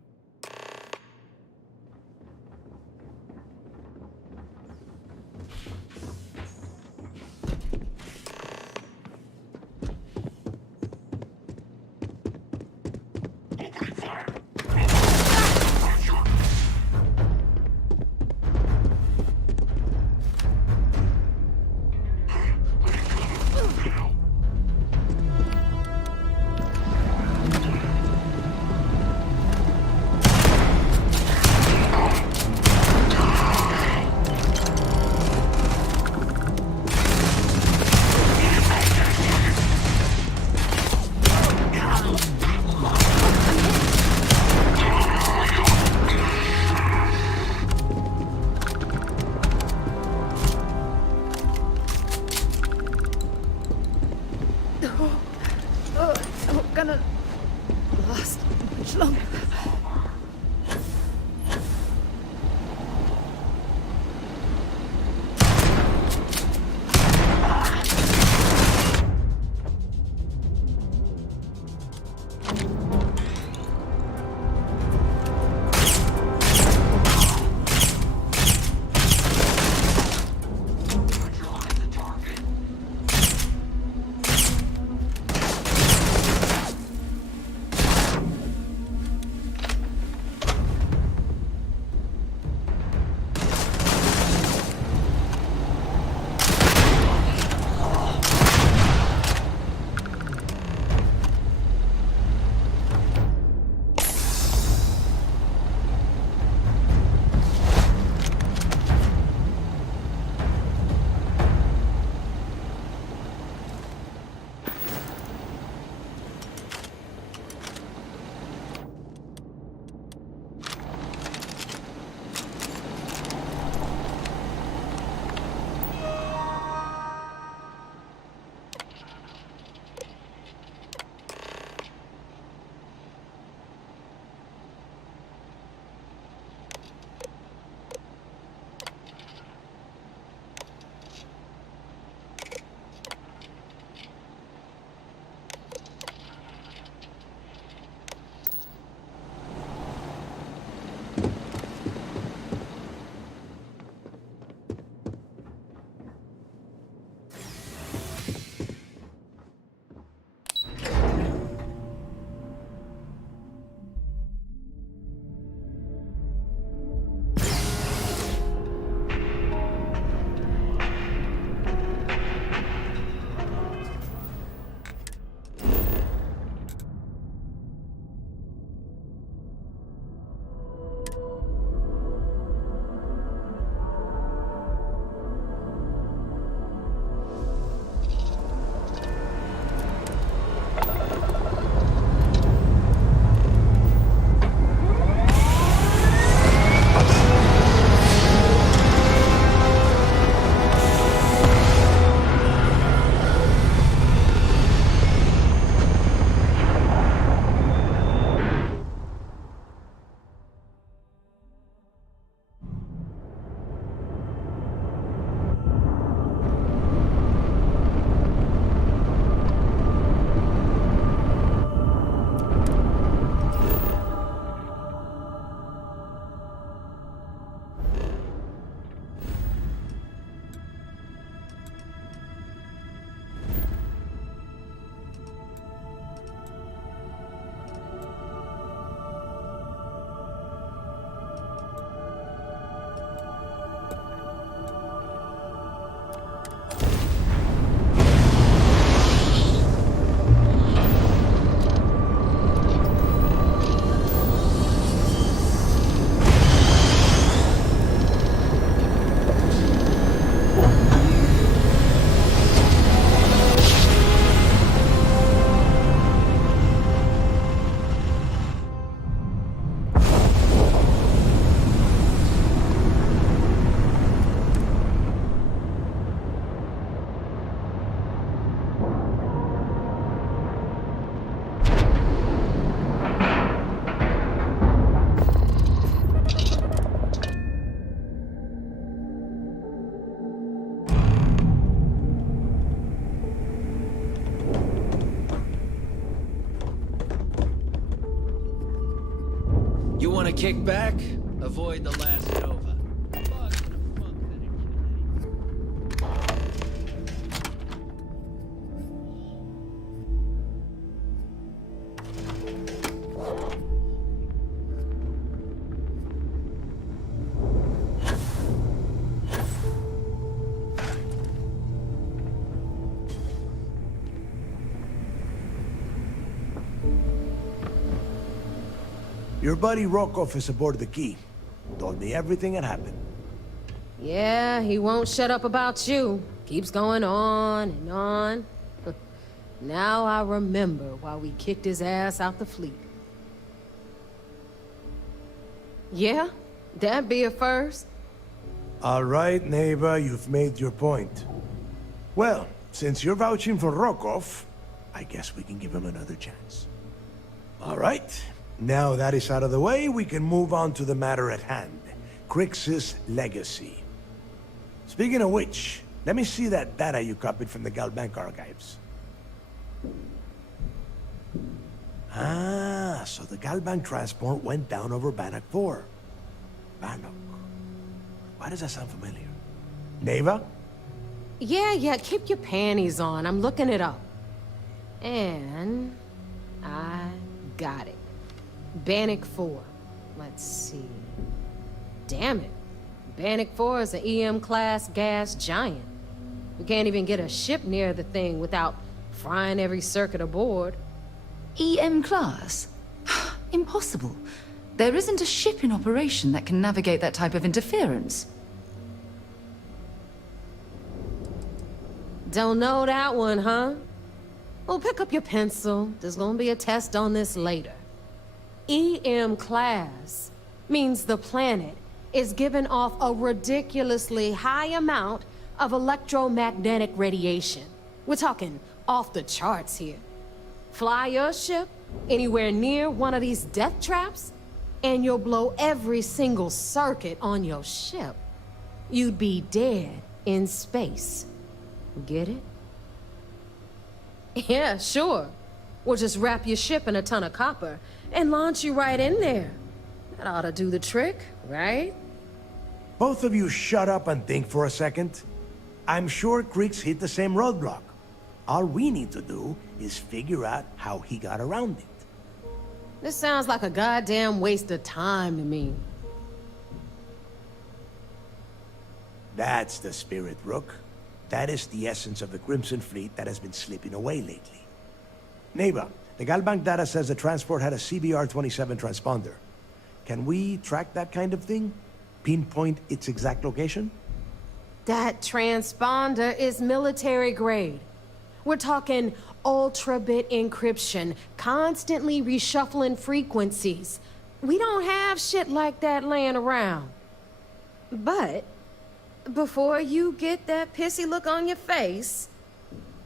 It's not gonna last much longer. You want to kick back? Avoid the last Nova. Your buddy Rokov is aboard the Key. Told me everything that happened. Yeah, he won't shut up about you. Keeps going on and on. Now I remember why we kicked his ass out the fleet. Yeah, that'd be a first. All right, neighbor, you've made your point. Well, since you're vouching for Rokov, I guess we can give him another chance. All right. Now that is out of the way, we can move on to the matter at hand. Crix's legacy. Speaking of which, let me see that data you copied from the Galbank archives. Ah, so the Galbank transport went down over Bannock 4. Bannock. Why does that sound familiar? Neva? Yeah, keep your panties on. I'm looking it up. And I got it. Bannock 4. Let's see. Damn it. Bannock 4 is an EM-class gas giant. We can't even get a ship near the thing without frying every circuit aboard. EM class? Impossible. There isn't a ship in operation that can navigate that type of interference. Don't know that one, huh? Well, pick up your pencil. There's gonna be a test on this later. EM class means the planet is giving off a ridiculously high amount of electromagnetic radiation. We're talking off the charts here. Fly your ship anywhere near one of these death traps, and you'll blow every single circuit on your ship. You'd be dead in space. Get it? Yeah, sure. We'll just wrap your ship in a ton of copper and launch you right in there. That ought to do the trick, right? Both of you shut up and think for a second. I'm sure Crix hit the same roadblock. All we need to do is figure out how he got around it. This sounds like a goddamn waste of time to me. That's the spirit, Rook. That is the essence of the Crimson Fleet that has been slipping away lately. Neva, the Galbank data says the transport had a CBR-27 transponder. Can we track that kind of thing? Pinpoint its exact location? That transponder is military grade. We're talking ultra-bit encryption, constantly reshuffling frequencies. We don't have shit like that laying around. But before you get that pissy look on your face,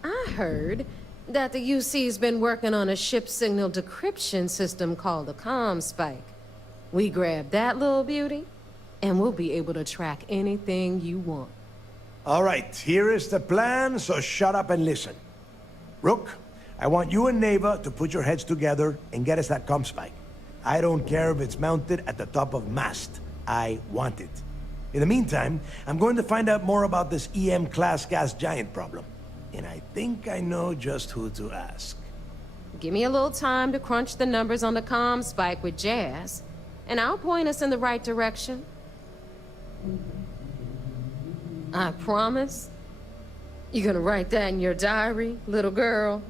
I heard that the UC's been working on a ship signal decryption system called the ComSpike. We grab that little beauty, and we'll be able to track anything you want. All right, here is the plan, so shut up and listen. Rook, I want you and Neva to put your heads together and get us that ComSpike. I don't care if it's mounted at the top of mast. I want it. In the meantime, I'm going to find out more about this EM-class gas giant problem. And I think I know just who to ask. Give me a little time to crunch the numbers on the ComSpike with Jazz, and I'll point us in the right direction. I promise. You gonna write that in your diary, little girl?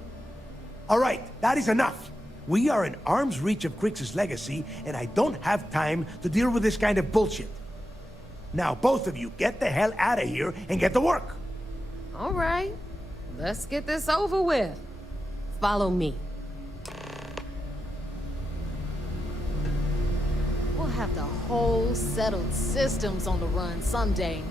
All right, that is enough. We are in arm's reach of Crix's legacy, and I don't have time to deal with this kind of bullshit. Now, both of you, get the hell out of here and get to work. All right, let's get this over with. Follow me. We'll have the whole settled systems on the run someday.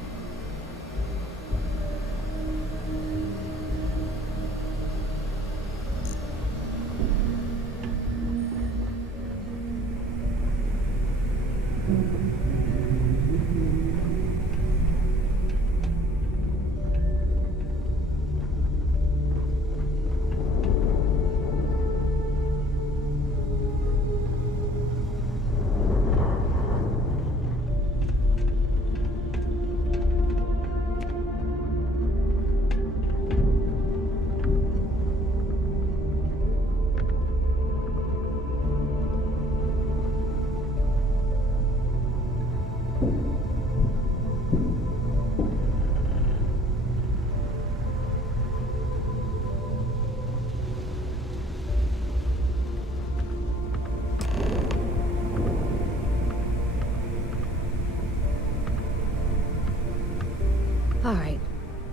All right,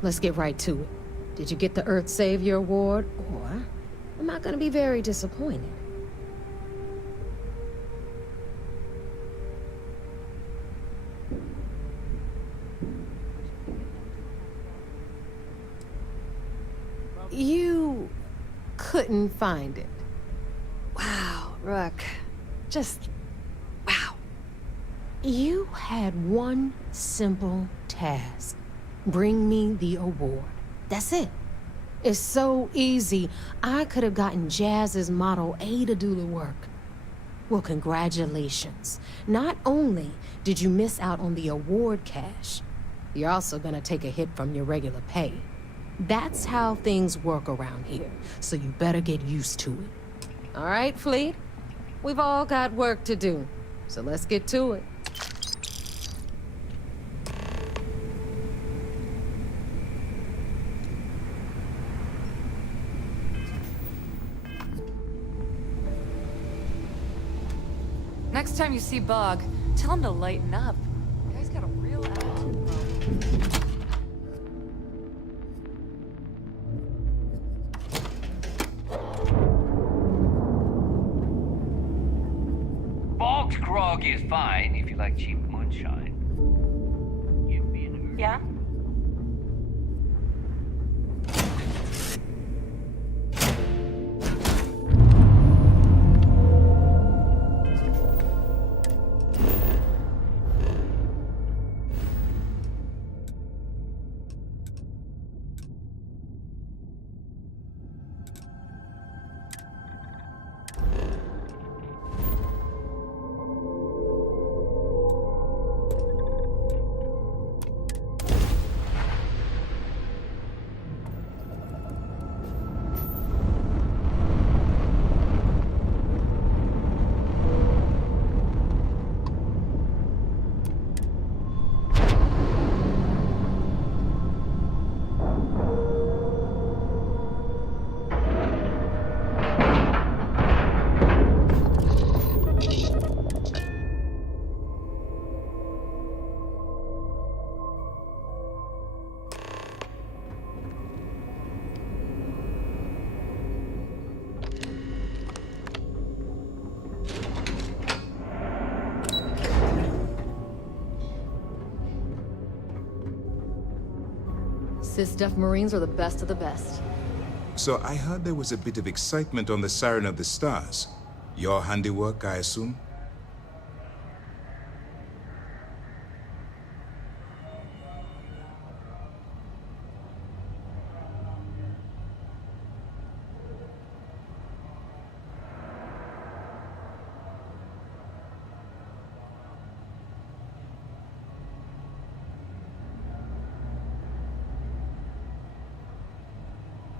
let's get right to it. Did you get the Earth Savior Award, or am I gonna be very disappointed? You couldn't find it. Wow, Rook. Just... wow. You had one simple task. Bring me the award. That's it. It's so easy. I could have gotten Jazz's Model A to do the work. Well, congratulations. Not only did you miss out on the award cash, you're also gonna take a hit from your regular pay. That's how things work around here, so you better get used to it. All right, Fleet? We've all got work to do, so let's get to it. Next time you see Bog, tell him to lighten up. The guy's got a real attitude problem. Bog's grog is fine if you like cheap moonshine. Give me an urge. Yeah? Sys-Def Marines are the best of the best. So I heard there was a bit of excitement on the Siren of the Stars. Your handiwork, I assume?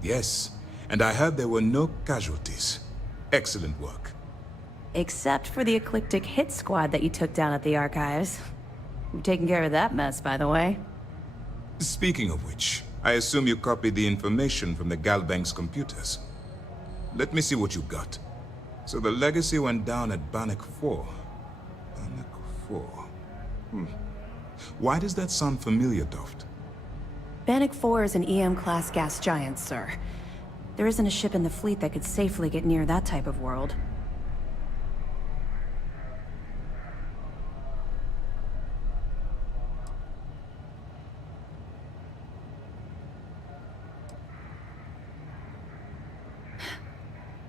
Yes, and I heard there were no casualties. Excellent work. Except for the eclectic hit squad that you took down at the archives. You've taken care of that mess, by the way. Speaking of which, I assume you copied the information from the Galbank's computers. Let me see what you got. So the legacy went down at Bannock 4. Bannock 4. Why does that sound familiar, Toft? Bannock 4 is an EM-class gas giant, sir. There isn't a ship in the fleet that could safely get near that type of world.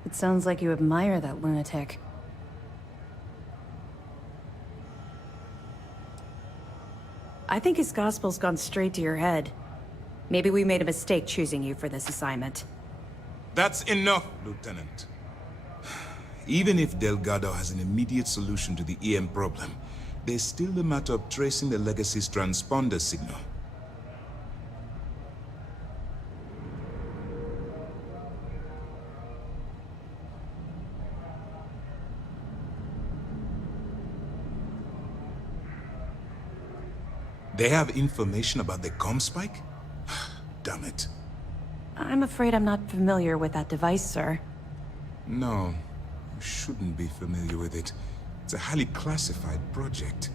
It sounds like you admire that lunatic. I think his gospel's gone straight to your head. Maybe we made a mistake choosing you for this assignment. That's enough, Lieutenant. Even if Delgado has an immediate solution to the EM problem, there's still the matter of tracing the Legacy's transponder signal. They have information about the comm spike? Damn it. I'm afraid I'm not familiar with that device, sir. No, you shouldn't be familiar with it. It's a highly classified project.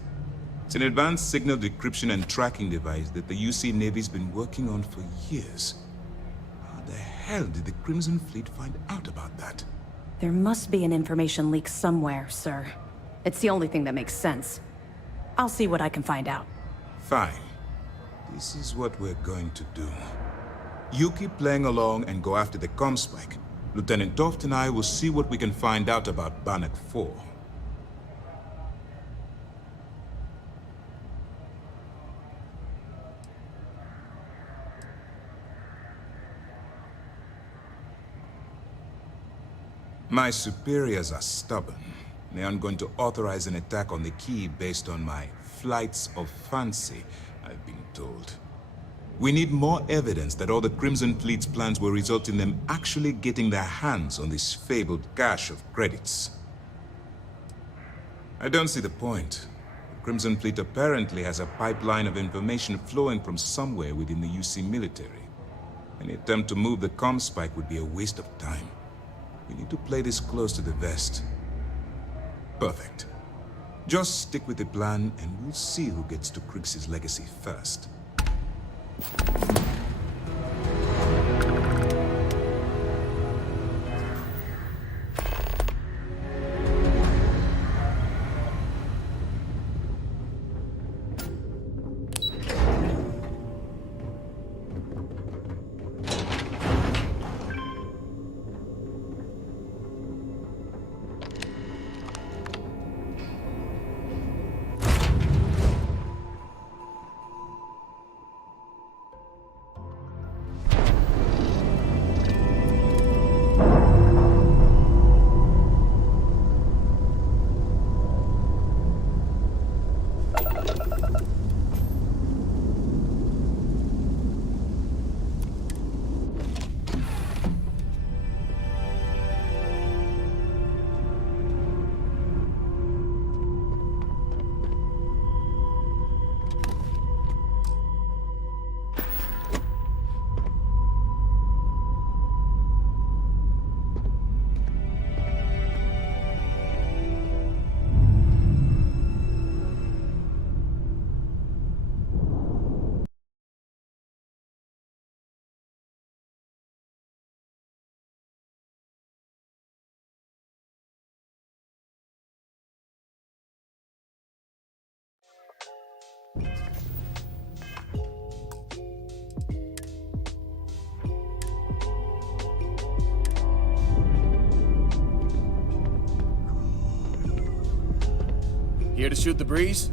It's an advanced signal decryption and tracking device that the UC Navy's been working on for years. How the hell did the Crimson Fleet find out about that? There must be an information leak somewhere, sir. It's the only thing that makes sense. I'll see what I can find out. Fine. This is what we're going to do. You keep playing along and go after the comm spike. Lieutenant Toft and I will see what we can find out about Bannock 4. My superiors are stubborn. They aren't going to authorize an attack on the key based on my flights of fancy, I've been told. We need more evidence that all the Crimson Fleet's plans will result in them actually getting their hands on this fabled cache of credits. I don't see the point. The Crimson Fleet apparently has a pipeline of information flowing from somewhere within the UC military. Any attempt to move the comm spike would be a waste of time. We need to play this close to the vest. Perfect. Just stick with the plan and we'll see who gets to Krix's legacy first. Here to shoot the breeze?